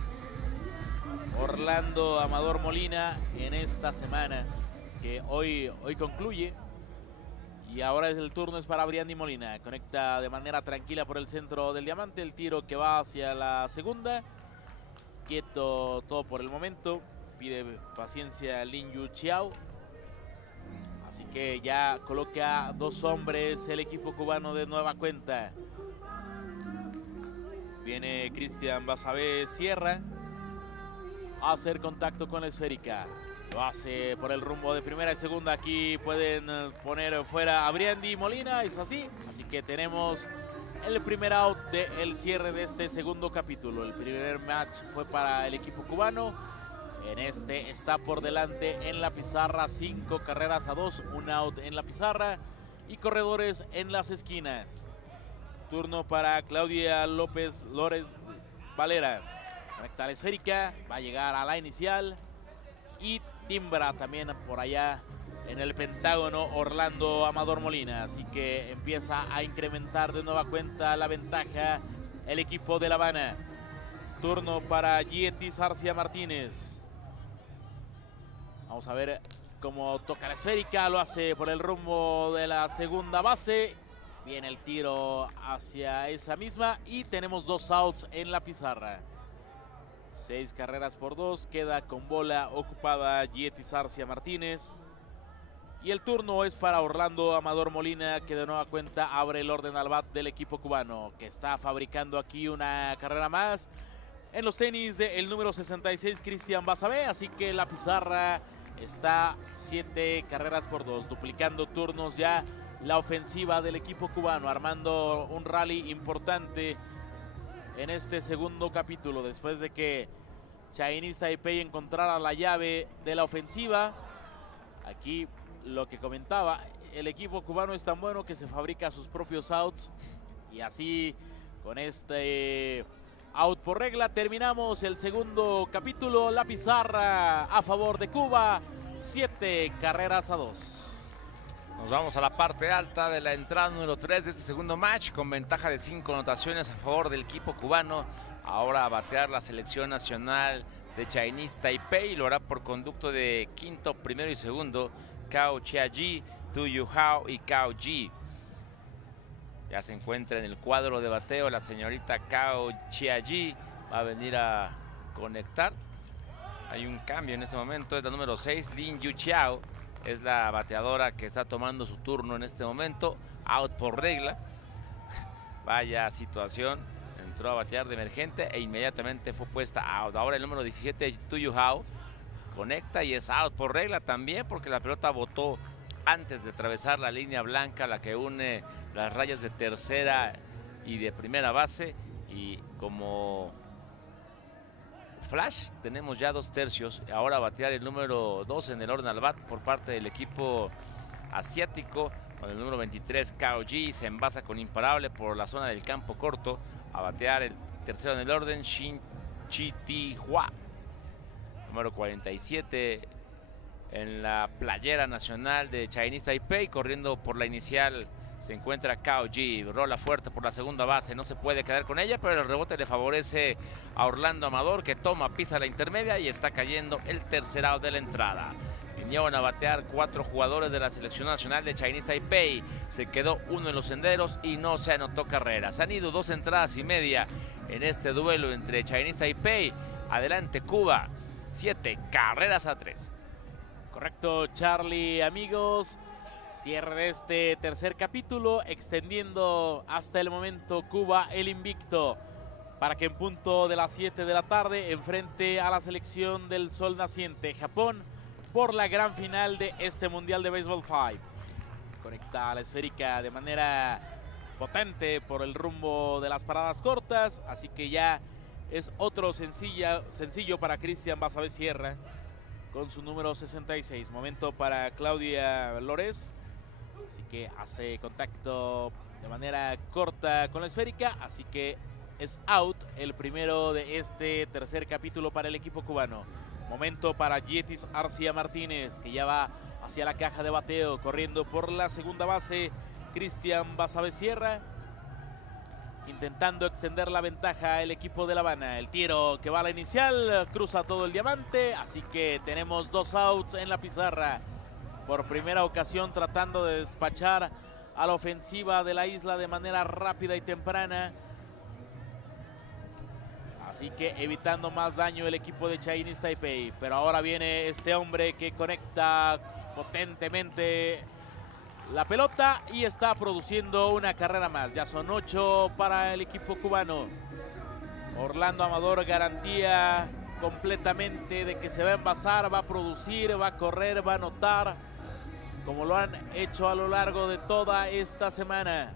Orlando Amador Molina en esta semana que hoy concluye. Y ahora el turno es para Briandy Molina. Conecta de manera tranquila por el centro del diamante. El tiro que va hacia la segunda. Quieto todo por el momento. Pide paciencia Lin Yu Chiao. Así que ya coloca 2 hombres el equipo cubano de nueva cuenta. Viene Cristian Basabe Sierra a hacer contacto con la esférica. Lo hace por el rumbo de primera y segunda. Aquí pueden poner fuera a Briandy Molina. Es así. Así que tenemos el primer out del cierre de este segundo capítulo. El primer match fue para el equipo cubano. En este está por delante en la pizarra 5 carreras a 2. Un out en la pizarra y corredores en las esquinas. Turno para Claudia López Lórez Valera. Conecta la esférica. Va a llegar a la inicial. Y timbra también por allá en el pentágono Orlando Amador Molina. Así que empieza a incrementar de nueva cuenta la ventaja el equipo de La Habana. Turno para Yetis Arcia Martínez. Vamos a ver cómo toca la esférica. Lo hace por el rumbo de la segunda base. Viene el tiro hacia esa misma y tenemos 2 outs en la pizarra. 6 carreras por 2, queda con bola ocupada Yetis Arcia Martínez. Y el turno es para Orlando Amador Molina, que de nueva cuenta abre el orden al bat del equipo cubano, que está fabricando aquí una carrera más en los tenis del número 66, Cristian Basabe. Así que la pizarra está 7 carreras por 2, duplicando turnos ya la ofensiva del equipo cubano, armando un rally importante en este segundo capítulo, después de que Chinese Taipei encontrara la llave de la ofensiva. Aquí lo que comentaba, el equipo cubano es tan bueno que se fabrica sus propios outs, y así con este out por regla terminamos el segundo capítulo. La pizarra a favor de Cuba, 7 carreras a 2. Nos vamos a la parte alta de la entrada número 3 de este segundo match, con ventaja de 5 anotaciones a favor del equipo cubano. Ahora a batear la selección nacional de Chinese Taipei, lo hará por conducto de quinto, primero y segundo, Cao Chia-ji, Tu Yu-hao y Cao Ji. Ya se encuentra en el cuadro de bateo la señorita Cao Chia-ji, va a venir a conectar. Hay un cambio en este momento, es la número 6, Lin Yu-chiao, es la bateadora que está tomando su turno en este momento, out por regla. Vaya situación, entró a batear de emergente e inmediatamente fue puesta out. Ahora el número 17, Tu Yu-hao, conecta y es out por regla también, porque la pelota botó antes de atravesar la línea blanca, la que une las rayas de tercera y de primera base. Y como flash tenemos ya 2 tercios. Ahora a batear el número 2 en el orden al bat por parte del equipo asiático, con el número 23, Cao Ji, se envasa con imparable por la zona del campo corto. A batear el tercero en el orden, Shin Chi-ti-hua, número 47 en la playera nacional de Chinese Taipei. Corriendo por la inicial se encuentra Cao Ji, rola fuerte por la segunda base, no se puede quedar con ella, pero el rebote le favorece a Orlando Amador, que toma, pisa la intermedia y está cayendo el tercer out de la entrada. Vinieron a batear 4 jugadores de la selección nacional de Chinese Taipei, se quedó uno en los senderos y no se anotó carreras. Han ido 2 entradas y media en este duelo entre Chinese Taipei. Adelante Cuba, 7 carreras a 3. Correcto, Charlie, amigos. Cierre de este tercer capítulo, extendiendo hasta el momento Cuba el invicto, para que en punto de las 7 de la tarde enfrente a la selección del sol naciente, Japón, por la gran final de este Mundial de Béisbol 5. Conecta la esférica de manera potente por el rumbo de las paradas cortas, así que ya es otro sencillo para Cristian Basabe Sierra con su número 66. Momento para Claudia Lórez, así que hace contacto de manera corta con la esférica, así que es out el primero de este tercer capítulo para el equipo cubano. Momento para Yetis Arcia Martínez, que ya va hacia la caja de bateo, corriendo por la segunda base Cristian Basabe Sierra, intentando extender la ventaja el equipo de La Habana. El tiro que va a la inicial cruza todo el diamante, así que tenemos 2 outs en la pizarra. Por primera ocasión tratando de despachar a la ofensiva de la isla de manera rápida y temprana, así que evitando más daño el equipo de Chinese Taipei. Pero ahora viene este hombre que conecta potentemente la pelota y está produciendo una carrera más. Ya son 8 para el equipo cubano. Orlando Amador garantía completamente de que se va a envasar, va a producir, va a correr, va a anotar, como lo han hecho a lo largo de toda esta semana.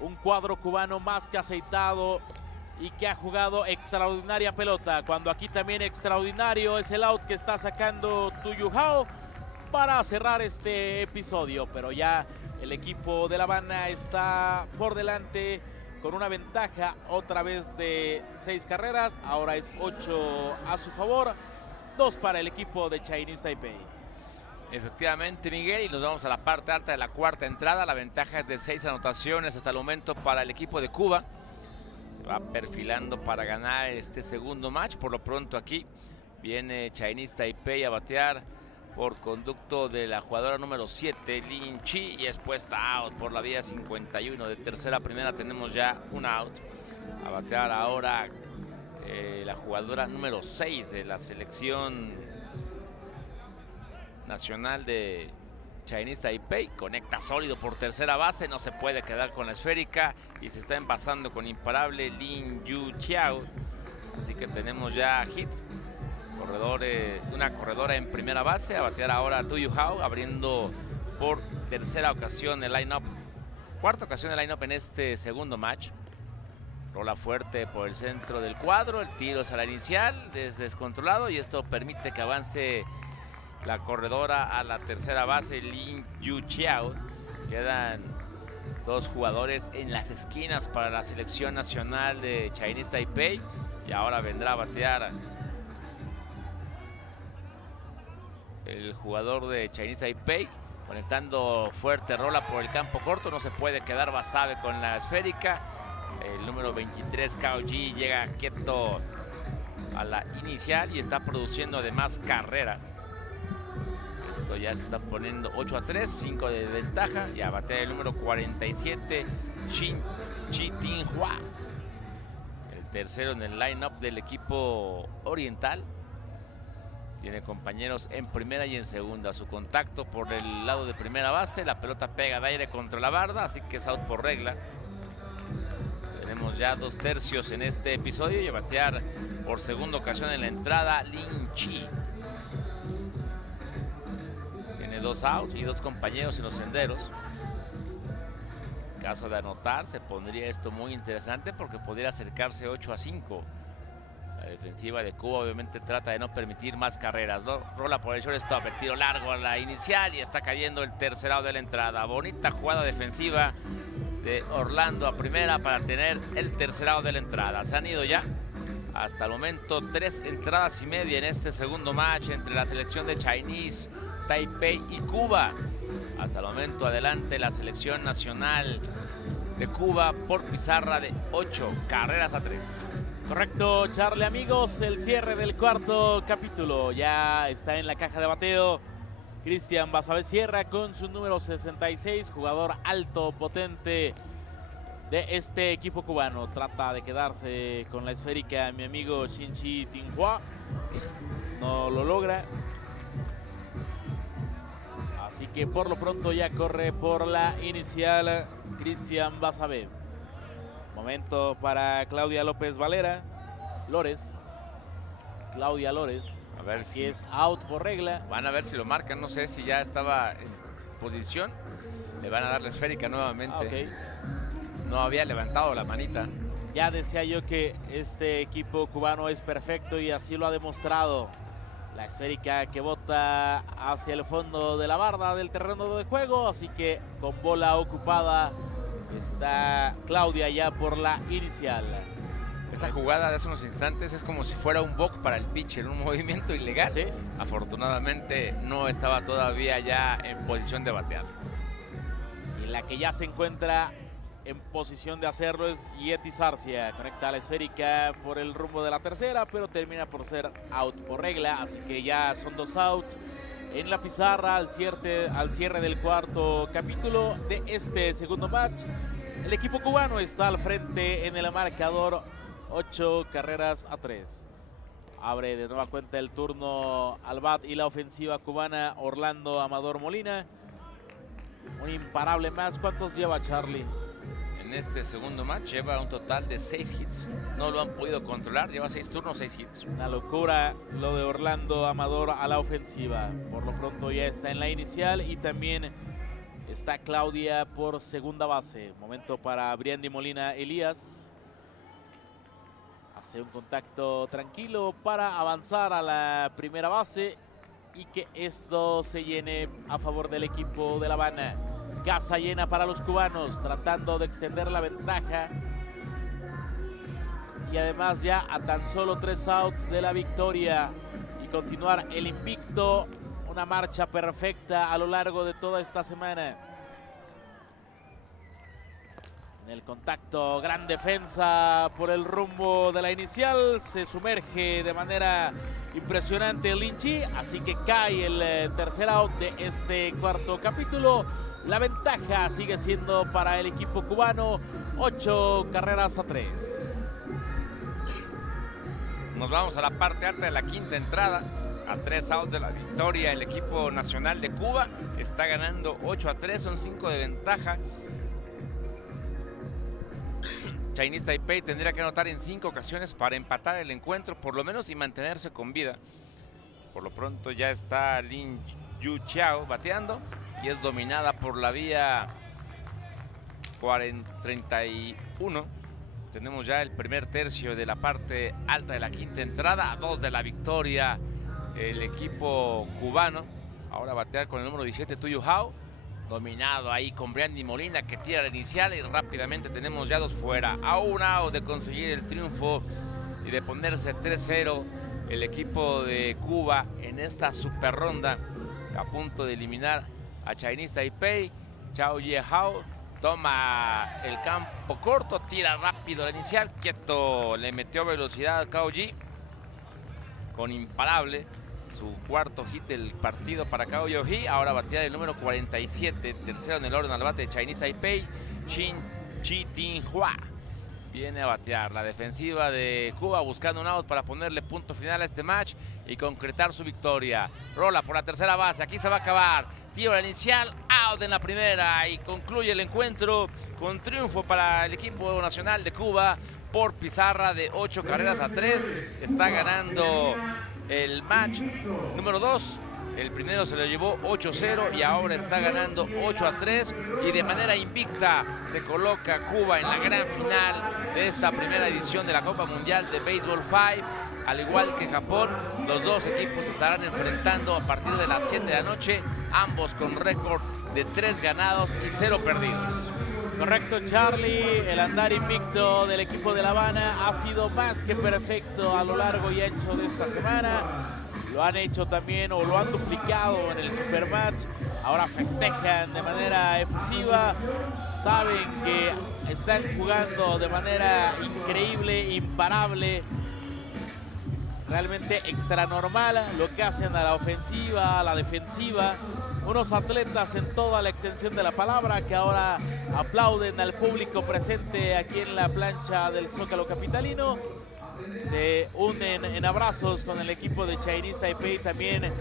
Un cuadro cubano más que aceitado y que ha jugado extraordinaria pelota, cuando aquí también extraordinario es el out que está sacando Tu Yu-hao para cerrar este episodio. Pero ya el equipo de La Habana está por delante con una ventaja otra vez de 6 carreras, ahora es 8 a su favor, 2 para el equipo de Chinese Taipei. Efectivamente, Miguel, y nos vamos a la parte alta de la cuarta entrada. La ventaja es de 6 anotaciones hasta el momento para el equipo de Cuba. Se va perfilando para ganar este segundo match. Por lo pronto aquí viene Chinese Taipei a batear por conducto de la jugadora número 7, Lin Chi, y es puesta out por la vía 51. De tercera a primera tenemos ya un out. A batear ahora la jugadora número 6 de la selección nacional de Chinese Taipei. Conecta sólido por tercera base, no se puede quedar con la esférica y se está envasando con imparable Lin Yu-chiao. Así que tenemos ya hit. Corredor una corredora en primera base, a batear ahora Do You How, abriendo por tercera ocasión el line-up, cuarta ocasión el line-up en este segundo match. Rola fuerte por el centro del cuadro, el tiro es a la inicial, descontrolado, y esto permite que avance la corredora a la tercera base, Lin Yu Chiao. Quedan dos jugadores en las esquinas para la selección nacional de Chinese Taipei, y ahora vendrá a batear el jugador de Chinese Taipei, conectando fuerte rola por el campo corto. No se puede quedar Basabe con la esférica. El número 23, Cao Ji, llega quieto a la inicial y está produciendo además carrera. Esto ya se está poniendo 8-3, 5 de ventaja, y a batear el número 47, Shin Chi-Tin-Hua, el tercero en el line-up del equipo oriental. Tiene compañeros en primera y en segunda. Su contacto por el lado de primera base, la pelota pega de aire contra la barda, así que es out por regla. Tenemos ya 2 tercios en este episodio, y a batear por segunda ocasión en la entrada Lin Chi. Tiene 2 outs y 2 compañeros en los senderos. En caso de anotar, se pondría esto muy interesante porque podría acercarse 8-5. La defensiva de Cuba obviamente trata de no permitir más carreras, ¿no? Rola por el shortstop, el tiro largo a la inicial, y está cayendo el tercer out de la entrada. Bonita jugada defensiva de Orlando a primera para tener el tercer out de la entrada. Se han ido ya hasta el momento 3 entradas y media en este segundo match entre la selección de Chinese Taipei y Cuba. Hasta el momento adelante la selección nacional de Cuba por pizarra de 8-3. Correcto, Charlie, amigos. El cierre del cuarto capítulo ya está en la caja de bateo. Cristian Basabe Sierra con su número 66, jugador alto, potente de este equipo cubano. Trata de quedarse con la esférica mi amigo Shin Chi-Tin-Hua. No lo logra. Así que por lo pronto ya corre por la inicial Cristian Basabe. Momento para Claudia López Valera. Claudia Lores. A ver si es out por regla. Van a ver si lo marcan. No sé si ya estaba en posición. Le van a dar la esférica nuevamente. Okay. No había levantado la manita. Ya decía yo que este equipo cubano es perfecto y así lo ha demostrado. La esférica que bota hacia el fondo de la barda del terreno de juego. Así que con bola ocupada está Claudia ya por la inicial. Esa jugada de hace unos instantes es como si fuera un walk para el pitcher, un movimiento ilegal. ¿Sí? Afortunadamente no estaba todavía ya en posición de batear. Y la que ya se encuentra en posición de hacerlo es Yeti Sarcia. Conecta la esférica por el rumbo de la tercera, pero termina por ser out por regla. Así que ya son 2 outs en la pizarra al cierre del cuarto capítulo de este segundo match. El equipo cubano está al frente en el marcador, 8-3. Abre de nueva cuenta el turno al bat y la ofensiva cubana Orlando Amador Molina. Un imparable más. ¿Cuántos lleva Charlie? En este segundo match lleva un total de 6 hits. No lo han podido controlar, lleva 6 turnos, 6 hits. Una locura lo de Orlando Amador a la ofensiva. Por lo pronto ya está en la inicial y también está Claudia por segunda base. Momento para Briandy Molina Elías. Hace un contacto tranquilo para avanzar a la primera base y que esto se llene a favor del equipo de La Habana. Casa llena para los cubanos, tratando de extender la ventaja. Y además ya a tan solo 3 outs de la victoria y continuar el invicto. Una marcha perfecta a lo largo de toda esta semana. En el contacto, gran defensa por el rumbo de la inicial. Se sumerge de manera impresionante el Lin Chi. Así que cae el tercer out de este cuarto capítulo. La ventaja sigue siendo para el equipo cubano, 8-3. Nos vamos a la parte alta de la quinta entrada. A 3 outs de la victoria, el equipo nacional de Cuba está ganando 8-3, son 5 de ventaja. Chinese Taipei tendría que anotar en 5 ocasiones para empatar el encuentro, por lo menos, y mantenerse con vida. Por lo pronto ya está Lin Yu Chiao bateando y es dominada por la vía 31. Tenemos ya el primer tercio de la parte alta de la quinta entrada, a 2 de la victoria el equipo cubano. Ahora batear con el número 17, Tuyu Hao, dominado ahí con Briandy Molina, que tira la inicial y rápidamente tenemos ya 2 fuera. A un out de conseguir el triunfo y de ponerse 3-0 el equipo de Cuba en esta super ronda, a punto de eliminar a Chinese Taipei. Chao Ye Hao toma el campo corto, tira rápido la inicial, quieto, le metió velocidad a Cao Yi con imparable. Su cuarto hit del partido para Cao Yi. Ahora batea el número 47, tercero en el orden al bate de Chinese Taipei, Shin Chi Tin Hua. Viene a batear la defensiva de Cuba buscando un out para ponerle punto final a este match y concretar su victoria. Rola por la tercera base, aquí se va a acabar. Tiro la inicial, out en la primera y concluye el encuentro con triunfo para el equipo nacional de Cuba por pizarra de 8 carreras a 3. Está ganando el match número 2. El primero se lo llevó 8-0 y ahora está ganando 8-3 y de manera invicta se coloca Cuba en la gran final de esta primera edición de la Copa Mundial de Baseball 5. Al igual que Japón, los dos equipos estarán enfrentando a partir de las 7 de la noche, ambos con récord de 3 ganados y 0 perdidos. Correcto, Charlie. El andar invicto del equipo de La Habana ha sido más que perfecto a lo largo y ancho de esta semana. Lo han hecho también o lo han duplicado en el Supermatch. Ahora festejan de manera efusiva. Saben que están jugando de manera increíble, imparable, realmente extra normal lo que hacen a la ofensiva, a la defensiva. Unos atletas en toda la extensión de la palabra que ahora aplauden al público presente aquí en la plancha del Zócalo capitalino. Se unen en abrazos con el equipo de Chinese Taipei, también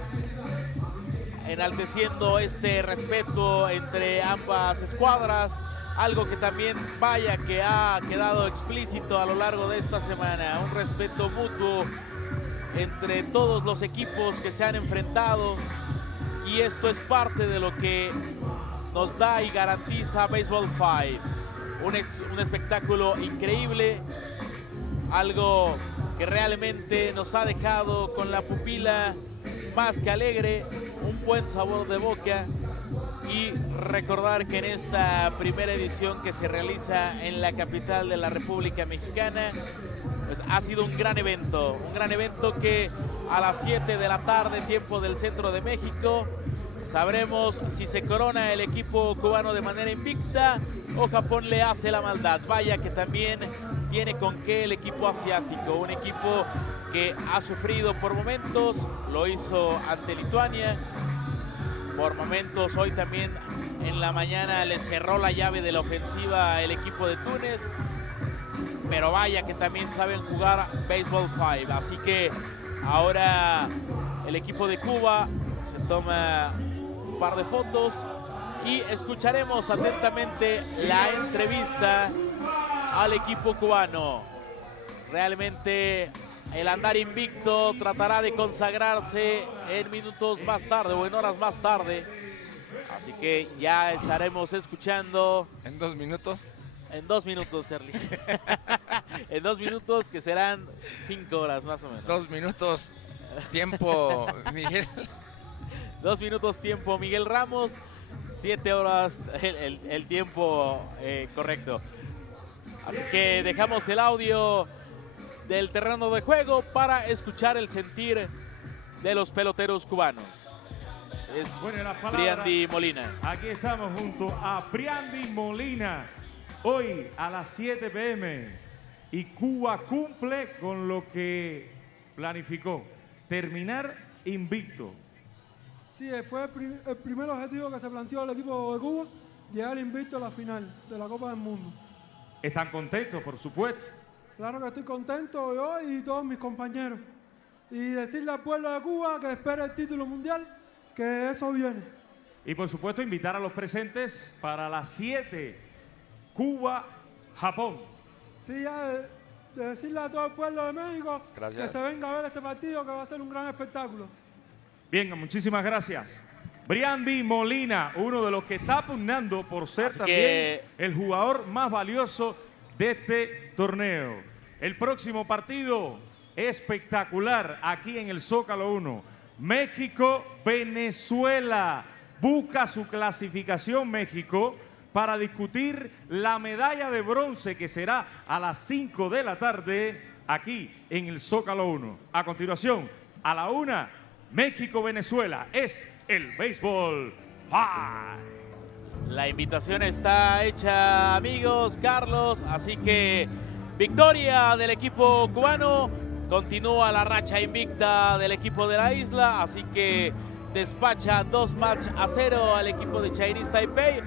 enalteciendo este respeto entre ambas escuadras, algo que también vaya que ha quedado explícito a lo largo de esta semana, un respeto mutuo entre todos los equipos que se han enfrentado, y esto es parte de lo que nos da y garantiza Baseball 5, un espectáculo increíble, algo que realmente nos ha dejado con la pupila más que alegre, un buen sabor de boca. Y recordar que en esta primera edición que se realiza en la capital de la República Mexicana, pues ha sido un gran evento que a las 7 de la tarde, tiempo del centro de México, sabremos si se corona el equipo cubano de manera invicta o Japón le hace la maldad. Vaya que también tiene con qué el equipo asiático, un equipo que ha sufrido por momentos, lo hizo ante Lituania, por momentos hoy también en la mañana le cerró la llave de la ofensiva el equipo de Túnez, pero vaya que también saben jugar Baseball 5, así que ahora el equipo de Cuba se toma un par de fotos y escucharemos atentamente la entrevista al equipo cubano. Realmente el andar invicto tratará de consagrarse en minutos más tarde o en horas más tarde. Así que ya estaremos escuchando. ¿En 2 minutos? En 2 minutos, Charlie. En 2 minutos, que serán 5 horas más o menos. 2 minutos tiempo, Miguel. 2 minutos tiempo, Miguel Ramos. 7 horas el tiempo correcto. Así que dejamos el audio del terreno de juego para escuchar el sentir de los peloteros cubanos. Es Briandy Molina. Aquí estamos junto a Briandy Molina. Hoy a las 7 p.m. y Cuba cumple con lo que planificó, terminar invicto. Sí, fue el primer objetivo que se planteó el equipo de Cuba, llegar invicto a la final de la Copa del Mundo. ¿Están contentos, por supuesto? Claro que estoy contento, yo y todos mis compañeros. Y decirle al pueblo de Cuba que espere el título mundial, que eso viene. Y por supuesto invitar a los presentes para las 7, Cuba-Japón. Sí, ya de decirle a todo el pueblo de México que se venga a ver este partido, que va a ser un gran espectáculo. Bien, muchísimas gracias. Briandy Molina, uno de los que está pugnando por ser también el jugador más valioso de este torneo. El próximo partido espectacular aquí en el Zócalo 1. México-Venezuela. Busca su clasificación México para discutir la medalla de bronce que será a las 5 de la tarde aquí en el Zócalo 1. A continuación, a la 1, México-Venezuela. Es el Baseball 5. La invitación está hecha, amigos, Carlos, así que victoria del equipo cubano, continúa la racha invicta del equipo de la isla, así que despacha 2-0 al equipo de Chinese Taipei,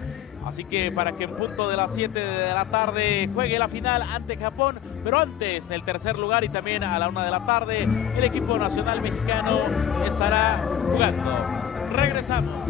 así que para que en punto de las 7 de la tarde juegue la final ante Japón, pero antes el tercer lugar y también a la 1 de la tarde el equipo nacional mexicano estará jugando. Regresamos.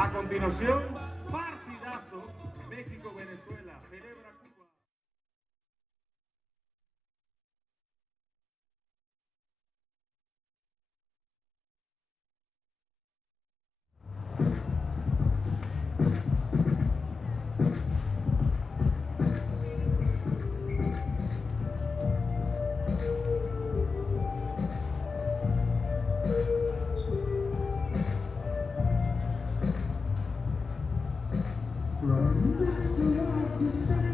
A continuación, partidazo México-Venezuela. Celebra Cuba. From the rest of the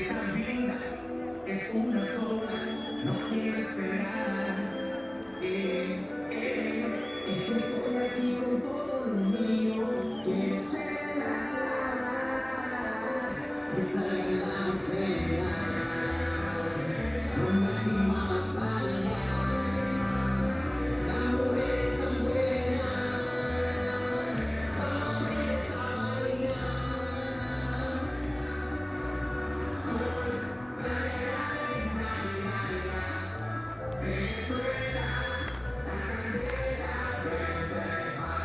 esa vida es una sola, no quiero esperar. Estoy aquí con todo lo mío, quiero será. Esta es la espera, no me animo a batalla. La mujer tan buena, hombre esta vaina. Soy Venezuela, la candela verde.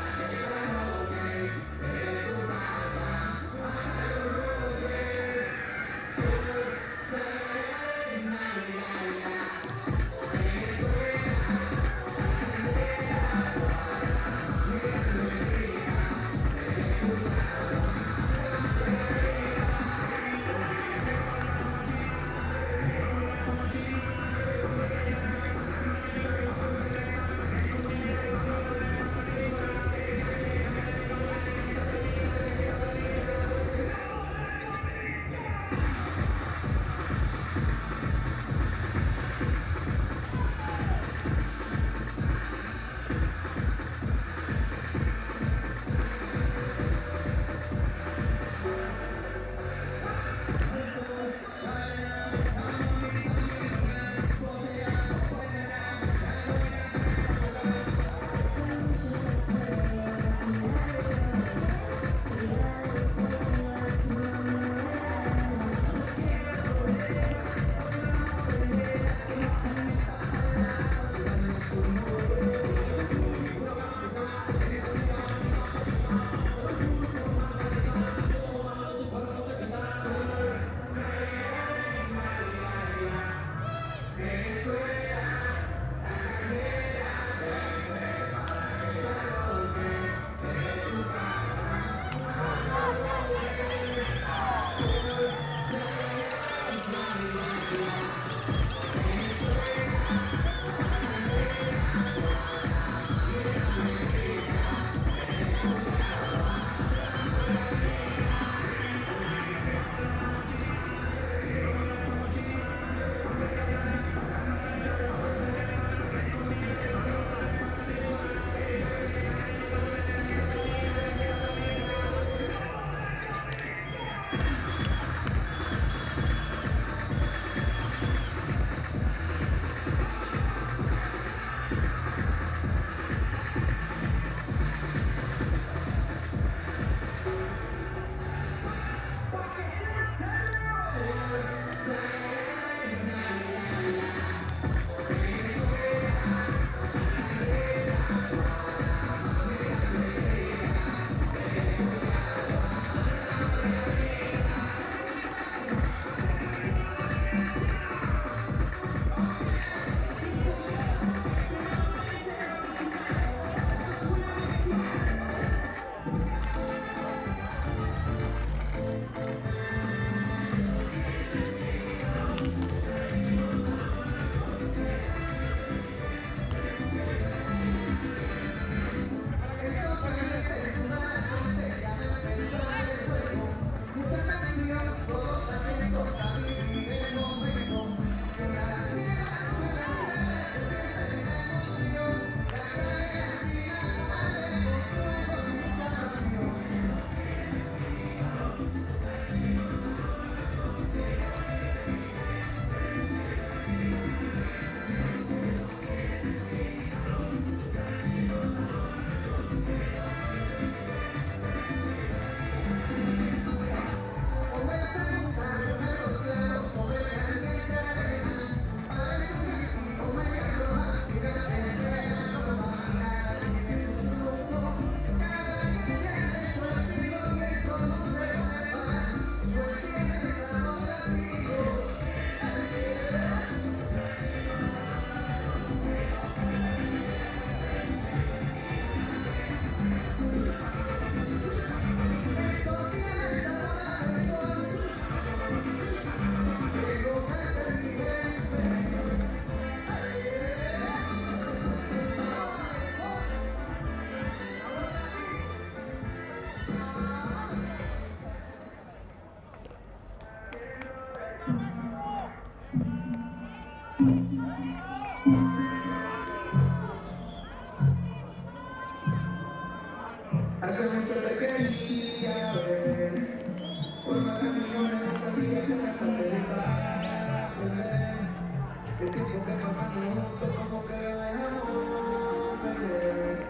El tiempo que pasamos juntos como que lo dejamos perder.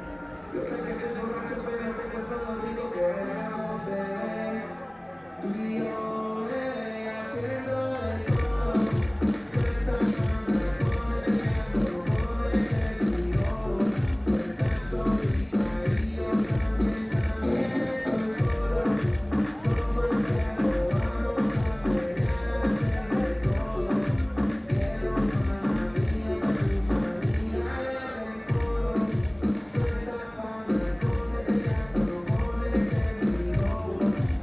Yo sé que estoy borracho, pero tengo todo el rico que dejamos beber. Tú y yo, bebé, haciendo de todo. Tú estás mal, todo puede ser tú y yo. Tú estás solita y yo también estoy solo. Toma que algo vamos a pelear, hacer de todo. Quiero más amigos, tus amigas en coro. Tú estás mal, ponete ya, no puede ser tú y yo.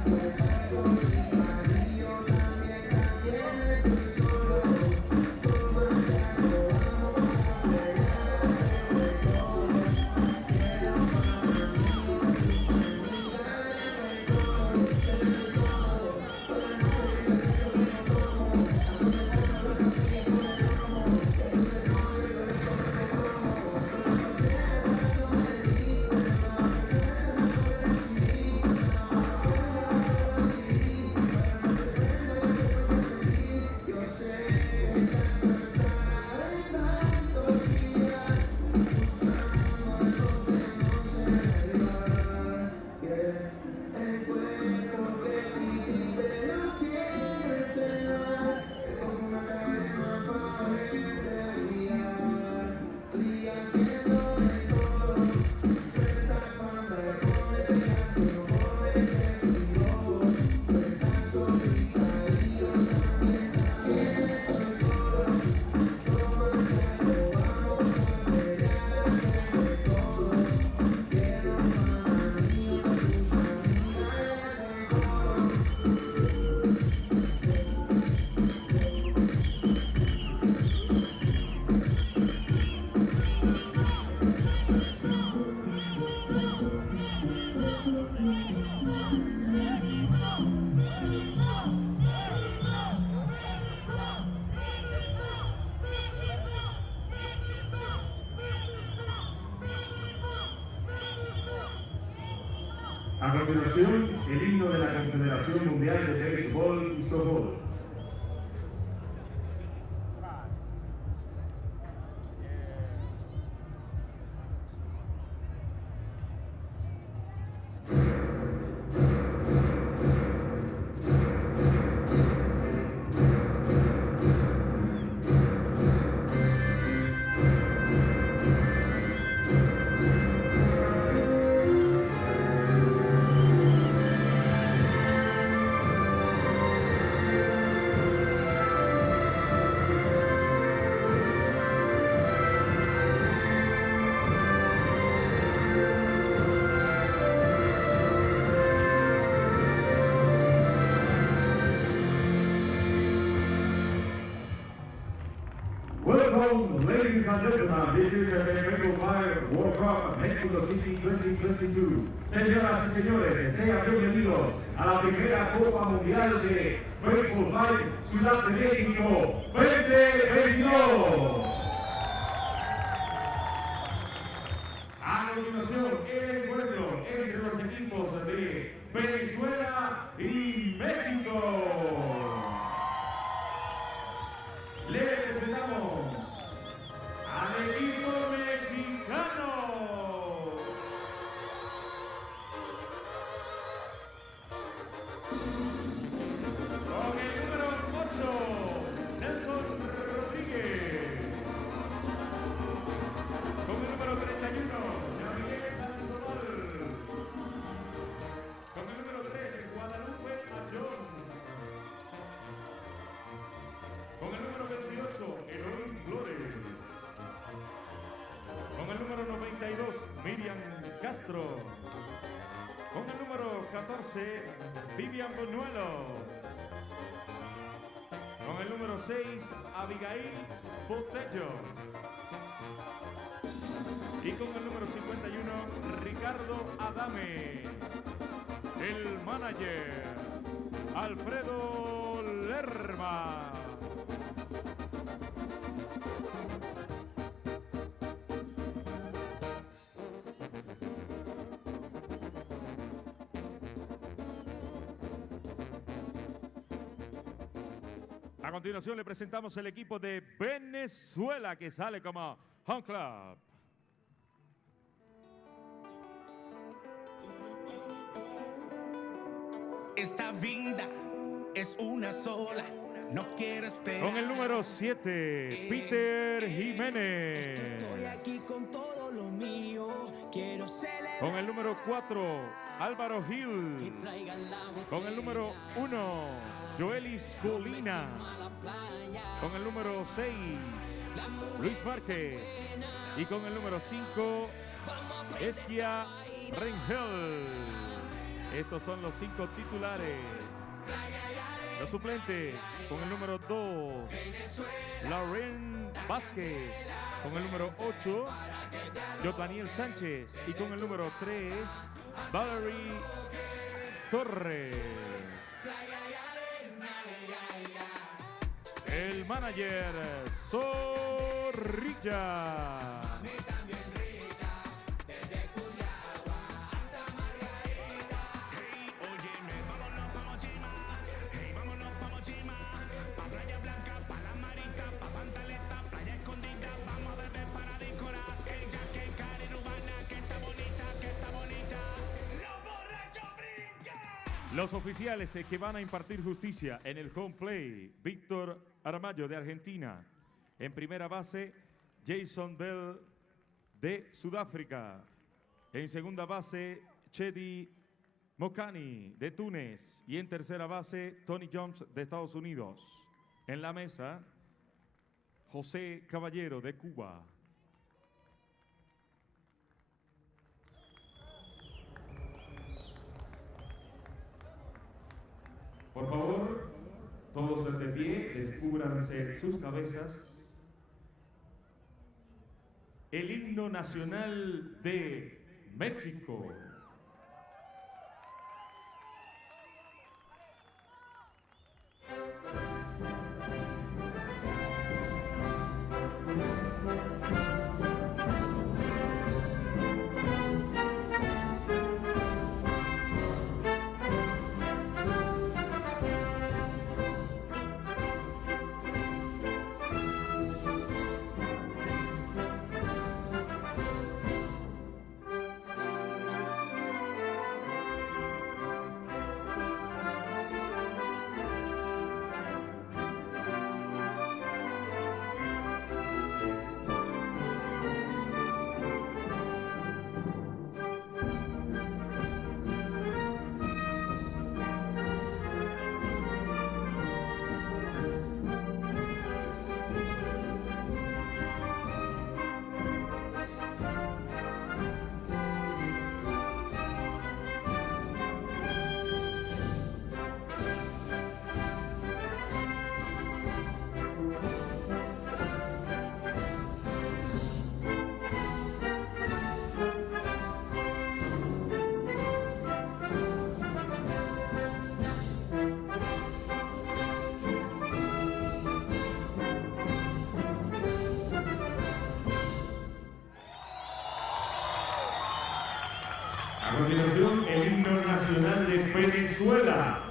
Tú estás solita y yo también estoy solo. Toma que algo vamos a pelear, hacer de todo. Quiero más amigos, tus amigas en coro. Es todo. Toda la noche que te quiero que nos tomo. A donde salga los amigos como somos. Entonces no me lo digo que te como. Solo no sé hablando de ti. Pero la vacaciones se me pueden decidir. La vacaciones la puedo vivir. Para no te prendo y se puede sentir. Yo sé que estás cansada de tantos días usando algo que no sé arreglar. El cuerpo que hiciste lo quieres cenar. Es como una cadena para verte brillar. Estoy haciendo de todo. Tú estás mal, ponete ya, tú no puedes ser tú y yo. Tú estás solita y yo también estoy solo. Toma que algo vamos a pelear, hacer de todo. Quiero más amigos, tus amigas en coro. A continuación, el himno de la Confederación Mundial de Béisbol y Softball. Welcome, ladies and gentlemen. This is the Baseball5 WorldCup Mexico City 2022. Señoras y señores, sean bienvenidos a la primera Copa Mundial de Baseball5 Ciudad de México 2022. A continuación, el encuentro entre los equipos de Venezuela y México. Le presentamos al equipo mexicano. Con el número 8, Nelson Rodríguez. Con el número 31, Gabriel Sandoval. Con el número 3, Guadalupe Ayón. Con el número 28, Eloy Flores. Con el número 92, Miriam Castro. Con el número 14, Vivian Bonuelo. Con el número 6, Abigail Botello. Y con el número 51, Ricardo Adame. El manager, Alfredo Lerma. A A continuación le presentamos el equipo de Venezuela que sale como Home Club. Esta vida es una sola, no quiero esperar. Con el número 7, Peter Jiménez. Estoy aquí con todo lo mío, quiero celebrar. Con el número 4, Álvaro Gil. Con el número 1, Joelis Colina. Con el número 6, Luis Márquez. Y con el número 5, Esquia Rengel. Estos son los 5 titulares. Los suplentes, con el número 2, Lauren Vázquez. Con el número 8, Jotaniel Sánchez. Y con el número 3, Valerie Torres. El manager, Zorrilla. Los oficiales que van a impartir justicia en el home play: Víctor Aramayo de Argentina. En primera base, Jason Bell de Sudáfrica. En segunda base, Chedi Mokani de Túnez. Y en tercera base, Tony Jones de Estados Unidos. En la mesa, José Caballero de Cuba. Por favor, todos de pie, descúbranse sus cabezas. El himno nacional de México. A continuación, el himno nacional de Venezuela.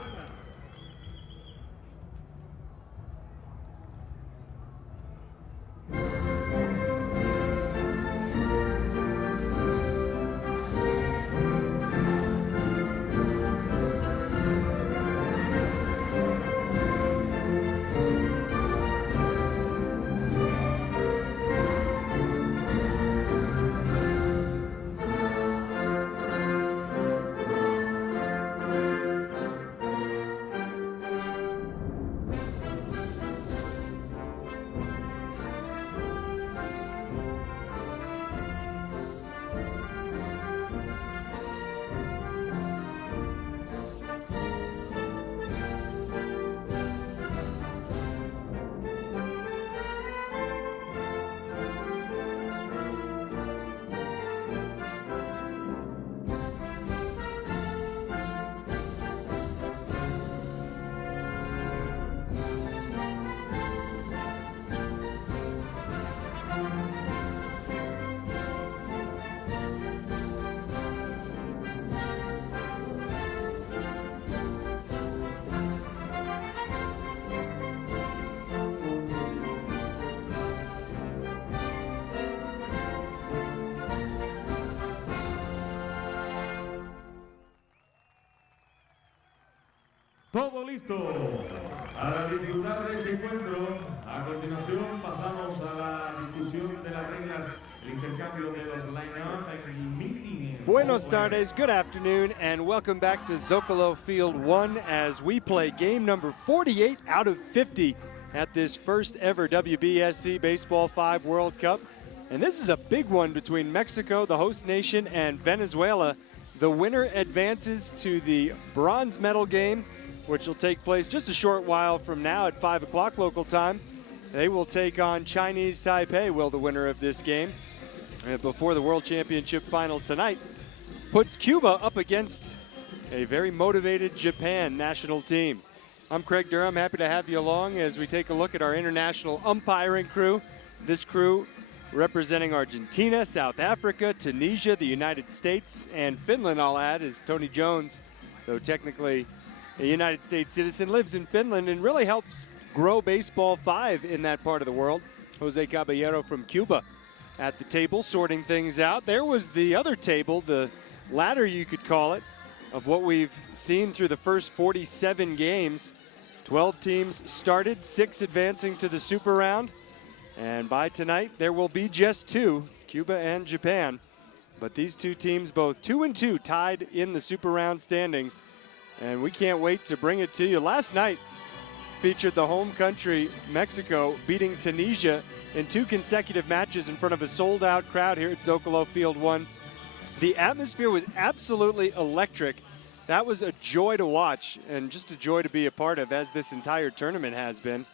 Todo listo para disfrutar de este encuentro. A continuación pasamos a la discusión de las reglas, el intercambio de los line-up and meeting. Buenos tardes, good afternoon, and welcome back to Zócalo Field 1 as we play game number 48 out of 50 at this first ever WBSC Baseball 5 World Cup. And this is a big one between Mexico, the host nation, and Venezuela. The winner advances to the bronze medal game, which will take place just a short while from now at 5 o'clock local time. They will take on Chinese Taipei, will the winner of this game, before the World Championship final tonight. Puts Cuba up against a very motivated Japan national team. I'm Craig Durham, happy to have you along as we take a look at our international umpiring crew. This crew representing Argentina, South Africa, Tunisia, the United States, and Finland, I'll add, is Tony Jones, though technically a United States citizen, lives in Finland and really helps grow Baseball 5 in that part of the world. Jose Caballero from Cuba at the table sorting things out. There was the other table, the ladder you could call it, of what we've seen through the first 47 games. 12 teams started, 6 advancing to the Super Round. And by tonight, there will be just 2, Cuba and Japan. But these two teams, both 2-2, tied in the Super Round standings. And we can't wait to bring it to you. Last night featured the home country, Mexico, beating Tunisia in 2 consecutive matches in front of a sold-out crowd here at Zócalo Field 1. The atmosphere was absolutely electric. That was a joy to watch and just a joy to be a part of, as this entire tournament has been.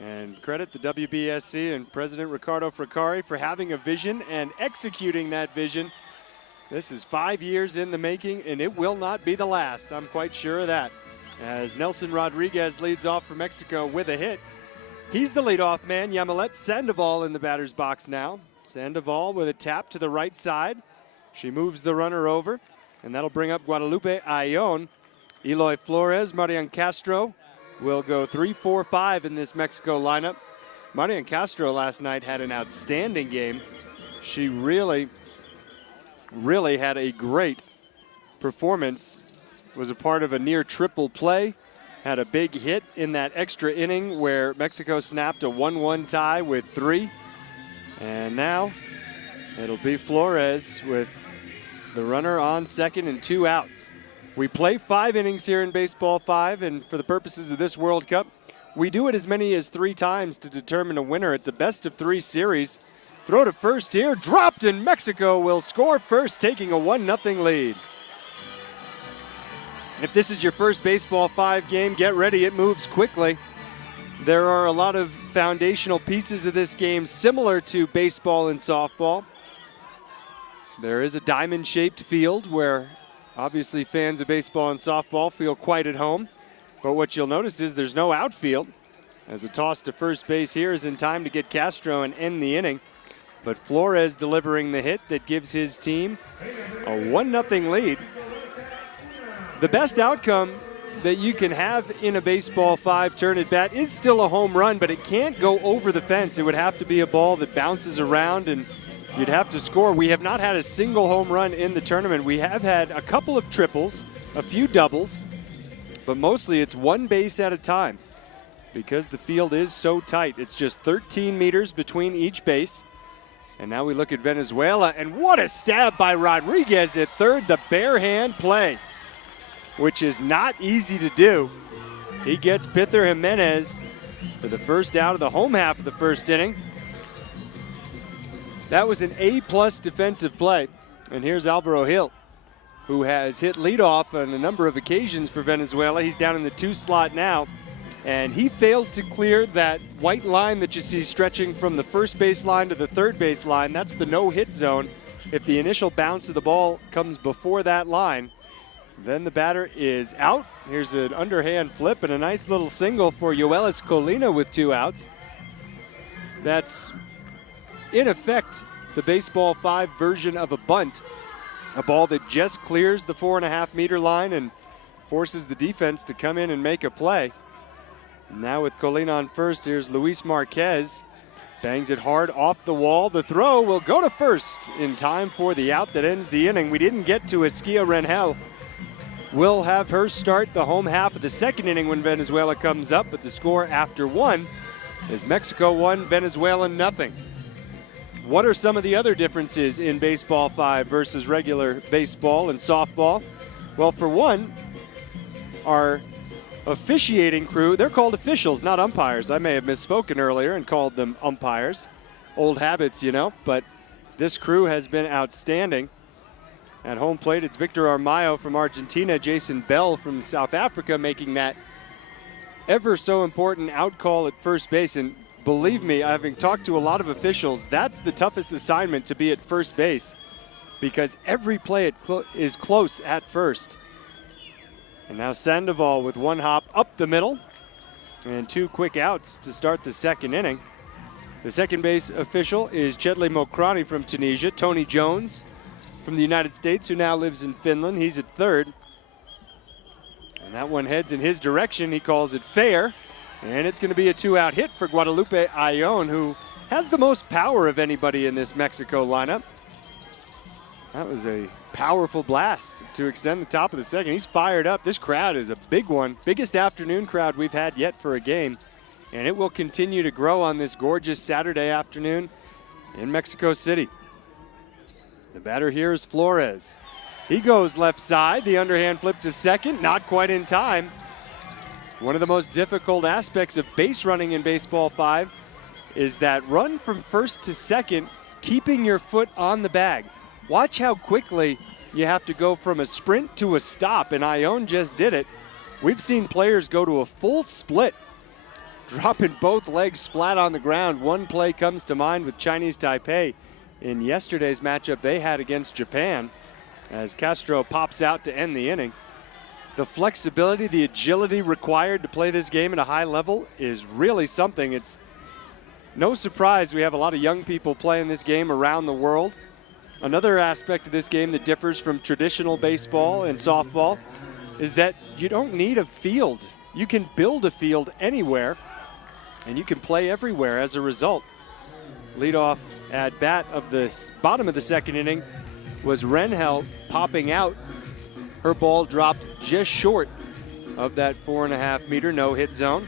And credit the WBSC and President Ricardo Fracari for having a vision and executing that vision. This is 5 years in the making, and it will not be the last. I'm quite sure of that. As Nelson Rodriguez leads off for Mexico with a hit. He's the leadoff man. Yamilet Sandoval in the batter's box now. Sandoval with a tap to the right side. She moves the runner over, and that'll bring up Guadalupe Ayon. Eloy Flores, Marian Castro will go 3-4-5 in this Mexico lineup. Marian Castro last night had an outstanding game. She really had a great performance. Was a part of a near triple play. Had a big hit in that extra inning where Mexico snapped a 1-1 tie with 3. And now it'll be Flores with the runner on second and 2 outs. We play 5 innings here in Baseball 5, and for the purposes of this World Cup, we do it as many as 3 times to determine a winner. It's a best-of-3 series. Throw to first here, dropped, and Mexico will score first, taking a 1-0 lead. If this is your first Baseball 5 game, get ready, it moves quickly. There are a lot of foundational pieces of this game similar to baseball and softball. There is a diamond-shaped field where obviously fans of baseball and softball feel quite at home. But what you'll notice is there's no outfield, as a toss to first base here is in time to get Castro and end the inning. But Flores delivering the hit that gives his team a 1-0 lead. The best outcome that you can have in a Baseball 5 turn at bat is still a home run, but it can't go over the fence. It would have to be a ball that bounces around and you'd have to score. We have not had a single home run in the tournament. We have had a couple of triples, a few doubles, but mostly it's one base at a time because the field is so tight. It's just 13 meters between each base. And now we look at Venezuela, and what a stab by Rodriguez at third, the bare hand play, which is not easy to do. He gets Pither Jimenez for the first out of the home half of the first inning. That was an A-plus defensive play. And here's Alvaro Gil, who has hit leadoff on a number of occasions for Venezuela. He's down in the 2 slot now. And he failed to clear that white line that you see stretching from the first base line to the third base line. That's the no-hit zone. If the initial bounce of the ball comes before that line, then the batter is out. Here's an underhand flip and a nice little single for Yoelis Colina with 2 outs. That's, in effect, the Baseball 5 version of a bunt. A ball that just clears the 4.5-meter line and forces the defense to come in and make a play. Now with Colina on first, here's Luis Marquez. Bangs it hard off the wall. The throw will go to first in time for the out that ends the inning. We didn't get to Esquia Rangel. will have her start the home half of the second inning when Venezuela comes up, but the score after 1 is Mexico 1, Venezuela 0. What are some of the other differences in Baseball 5 versus regular baseball and softball? Well, for one, our officiating crew, they're called officials, not umpires. I may have misspoken earlier and called them umpires. Old habits, you know, but this crew has been outstanding. At home plate, it's Victor Armayo from Argentina, Jason Bell from South Africa making that ever so important out call at first base. And believe me, having talked to a lot of officials, that's the toughest assignment, to be at first base, because every play is close at first. And now Sandoval with 1 hop up the middle and 2 quick outs to start the second inning. The second base official is Chetli Mokrani from Tunisia. Tony Jones from the United States, who now lives in Finland. He's at third. And that one heads in his direction. He calls it fair. And it's going to be a 2-out hit for Guadalupe Ayon, who has the most power of anybody in this Mexico lineup. That was a powerful blast to extend the top of the second. He's fired up. This crowd is a big one. Biggest afternoon crowd we've had yet for a game. And it will continue to grow on this gorgeous Saturday afternoon in Mexico City. The batter here is Flores. He goes left side. The underhand flip to second, not quite in time. One of the most difficult aspects of base running in Baseball 5 is that run from first to second, keeping your foot on the bag. Watch how quickly you have to go from a sprint to a stop, and Ayon just did it. We've seen players go to a full split, dropping both legs flat on the ground. One play comes to mind with Chinese Taipei in yesterday's matchup they had against Japan, as Castro pops out to end the inning. The flexibility, the agility required to play this game at a high level is really something. It's no surprise we have a lot of young people playing this game around the world. Another aspect of this game that differs from traditional baseball and softball is that you don't need a field. You can build a field anywhere, and you can play everywhere as a result. Leadoff at bat of the bottom of the second inning was Renhel popping out. Her ball dropped just short of that 4.5 meter no-hit zone.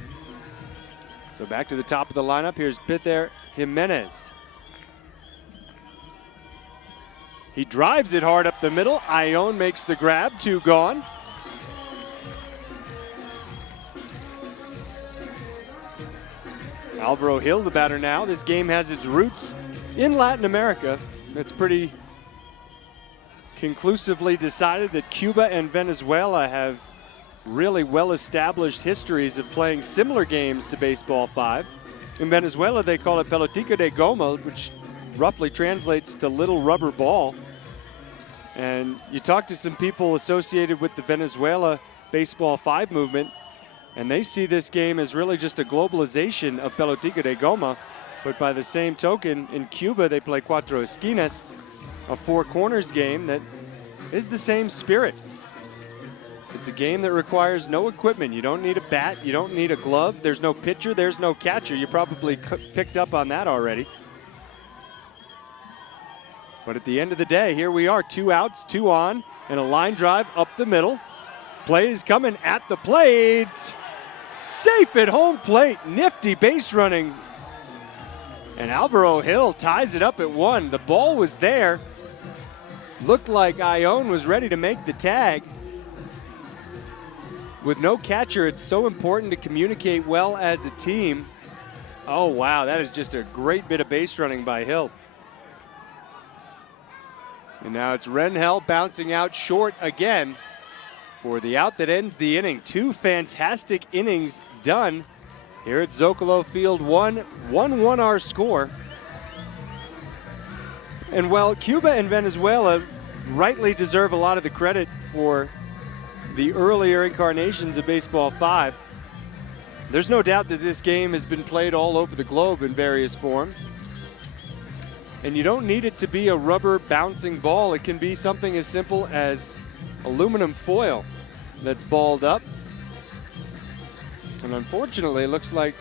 So back to the top of the lineup. Here's Pither Jimenez. He drives it hard up the middle. Ayon makes the grab, 2 gone. Alvaro Hill, the batter now. This game has its roots in Latin America. It's pretty conclusively decided that Cuba and Venezuela have really well-established histories of playing similar games to Baseball 5. In Venezuela, they call it pelotica de goma, which roughly translates to little rubber ball. And you talk to some people associated with the Venezuela Baseball 5 movement, and they see this game as really just a globalization of pelotica de goma. But by the same token, in Cuba, they play cuatro esquinas, a 4 corners game that is the same spirit. It's a game that requires no equipment. You don't need a bat, you don't need a glove. There's no pitcher, there's no catcher. You probably picked up on that already. But at the end of the day, here we are, 2 outs, 2 on, and a line drive up the middle. Play is coming at the plate. Safe at home plate. Nifty base running. And Alvaro Hill ties it up at 1. The ball was there. Looked like Ayon was ready to make the tag. With no catcher, it's so important to communicate well as a team. Oh, wow, that is just a great bit of base running by Hill. And now it's Renhel bouncing out short again for the out that ends the inning. 2 fantastic innings done here at Zócalo Field 1. 1-1 our score. And while Cuba and Venezuela rightly deserve a lot of the credit for the earlier incarnations of Baseball 5, there's no doubt that this game has been played all over the globe in various forms. And you don't need it to be a rubber bouncing ball. It can be something as simple as aluminum foil that's balled up. And unfortunately, it looks like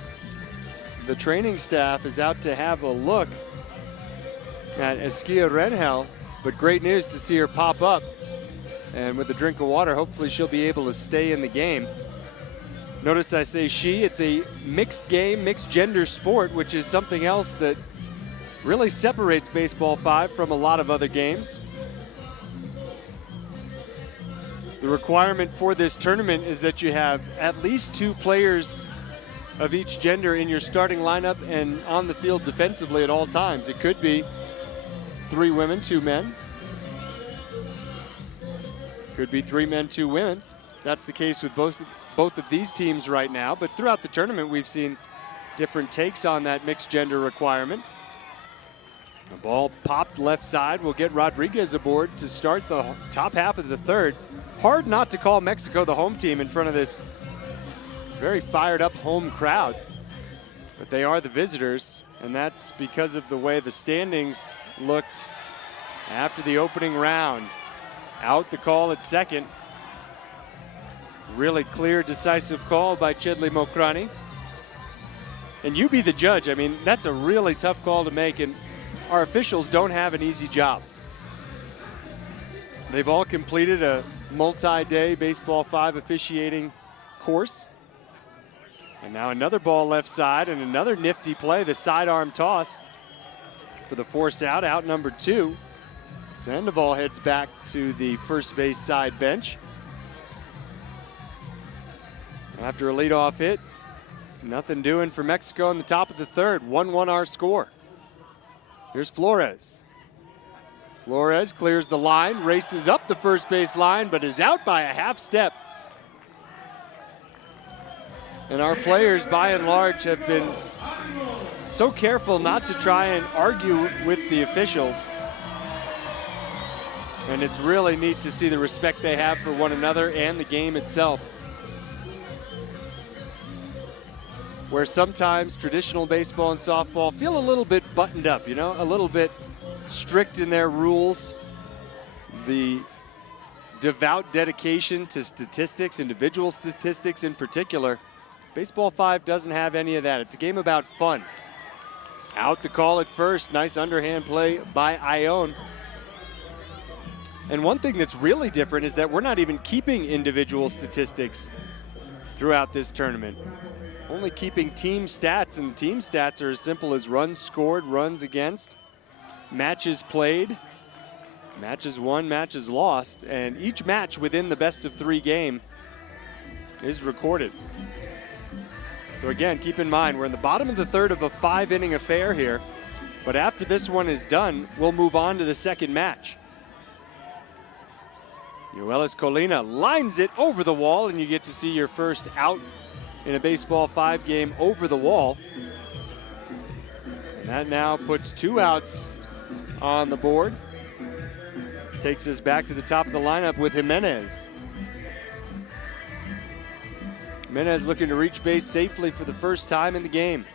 the training staff is out to have a look at Esquia Renhel, but great news to see her pop up and with a drink of water, hopefully she'll be able to stay in the game. Notice I say she. It's a mixed game, mixed gender sport, which is something else that really separates Baseball 5 from a lot of other games. The requirement for this tournament is that you have at least 2 players of each gender in your starting lineup and on the field defensively at all times. It could be 3 women, 2 men. Could be 3 men, 2 women. That's the case with both of these teams right now, but throughout the tournament we've seen different takes on that mixed gender requirement. The ball popped left side. We'll get Rodriguez aboard to start the top half of the third. Hard not to call Mexico the home team in front of this very fired up home crowd, but they are the visitors, and that's because of the way the standings looked after the opening round. Out the call at second. Really clear, decisive call by Chedli Mokrani. And you be the judge. I mean, that's a really tough call to make, and our officials don't have an easy job. They've all completed a multi-day Baseball 5 officiating course. And now another ball left side and another nifty play, the sidearm toss for the force out number 2. Sandoval heads back to the first base side bench. After a leadoff hit, nothing doing for Mexico in the top of the third. 1-1 our score. Here's Flores. Flores clears the line, races up the first base line, but is out by a half step. And our players, by and large, have been so careful not to try and argue with the officials. And it's really neat to see the respect they have for one another and the game itself. Where sometimes traditional baseball and softball feel a little bit buttoned up, you know, a little bit strict in their rules. The devout dedication to statistics, individual statistics in particular. Baseball 5 doesn't have any of that. It's a game about fun. Out the call at first. Nice underhand play by Ione. And one thing that's really different is that we're not even keeping individual statistics throughout this tournament. Only keeping team stats, and the team stats are as simple as runs scored, runs against, matches played, matches won, matches lost, and each match within the best of 3 game is recorded. So again, keep in mind, we're in the bottom of the third of a 5-inning affair here, but after this one is done, we'll move on to the second match. Yoelis Colina lines it over the wall, and you get to see your first out in a Baseball 5 game over the wall. And that now puts 2 outs on the board. Takes us back to the top of the lineup with Jimenez. Jimenez looking to reach base safely for the first time in the game.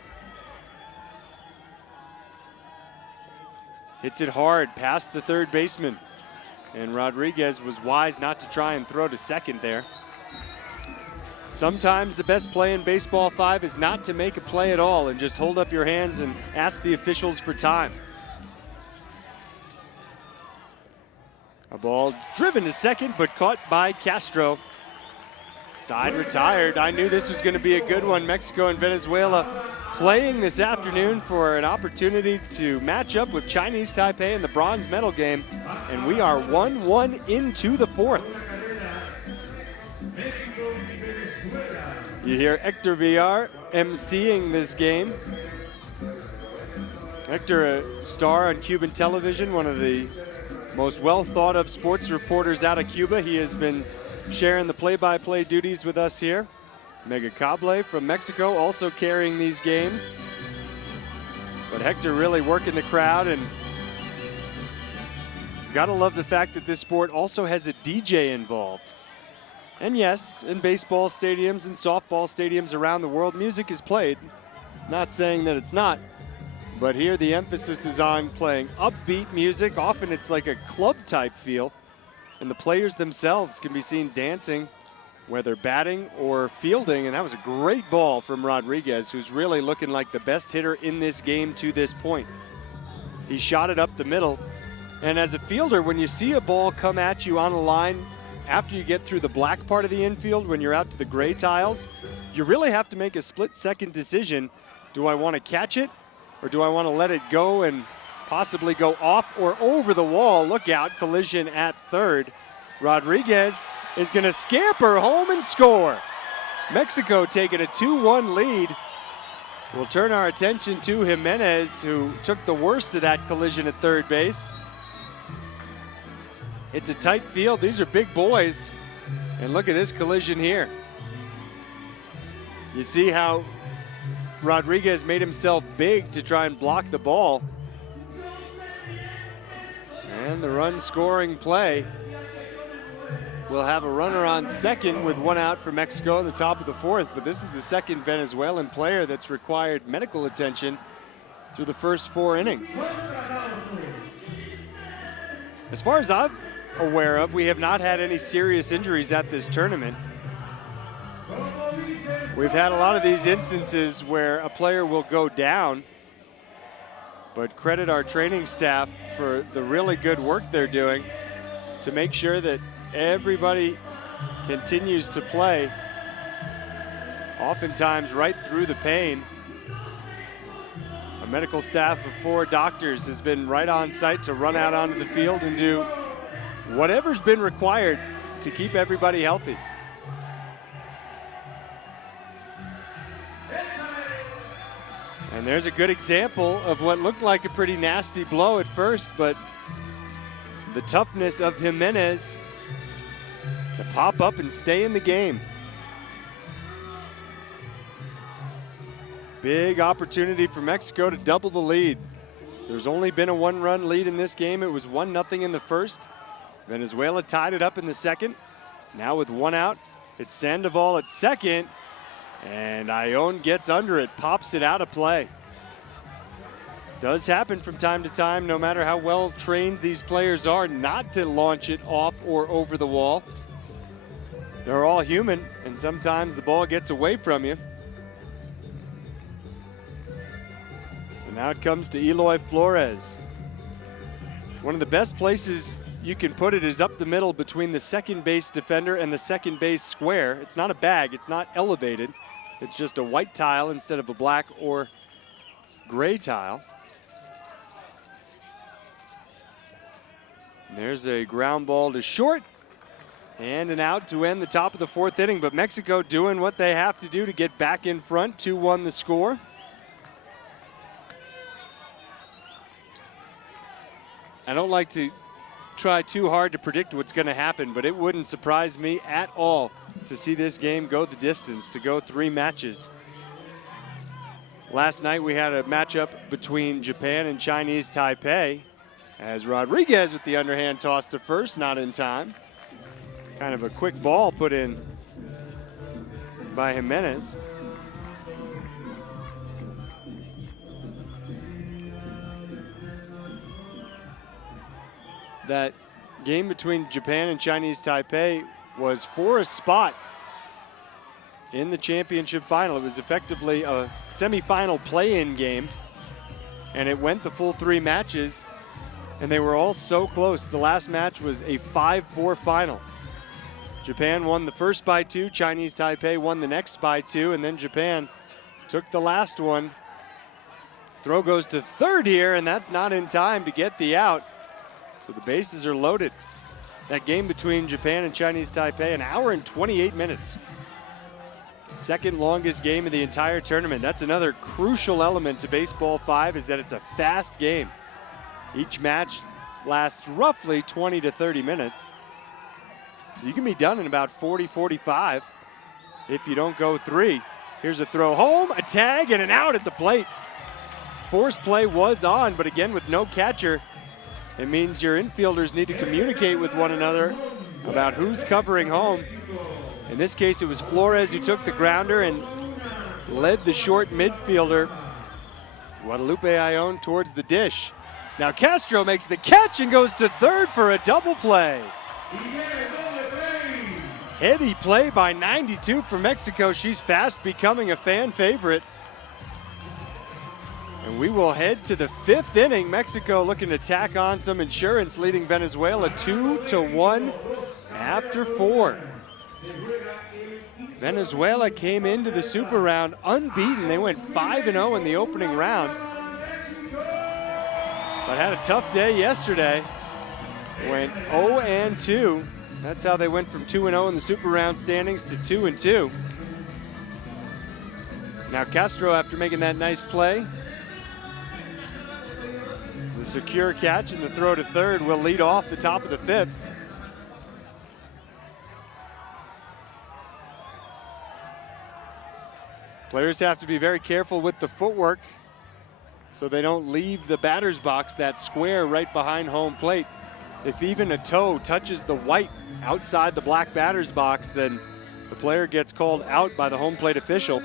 Hits it hard past the third baseman. And Rodriguez was wise not to try and throw to second there. Sometimes the best play in Baseball 5 is not to make a play at all and just hold up your hands and ask the officials for time. A ball driven to second, but caught by Castro. Side retired. I knew this was going to be a good one. Mexico and Venezuela playing this afternoon for an opportunity to match up with Chinese Taipei in the bronze medal game. And we are 1-1 into the fourth. You hear Hector Villar emceeing this game. Hector, a star on Cuban television, one of the most well thought of sports reporters out of Cuba. He has been sharing the play-by-play duties with us here. Mega Cable from Mexico also carrying these games. But Hector really working the crowd, and gotta love the fact that this sport also has a DJ involved. And yes, in baseball stadiums and softball stadiums around the world, music is played. Not saying that it's not, but here the emphasis is on playing upbeat music. Often it's like a club type feel, and the players themselves can be seen dancing, whether batting or fielding. And that was a great ball from Rodriguez, who's really looking like the best hitter in this game to this point. He shot it up the middle, and as a fielder, when you see a ball come at you on a line after you get through the black part of the infield, when you're out to the gray tiles, you really have to make a split-second decision. Do I want to catch it, or do I want to let it go and possibly go off or over the wall? Look out, collision at third. Rodriguez is going to scamper home and score. Mexico taking a 2-1 lead. We'll turn our attention to Jimenez, who took the worst of that collision at third base. It's a tight field. These are big boys. And look at this collision here. You see how Rodriguez made himself big to try and block the ball. And the run-scoring play will have a runner on second with one out for Mexico in the top of the fourth. But this is the second Venezuelan player that's required medical attention through the first 4 innings. As far as I'm aware of, we have not had any serious injuries at this tournament. We've had a lot of these instances where a player will go down, but credit our training staff for the really good work they're doing to make sure that everybody continues to play, oftentimes right through the pain. A medical staff of 4 doctors has been right on site to run out onto the field and do whatever's been required to keep everybody healthy. And there's a good example of what looked like a pretty nasty blow at first, but the toughness of Jimenez to pop up and stay in the game. Big opportunity for Mexico to double the lead. There's only been a 1-run lead in this game. It was 1-0 in the first. Venezuela tied it up in the second. Now with 1 out, it's Sandoval at second. And Ione gets under it, pops it out of play. Does happen from time to time, no matter how well trained these players are, not to launch it off or over the wall. They're all human, and sometimes the ball gets away from you. So now it comes to Eloy Flores. One of the best places you can put it is up the middle between the second base defender and the second base square. It's not a bag, it's not elevated. It's just a white tile instead of a black or gray tile. And there's a ground ball to short and an out to end the top of the fourth inning. But Mexico doing what they have to do to get back in front. 2-1 the score. I don't like to try too hard to predict what's going to happen, but it wouldn't surprise me at all to see this game go the distance, to go 3 matches. Last night we had a matchup between Japan and Chinese Taipei, as Rodriguez with the underhand toss to first, not in time. Kind of a quick ball put in by Jimenez. That game between Japan and Chinese Taipei was for a spot in the championship final. It was effectively a semifinal play-in game, and it went the full 3 matches, and they were all so close. The last match was a 5-4 final. Japan won the first by 2, Chinese Taipei won the next by 2, and then Japan took the last one. Throw goes to third here, and that's not in time to get the out. So the bases are loaded. That game between Japan and Chinese Taipei, 1 hour and 28 minutes. Second longest game of the entire tournament. That's another crucial element to Baseball 5, is that it's a fast game. Each match lasts roughly 20 to 30 minutes. So you can be done in about 40, 45 if you don't go 3. Here's a throw home, a tag, and an out at the plate. Force play was on, but again with no catcher, it means your infielders need to communicate with one another about who's covering home. In this case, it was Flores who took the grounder and led the short midfielder, Guadalupe Ione, towards the dish. Now Castro makes the catch and goes to third for a double play. Heady play by 92 for Mexico. She's fast becoming a fan favorite. And we will head to the 5th inning. Mexico looking to tack on some insurance, leading Venezuela 2-1 after 4. Venezuela came into the super round unbeaten. They went 5-0 in the opening round, but had a tough day yesterday. Went 0-2. That's how they went from 2-0 in the super round standings to 2-2. Now Castro, after making that nice play, the secure catch and the throw to third, will lead off the top of the 5th. Players have to be very careful with the footwork so they don't leave the batter's box, that square right behind home plate. If even a toe touches the white outside the black batter's box, then the player gets called out by the home plate official.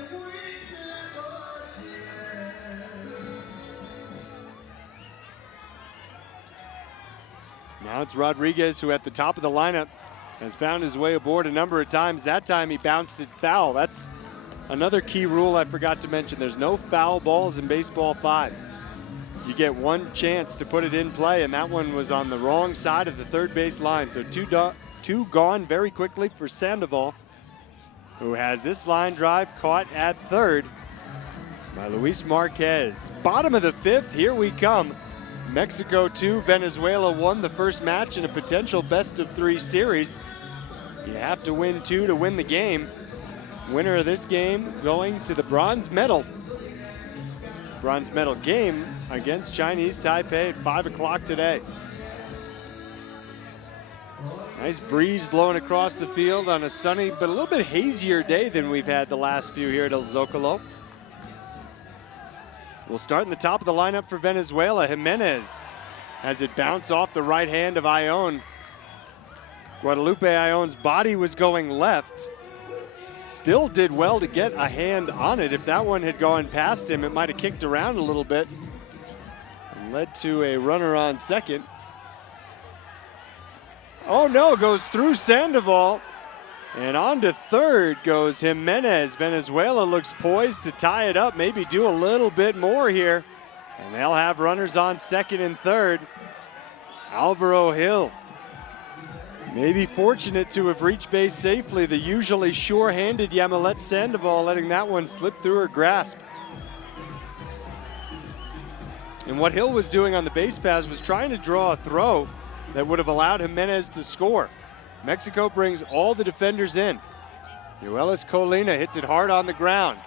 Now it's Rodriguez, who at the top of the lineup has found his way aboard a number of times. That time he bounced it foul. That's another key rule I forgot to mention. There's no foul balls in Baseball 5. You get one chance to put it in play, and that one was on the wrong side of the third base line. So two gone very quickly for Sandoval, who has this line drive caught at third by Luis Marquez. Bottom of the 5th, here we come. Mexico 2, Venezuela 1, the first match in a potential best-of-3 series. You have to win 2 to win the game. Winner of this game going to the bronze medal. Bronze medal game against Chinese Taipei at 5 o'clock today. Nice breeze blowing across the field on a sunny but a little bit hazier day than we've had the last few here at El Zócalo. We'll start in the top of the lineup for Venezuela. Jimenez has it bounce off the right hand of Ion. Guadalupe Ion's body was going left. Still did well to get a hand on it. If that one had gone past him, it might have kicked around a little bit and led to a runner on second. Oh no, goes through Sandoval. And on to third goes Jimenez. Venezuela looks poised to tie it up, maybe do a little bit more here. And they'll have runners on second and third. Alvaro Hill, maybe fortunate to have reached base safely. The usually sure-handed Yamilet Sandoval letting that one slip through her grasp. And what Hill was doing on the base paths was trying to draw a throw that would have allowed Jimenez to score. Mexico brings all the defenders in. Uelis Colina hits it hard on the ground.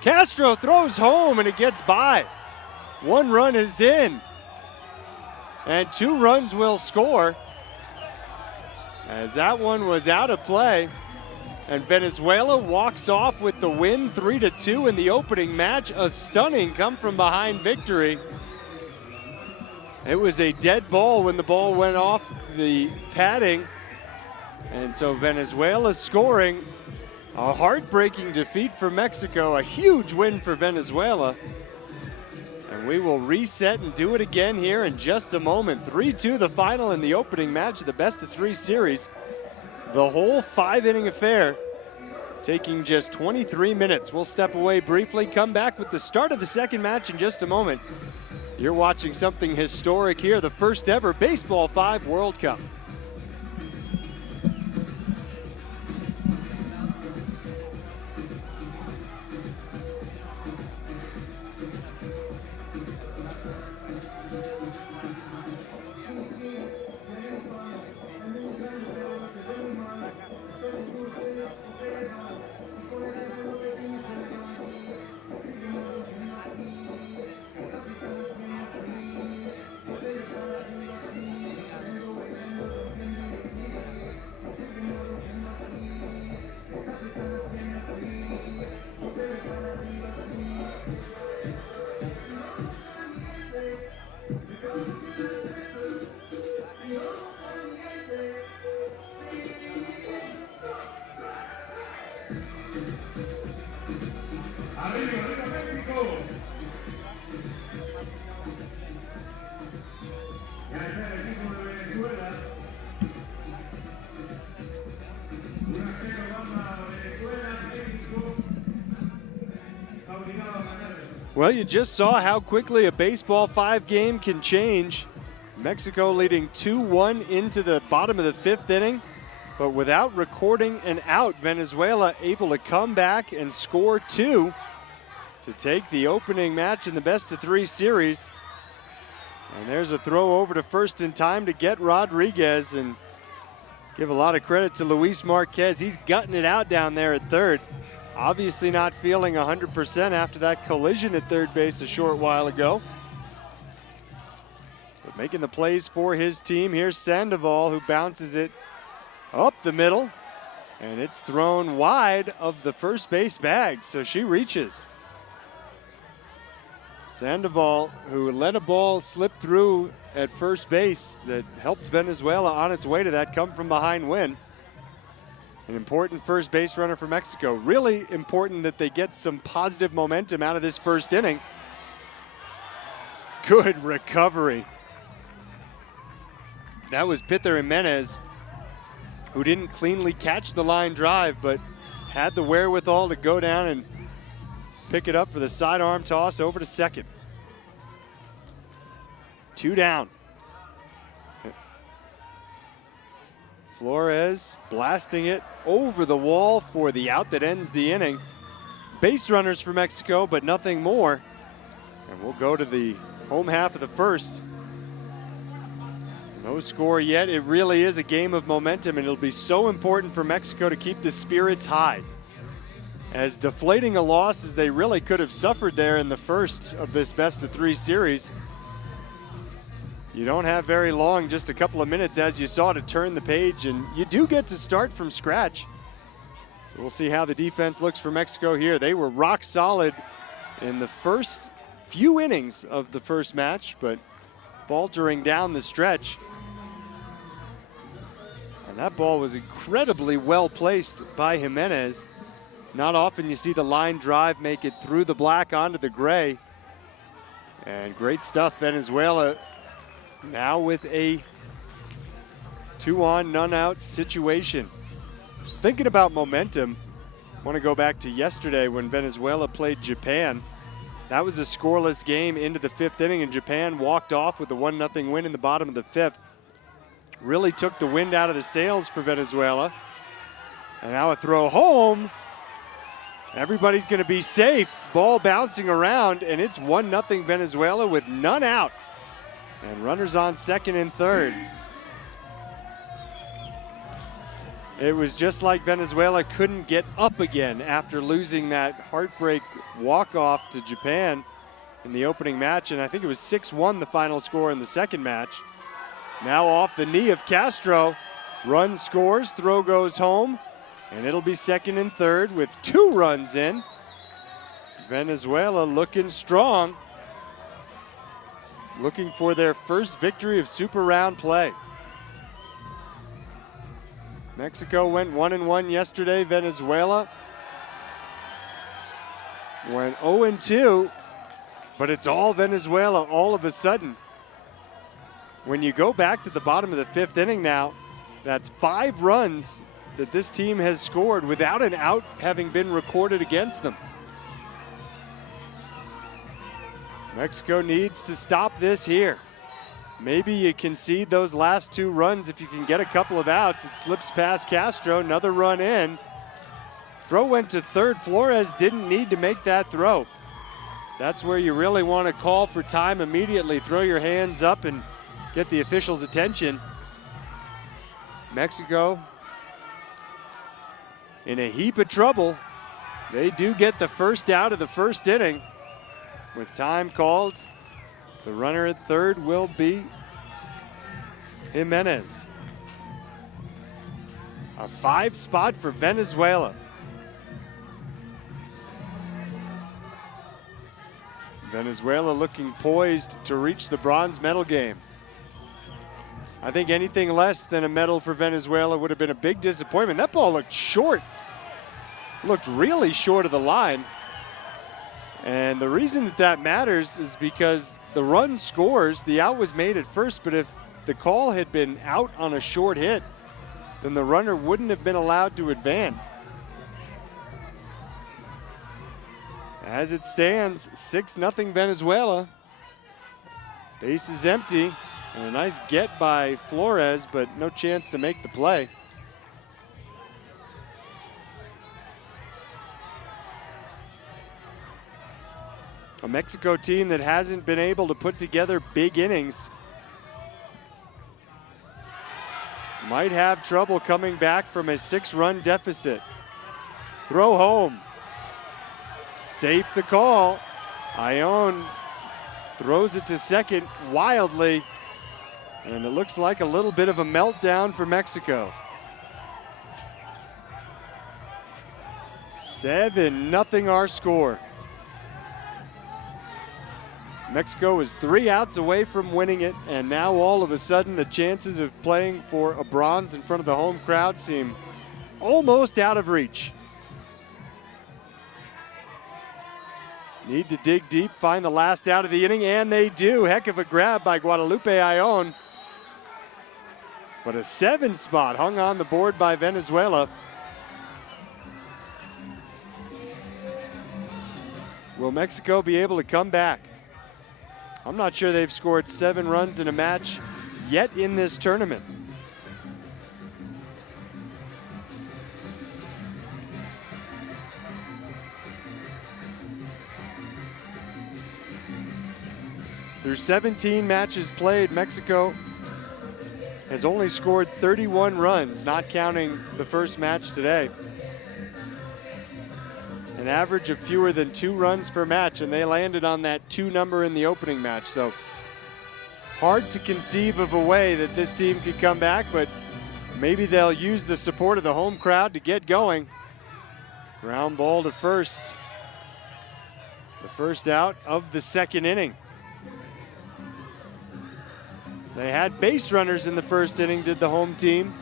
Castro throws home and it gets by. 1 run is in. And 2 runs will score, as that one was out of play. And Venezuela walks off with the win, 3-2 in the opening match. A stunning come from behind victory. It was a dead ball when the ball went off the padding. And so Venezuela scoring. A heartbreaking defeat for Mexico, a huge win for Venezuela. And we will reset and do it again here in just a moment. 3-2 the final in the opening match of the best-of-3 series. The whole 5-inning affair taking just 23 minutes. We'll step away briefly, come back with the start of the second match in just a moment. You're watching something historic here, the first ever Baseball 5 World Cup. Well, you just saw how quickly a Baseball 5 game can change. Mexico leading 2-1 into the bottom of the 5th inning, but without recording an out, Venezuela able to come back and score 2 to take the opening match in the best-of-3 series. And there's a throw over to first in time to get Rodriguez, and give a lot of credit to Luis Marquez. He's gutting it out down there at third. Obviously not feeling 100% after that collision at third base a short while ago. But making the plays for his team. Here's Sandoval, who bounces it up the middle, and it's thrown wide of the first base bag, so she reaches. Sandoval, who let a ball slip through at first base that helped Venezuela on its way to that come from behind win. An important first base runner for Mexico. Really important that they get some positive momentum out of this first inning. Good recovery. That was Pither Jimenez, who didn't cleanly catch the line drive, but had the wherewithal to go down and pick it up for the sidearm toss over to second. 2 down. Flores blasting it over the wall for the out that ends the inning. Base runners for Mexico, but nothing more. And we'll go to the home half of the first. No score yet. It really is a game of momentum, and it'll be so important for Mexico to keep the spirits high. As deflating a loss as they really could have suffered there in the first of this best-of-3 series, you don't have very long, just a couple of minutes, as you saw, to turn the page, and you do get to start from scratch. So we'll see how the defense looks for Mexico here. They were rock solid in the first few innings of the first match, but faltering down the stretch. And that ball was incredibly well placed by Jimenez. Not often you see the line drive make it through the black onto the gray. And great stuff, Venezuela. Now with a 2-on, none-out situation. Thinking about momentum, I want to go back to yesterday when Venezuela played Japan. That was a scoreless game into the 5th inning, and Japan walked off with a 1-0 win in the bottom of the 5th. Really took the wind out of the sails for Venezuela. And now a throw home. Everybody's going to be safe. Ball bouncing around, and it's 1-0 Venezuela with none out. And runners on second and third. It was just like Venezuela couldn't get up again after losing that heartbreak walk-off to Japan in the opening match. And I think it was 6-1 the final score in the second match. Now off the knee of Castro. Run scores, throw goes home. And it'll be second and third with 2 runs in. Venezuela looking strong. Looking for their first victory of Super Round play. Mexico went 1-1 yesterday. Venezuela went 0-2, but it's all Venezuela all of a sudden. When you go back to the bottom of the 5th inning now, that's 5 runs that this team has scored without an out having been recorded against them. Mexico needs to stop this here. Maybe you concede those last 2 runs if you can get a couple of outs. It slips past Castro, another run in. Throw went to third. Flores didn't need to make that throw. That's where you really want to call for time immediately. Throw your hands up and get the officials' attention. Mexico in a heap of trouble. They do get the first out of the first inning. With time called, the runner at third will be Jimenez. A 5 spot for Venezuela. Venezuela looking poised to reach the bronze medal game. I think anything less than a medal for Venezuela would have been a big disappointment. That ball looked short. Looked really short of the line. And the reason that that matters is because the run scores, the out was made at first, but if the call had been out on a short hit, then the runner wouldn't have been allowed to advance. As it stands, 6-0 Venezuela. Base is empty. And a nice get by Flores, but no chance to make the play. A Mexico team that hasn't been able to put together big innings. Might have trouble coming back from a 6-run deficit. Throw home. Safe the call. Ion throws it to second wildly. And it looks like a little bit of a meltdown for Mexico. 7-0 our score. Mexico is 3 outs away from winning it, and now all of a sudden the chances of playing for a bronze in front of the home crowd seem almost out of reach. Need to dig deep, find the last out of the inning, and they do. Heck of a grab by Guadalupe Ion. But a 7 spot hung on the board by Venezuela. Will Mexico be able to come back? I'm not sure they've scored 7 runs in a match yet in this tournament. Through 17 matches played, Mexico has only scored 31 runs, not counting the first match today. An average of fewer than 2 runs per match, and they landed on that 2 number in the opening match. So hard to conceive of a way that this team could come back, but maybe they'll use the support of the home crowd to get going. Ground ball to first. The first out of the second inning. They had base runners in the first inning, did the home team.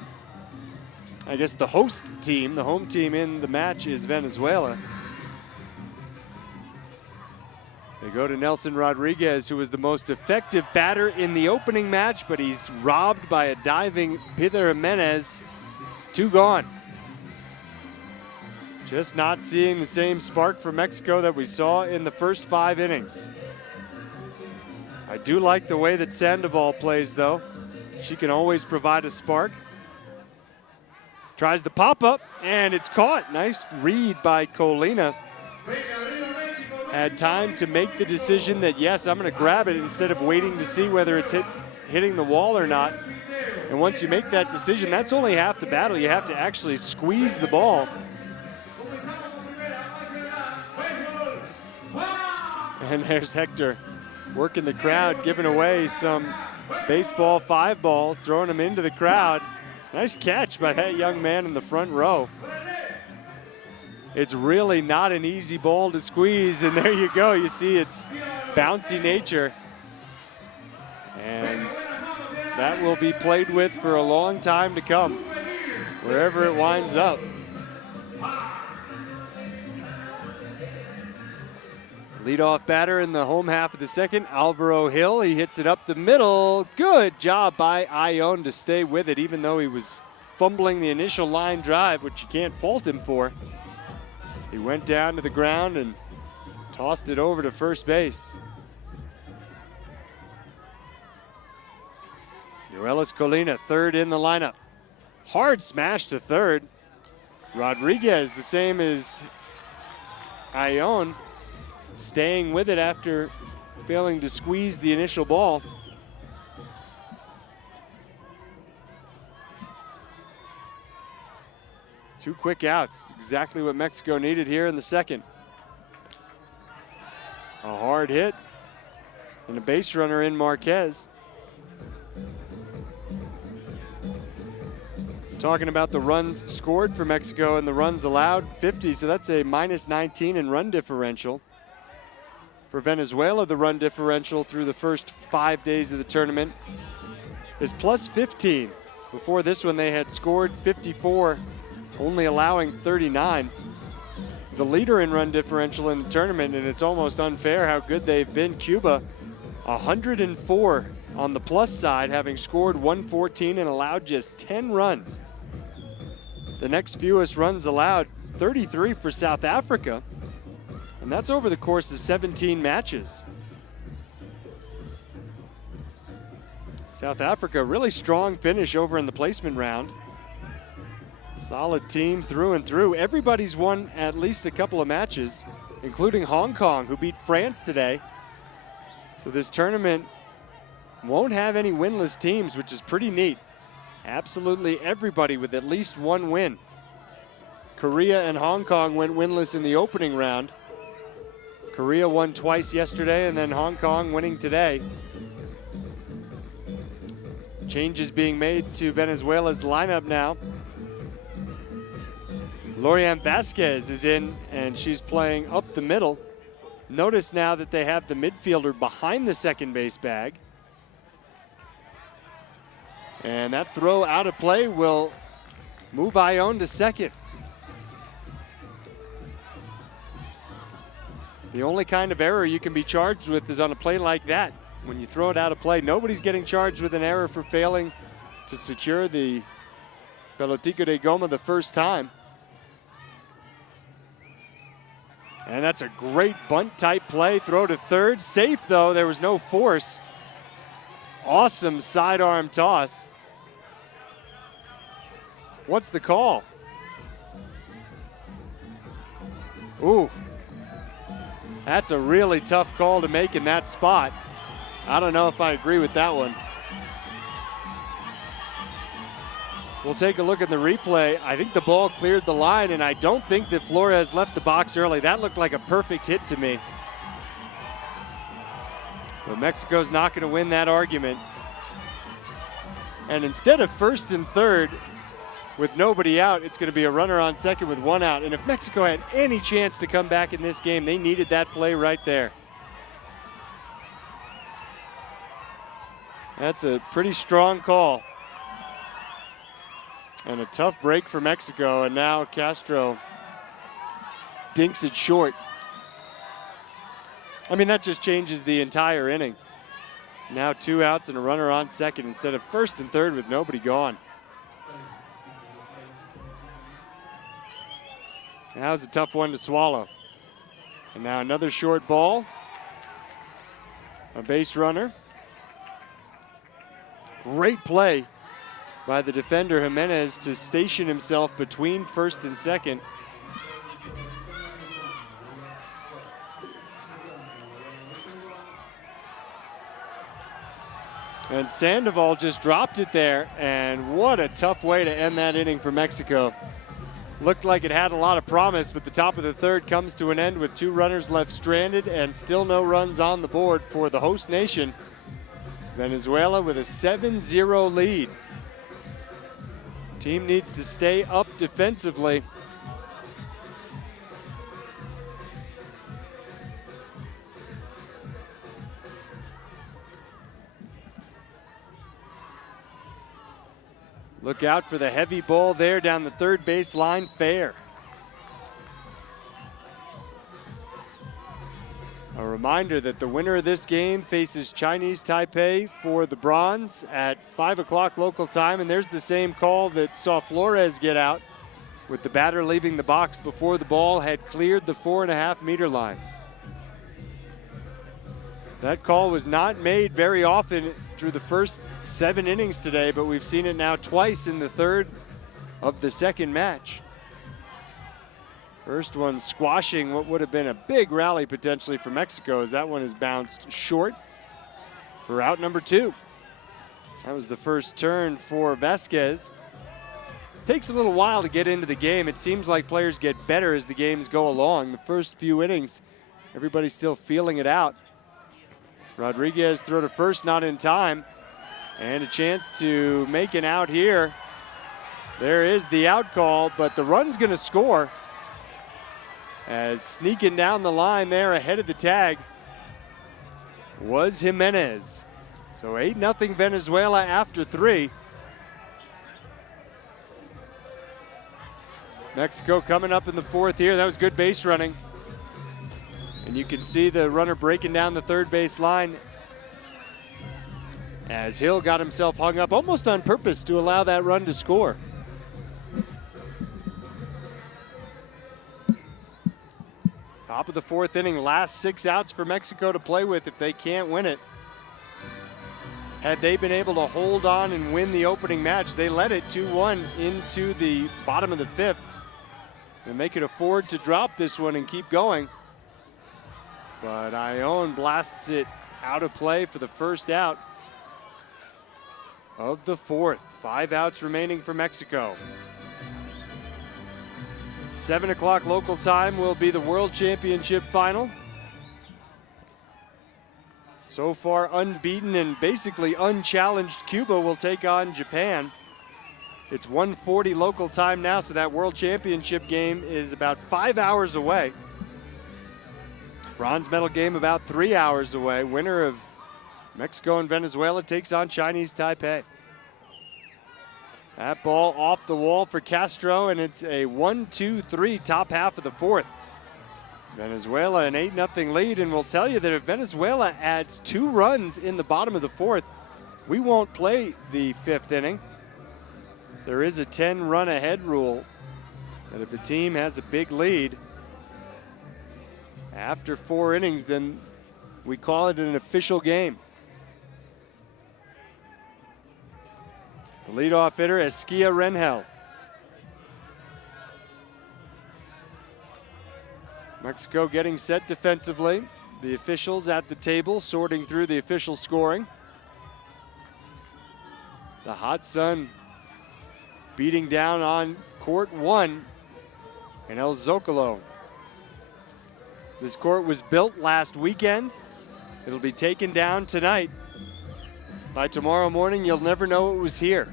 I guess the host team, the home team in the match is Venezuela. They go to Nelson Rodriguez, who was the most effective batter in the opening match, but he's robbed by a diving Peter Jimenez. 2 gone. Just not seeing the same spark for Mexico that we saw in the first 5 innings. I do like the way that Sandoval plays, though. She can always provide a spark. Tries the pop-up, and it's caught. Nice read by Colina. Had time to make the decision that, yes, I'm going to grab it instead of waiting to see whether it's hitting the wall or not. And once you make that decision, that's only half the battle. You have to actually squeeze the ball. And there's Hector working the crowd, giving away some baseball 5 balls, throwing them into the crowd. Nice catch by that young man in the front row. It's really not an easy ball to squeeze, and there you go. You see its bouncy nature. And that will be played with for a long time to come, wherever it winds up. Leadoff batter in the home half of the second, Alvaro Hill. He hits it up the middle. Good job by Ion to stay with it, even though he was fumbling the initial line drive, which you can't fault him for. He went down to the ground and tossed it over to first base. Yoelis Colina, third in the lineup. Hard smash to third. Rodriguez, the same as Ion, staying with it after failing to squeeze the initial ball. Two quick outs, exactly what Mexico needed here in the second. A hard hit and a base runner in Marquez. Talking about the runs scored for Mexico and the runs allowed, 50, so that's a -19 in run differential. For Venezuela, the run differential through the first 5 days of the tournament is +15. Before this one, they had scored 54, only allowing 39. The leader in run differential in the tournament, and it's almost unfair how good they've been, Cuba, 104 on the plus side, having scored 114 and allowed just 10 runs. The next fewest runs allowed, 33 for South Africa. And that's over the course of 17 matches. South Africa, really strong finish over in the placement round. Solid team through and through. Everybody's won at least a couple of matches, including Hong Kong, who beat France today. So this tournament won't have any winless teams, which is pretty neat. Absolutely everybody with at least one win. Korea and Hong Kong went winless in the opening round. Korea won twice yesterday, and then Hong Kong winning today. Changes being made to Venezuela's lineup now. Lorian Vasquez is in, and she's playing up the middle. Notice now that they have the midfielder behind the second base bag. And that throw out of play will move Ione to second. The only kind of error you can be charged with is on a play like that. When you throw it out of play, nobody's getting charged with an error for failing to secure the pelotica de goma the first time. And that's a great bunt type play. Throw to third. Safe though, there was no force. Awesome sidearm toss. What's the call? Ooh. That's a really tough call to make in that spot. I don't know if I agree with that one. We'll take a look at the replay. I think the ball cleared the line, and I don't think that Flores left the box early. That looked like a perfect hit to me. But Mexico's not going to win that argument. And instead of first and third with nobody out, it's going to be a runner on second with one out. And if Mexico had any chance to come back in this game, they needed that play right there. That's a pretty strong call. And a tough break for Mexico, and now Castro dinks it short. I mean, that just changes the entire inning. Now 2 outs and a runner on second instead of first and third with nobody gone. That was a tough one to swallow. And now another short ball. A base runner. Great play by the defender Jimenez to station himself between first and second. And Sandoval just dropped it there, and what a tough way to end that inning for Mexico. Looked like it had a lot of promise, but the top of the third comes to an end with 2 runners left stranded and still no runs on the board for the host nation. Venezuela with a 7-0 lead. Team needs to stay up defensively. Look out for the heavy ball there down the third base line, fair. A reminder that the winner of this game faces Chinese Taipei for the bronze at 5 o'clock local time, and there's the same call that saw Flores get out with the batter leaving the box before the ball had cleared the 4.5-meter line. That call was not made very often through the first 7 innings today, but we've seen it now twice in the third of the second match. First one squashing what would have been a big rally potentially for Mexico, as that one is bounced short for out number 2. That was the first turn for Vasquez. Takes a little while to get into the game. It seems like players get better as the games go along. The first few innings, everybody's still feeling it out. Rodriguez throw to first, not in time. And a chance to make an out here. There is the out call, but the run's gonna score. As sneaking down the line there ahead of the tag was Jimenez. So 8-0 Venezuela after 3. Mexico coming up in the 4th here. That was good base running. And you can see the runner breaking down the third base line as Hill got himself hung up almost on purpose to allow that run to score. Top of the fourth inning. Last 6 outs for Mexico to play with if they can't win it. Had they been able to hold on and win the opening match, they led it 2-1 into the bottom of the fifth. And they could afford to drop this one and keep going. But Ione blasts it out of play for the first out of the fourth. 5 outs remaining for Mexico. 7 o'clock local time will be the World Championship final. So far unbeaten and basically unchallenged Cuba will take on Japan. It's 1:40 local time now, so that World Championship game is about 5 hours away. Bronze medal game about 3 hours away. Winner of Mexico and Venezuela takes on Chinese Taipei. That ball off the wall for Castro, and it's a 1-2-3 top half of the fourth. Venezuela an 8-0 lead, and we'll tell you that if Venezuela adds 2 runs in the bottom of the fourth, we won't play the 5th inning. There is a 10-run ahead rule that if a team has a big lead after 4 innings, then we call it an official game. The leadoff hitter, Esquia Rengel. Mexico getting set defensively. The officials at the table sorting through the official scoring. The hot sun beating down on court 1 in El Zócalo. This court was built last weekend. It'll be taken down tonight. By tomorrow morning, you'll never know it was here.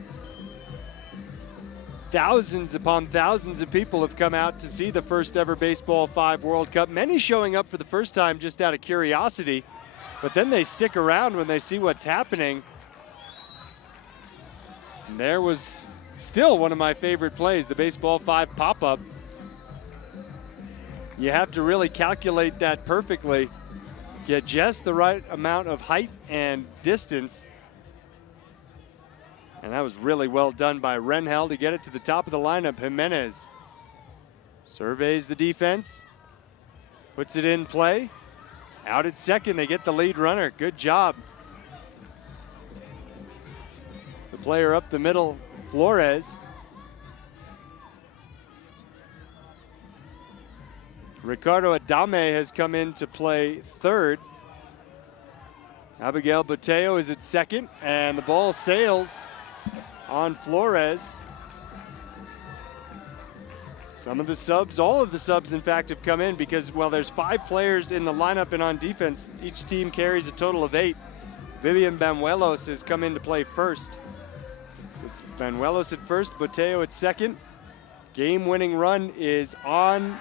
Thousands upon thousands of people have come out to see the first ever Baseball5 World Cup. Many showing up for the first time just out of curiosity, but then they stick around when they see what's happening. And there was still one of my favorite plays, the Baseball5 pop-up. You have to really calculate that perfectly, get just the right amount of height and distance. And that was really well done by Rengel to get it to the top of the lineup. Jimenez surveys the defense, puts it in play. Out at second, they get the lead runner. Good job. The player up the middle, Flores. Ricardo Adame has come in to play third. Abigail Boteo is at second, and the ball sails on Flores. Some of the subs, all of the subs in fact, have come in because, well, there's 5 players in the lineup and on defense. Each team carries a total of 8. Vivian Banuelos has come in to play first. So it's Banuelos at first, Boteo at second. Game-winning run is on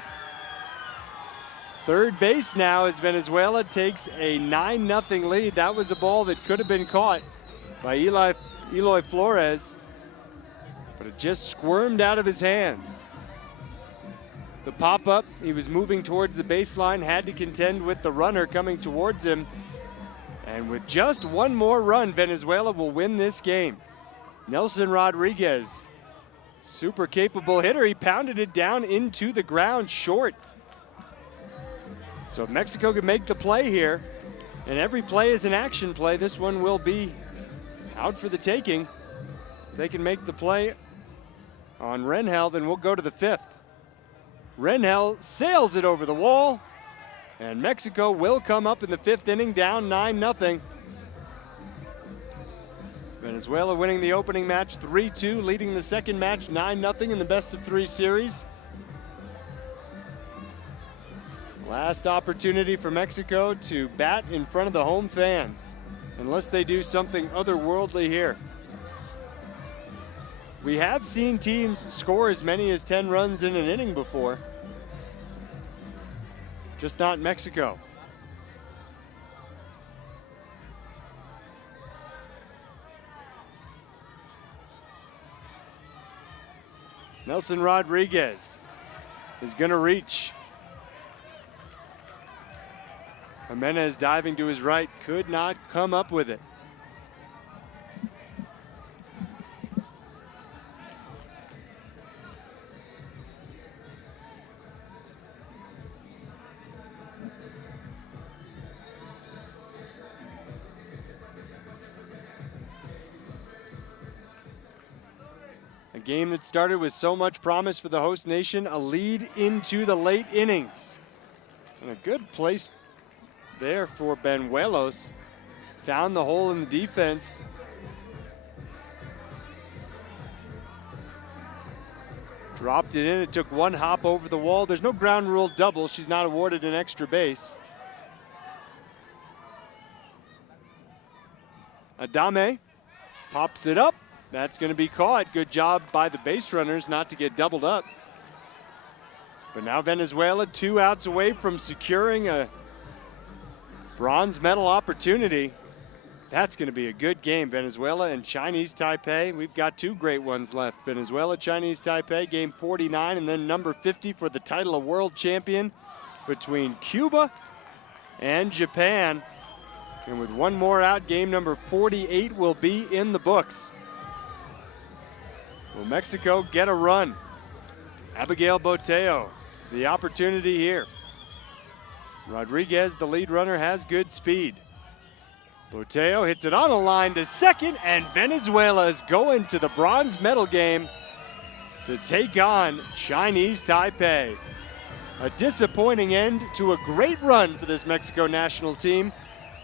third base now as Venezuela takes a 9-0 lead. That was a ball that could have been caught by Eloy Flores, but it just squirmed out of his hands. The pop-up, he was moving towards the baseline, had to contend with the runner coming towards him. And with just one more run, Venezuela will win this game. Nelson Rodriguez, super capable hitter. He pounded it down into the ground short. So if Mexico can make the play here, and every play is an action play, this one will be out for the taking. If they can make the play on Rengel, then we'll go to the 5th. Rengel sails it over the wall, and Mexico will come up in the 5th inning down 9-0. Venezuela winning the opening match 3-2, leading the second match 9-0 in the best-of-3 series. Last opportunity for Mexico to bat in front of the home fans, unless they do something otherworldly here. We have seen teams score as many as 10 runs in an inning before, just not Mexico. Nelson Rodriguez is going to reach. Jimenez diving to his right, could not come up with it. game that started with so much promise for the host nation, a lead into the late innings. And a good place there for Benuelos. Found the hole in the defense. Dropped it in. It took one hop over the wall. There's no ground rule double. She's not awarded an extra base. Adame pops it up. That's going to be caught. Good job by the base runners not to get doubled up. But now Venezuela 2 outs away from securing a bronze medal opportunity. That's going to be a good game. Venezuela and Chinese Taipei. We've got 2 great ones left. Venezuela, Chinese Taipei, game 49, and then number 50 for the title of world champion between Cuba and Japan. And with one more out, game number 48 will be in the books. Will Mexico get a run? Abigail Boteo, the opportunity here. Rodriguez, the lead runner, has good speed. Boteo hits it on a line to second, and Venezuela is going to the bronze medal game to take on Chinese Taipei. A disappointing end to a great run for this Mexico national team.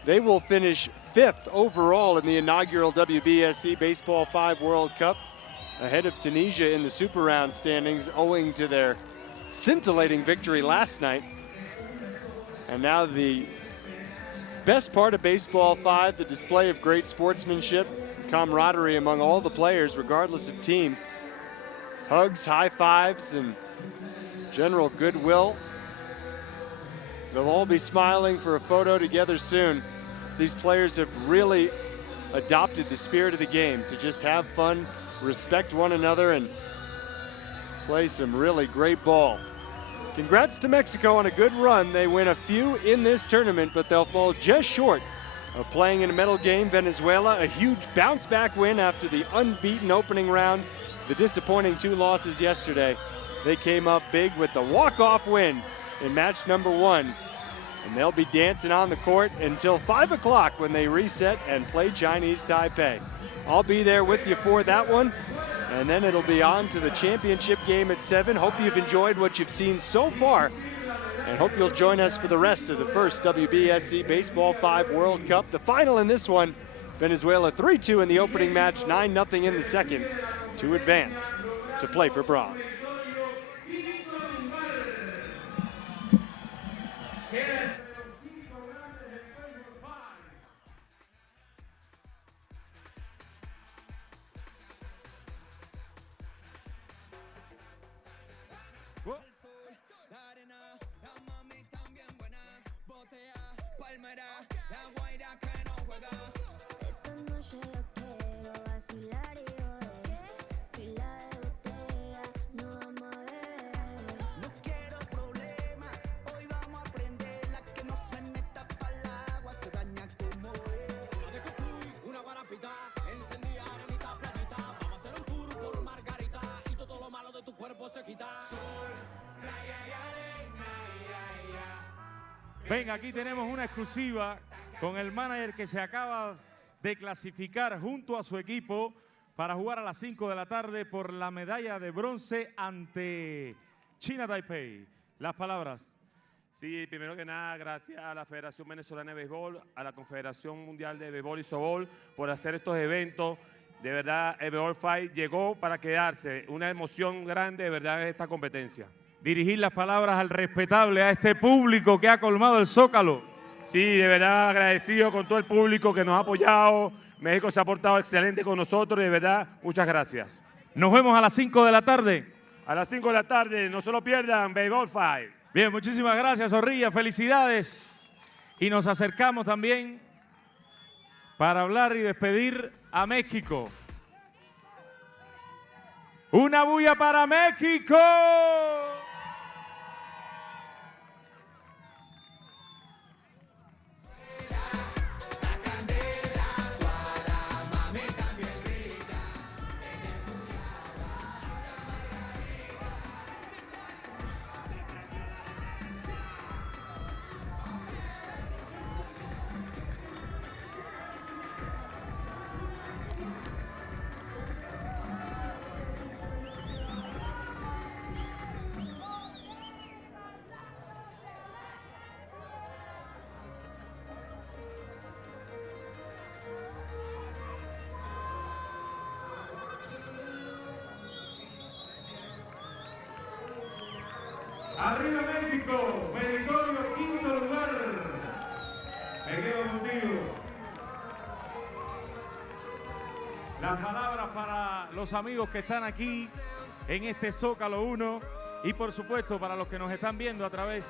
They will finish 5th overall in the inaugural WBSC Baseball 5 World Cup, ahead of Tunisia in the Super Round standings owing to their scintillating victory last night. And now the best part of Baseball 5, the display of great sportsmanship, camaraderie among all the players, regardless of team. Hugs, high fives, and general goodwill. They'll all be smiling for a photo together soon. These players have really adopted the spirit of the game to just have fun, respect one another, and play some really great ball. Congrats to Mexico on a good run. They win a few in this tournament, but they'll fall just short of playing in a medal game. Venezuela, a huge bounce back win after the unbeaten opening round. The disappointing 2 losses yesterday. They came up big with the walk-off win in match number 1. And they'll be dancing on the court until 5 o'clock when they reset and play Chinese Taipei. I'll be there with you for that one. And then it'll be on to the championship game at 7. Hope you've enjoyed what you've seen so far. And hope you'll join us for the rest of the first WBSC Baseball 5 World Cup. The final in this one, Venezuela 3-2 in the opening match, 9-0 in the second to advance to play for bronze. Venga, aquí tenemos una exclusiva con el manager que se acaba de clasificar junto a su equipo para jugar a las 5 de la tarde por la medalla de bronce ante China Taipei. Las palabras. Sí, primero que nada, gracias a la Federación Venezolana de Béisbol, a la Confederación Mundial de Béisbol y Softball por hacer estos eventos. De verdad, el Baseball5 llegó para quedarse. Una emoción grande, de verdad, en esta competencia. Dirigir las palabras al respetable, a este público que ha colmado el Zócalo. Sí, de verdad agradecido con todo el público que nos ha apoyado. México se ha portado excelente con nosotros y de verdad, muchas gracias. Nos vemos a las 5 de la tarde. A las 5 de la tarde, no se lo pierdan, Baseball5. Bien, muchísimas gracias, Zorrilla, felicidades. Y nos acercamos también para hablar y despedir a México. ¡Una bulla para México! Arriba México, meritorio quinto lugar. Me quedo contigo. Las palabras para los amigos que están aquí en este Zócalo 1 y por supuesto para los que nos están viendo a través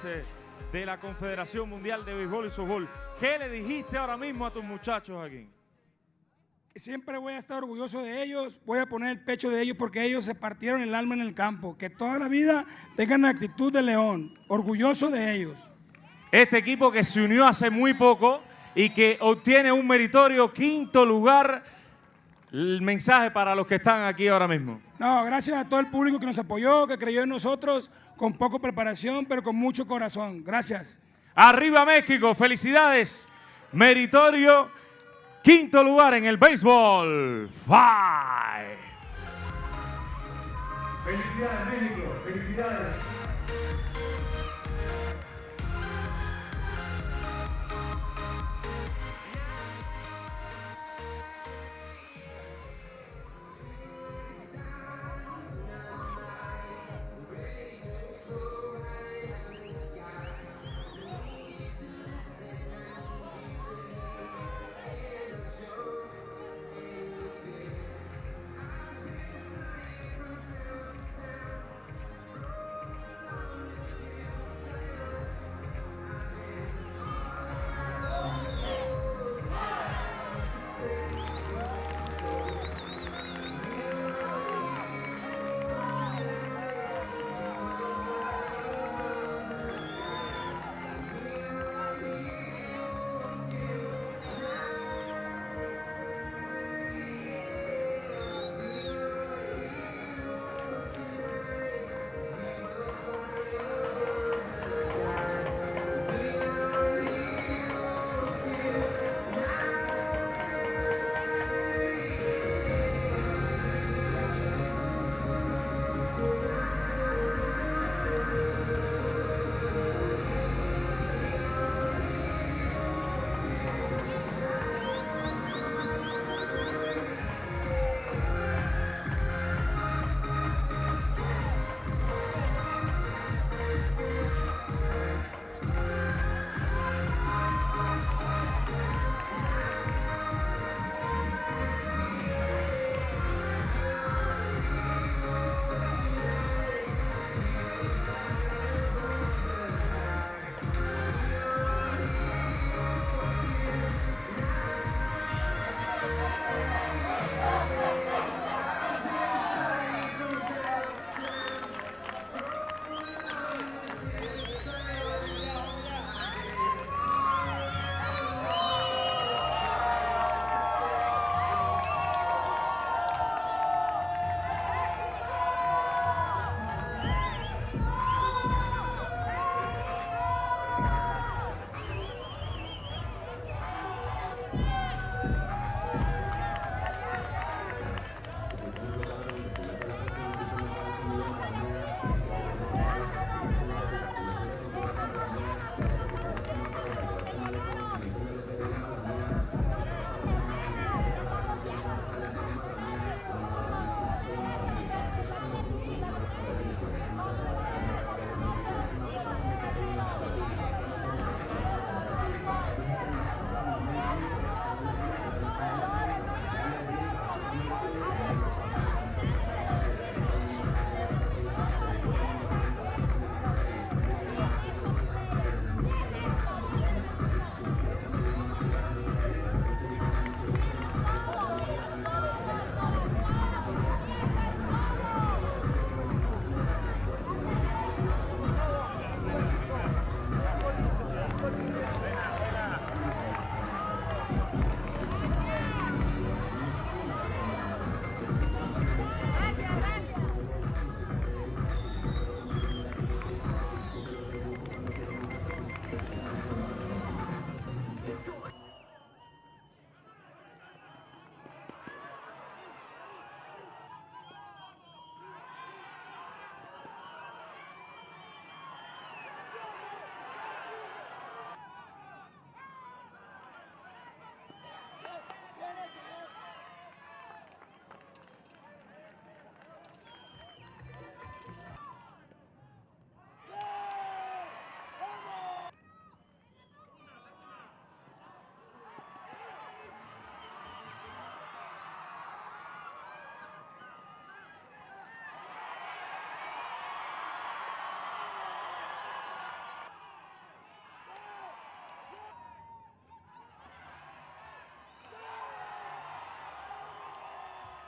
de la Confederación Mundial de Béisbol y Softball. ¿Qué le dijiste ahora mismo a tus muchachos aquí? Que siempre voy a estar orgulloso de ellos, voy a poner el pecho de ellos porque ellos se partieron el alma en el campo. Que toda la vida tengan la actitud de león, orgulloso de ellos. Este equipo que se unió hace muy poco y que obtiene un meritorio quinto lugar. El mensaje para los que están aquí ahora mismo. No, gracias a todo el público que nos apoyó, que creyó en nosotros, con poca preparación, pero con mucho corazón. Gracias. Arriba México, felicidades. Meritorio, quinto lugar en el Baseball 5. Felicidades México, felicidades.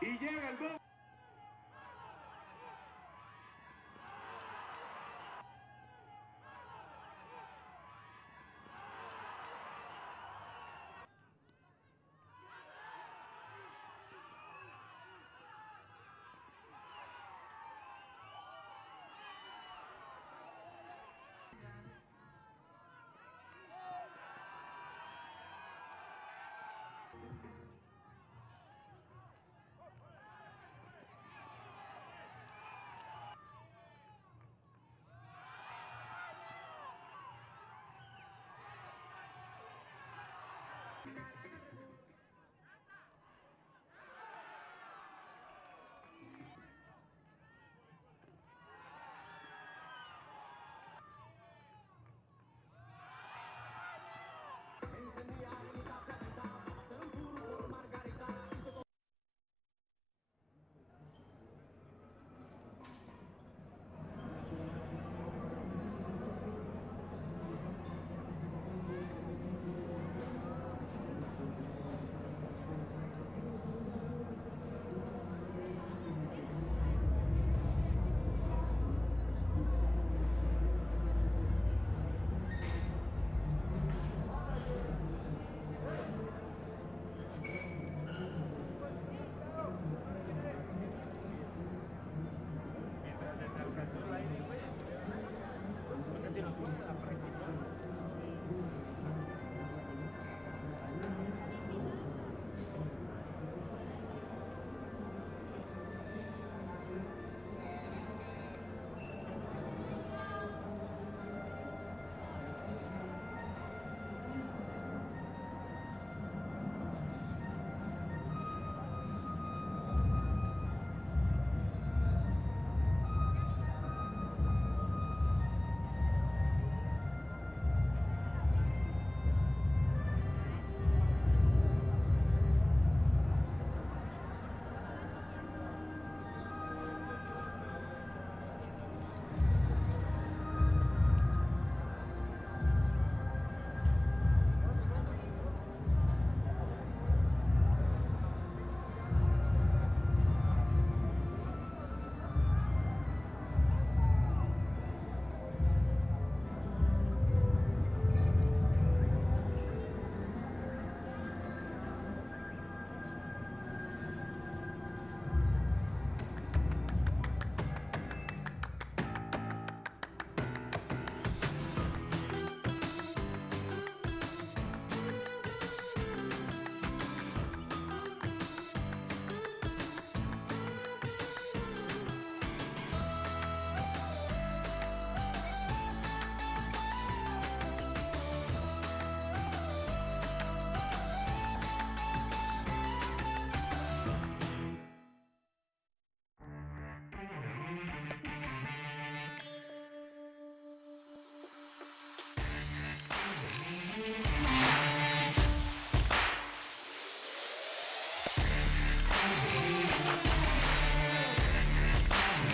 Y llega el gol.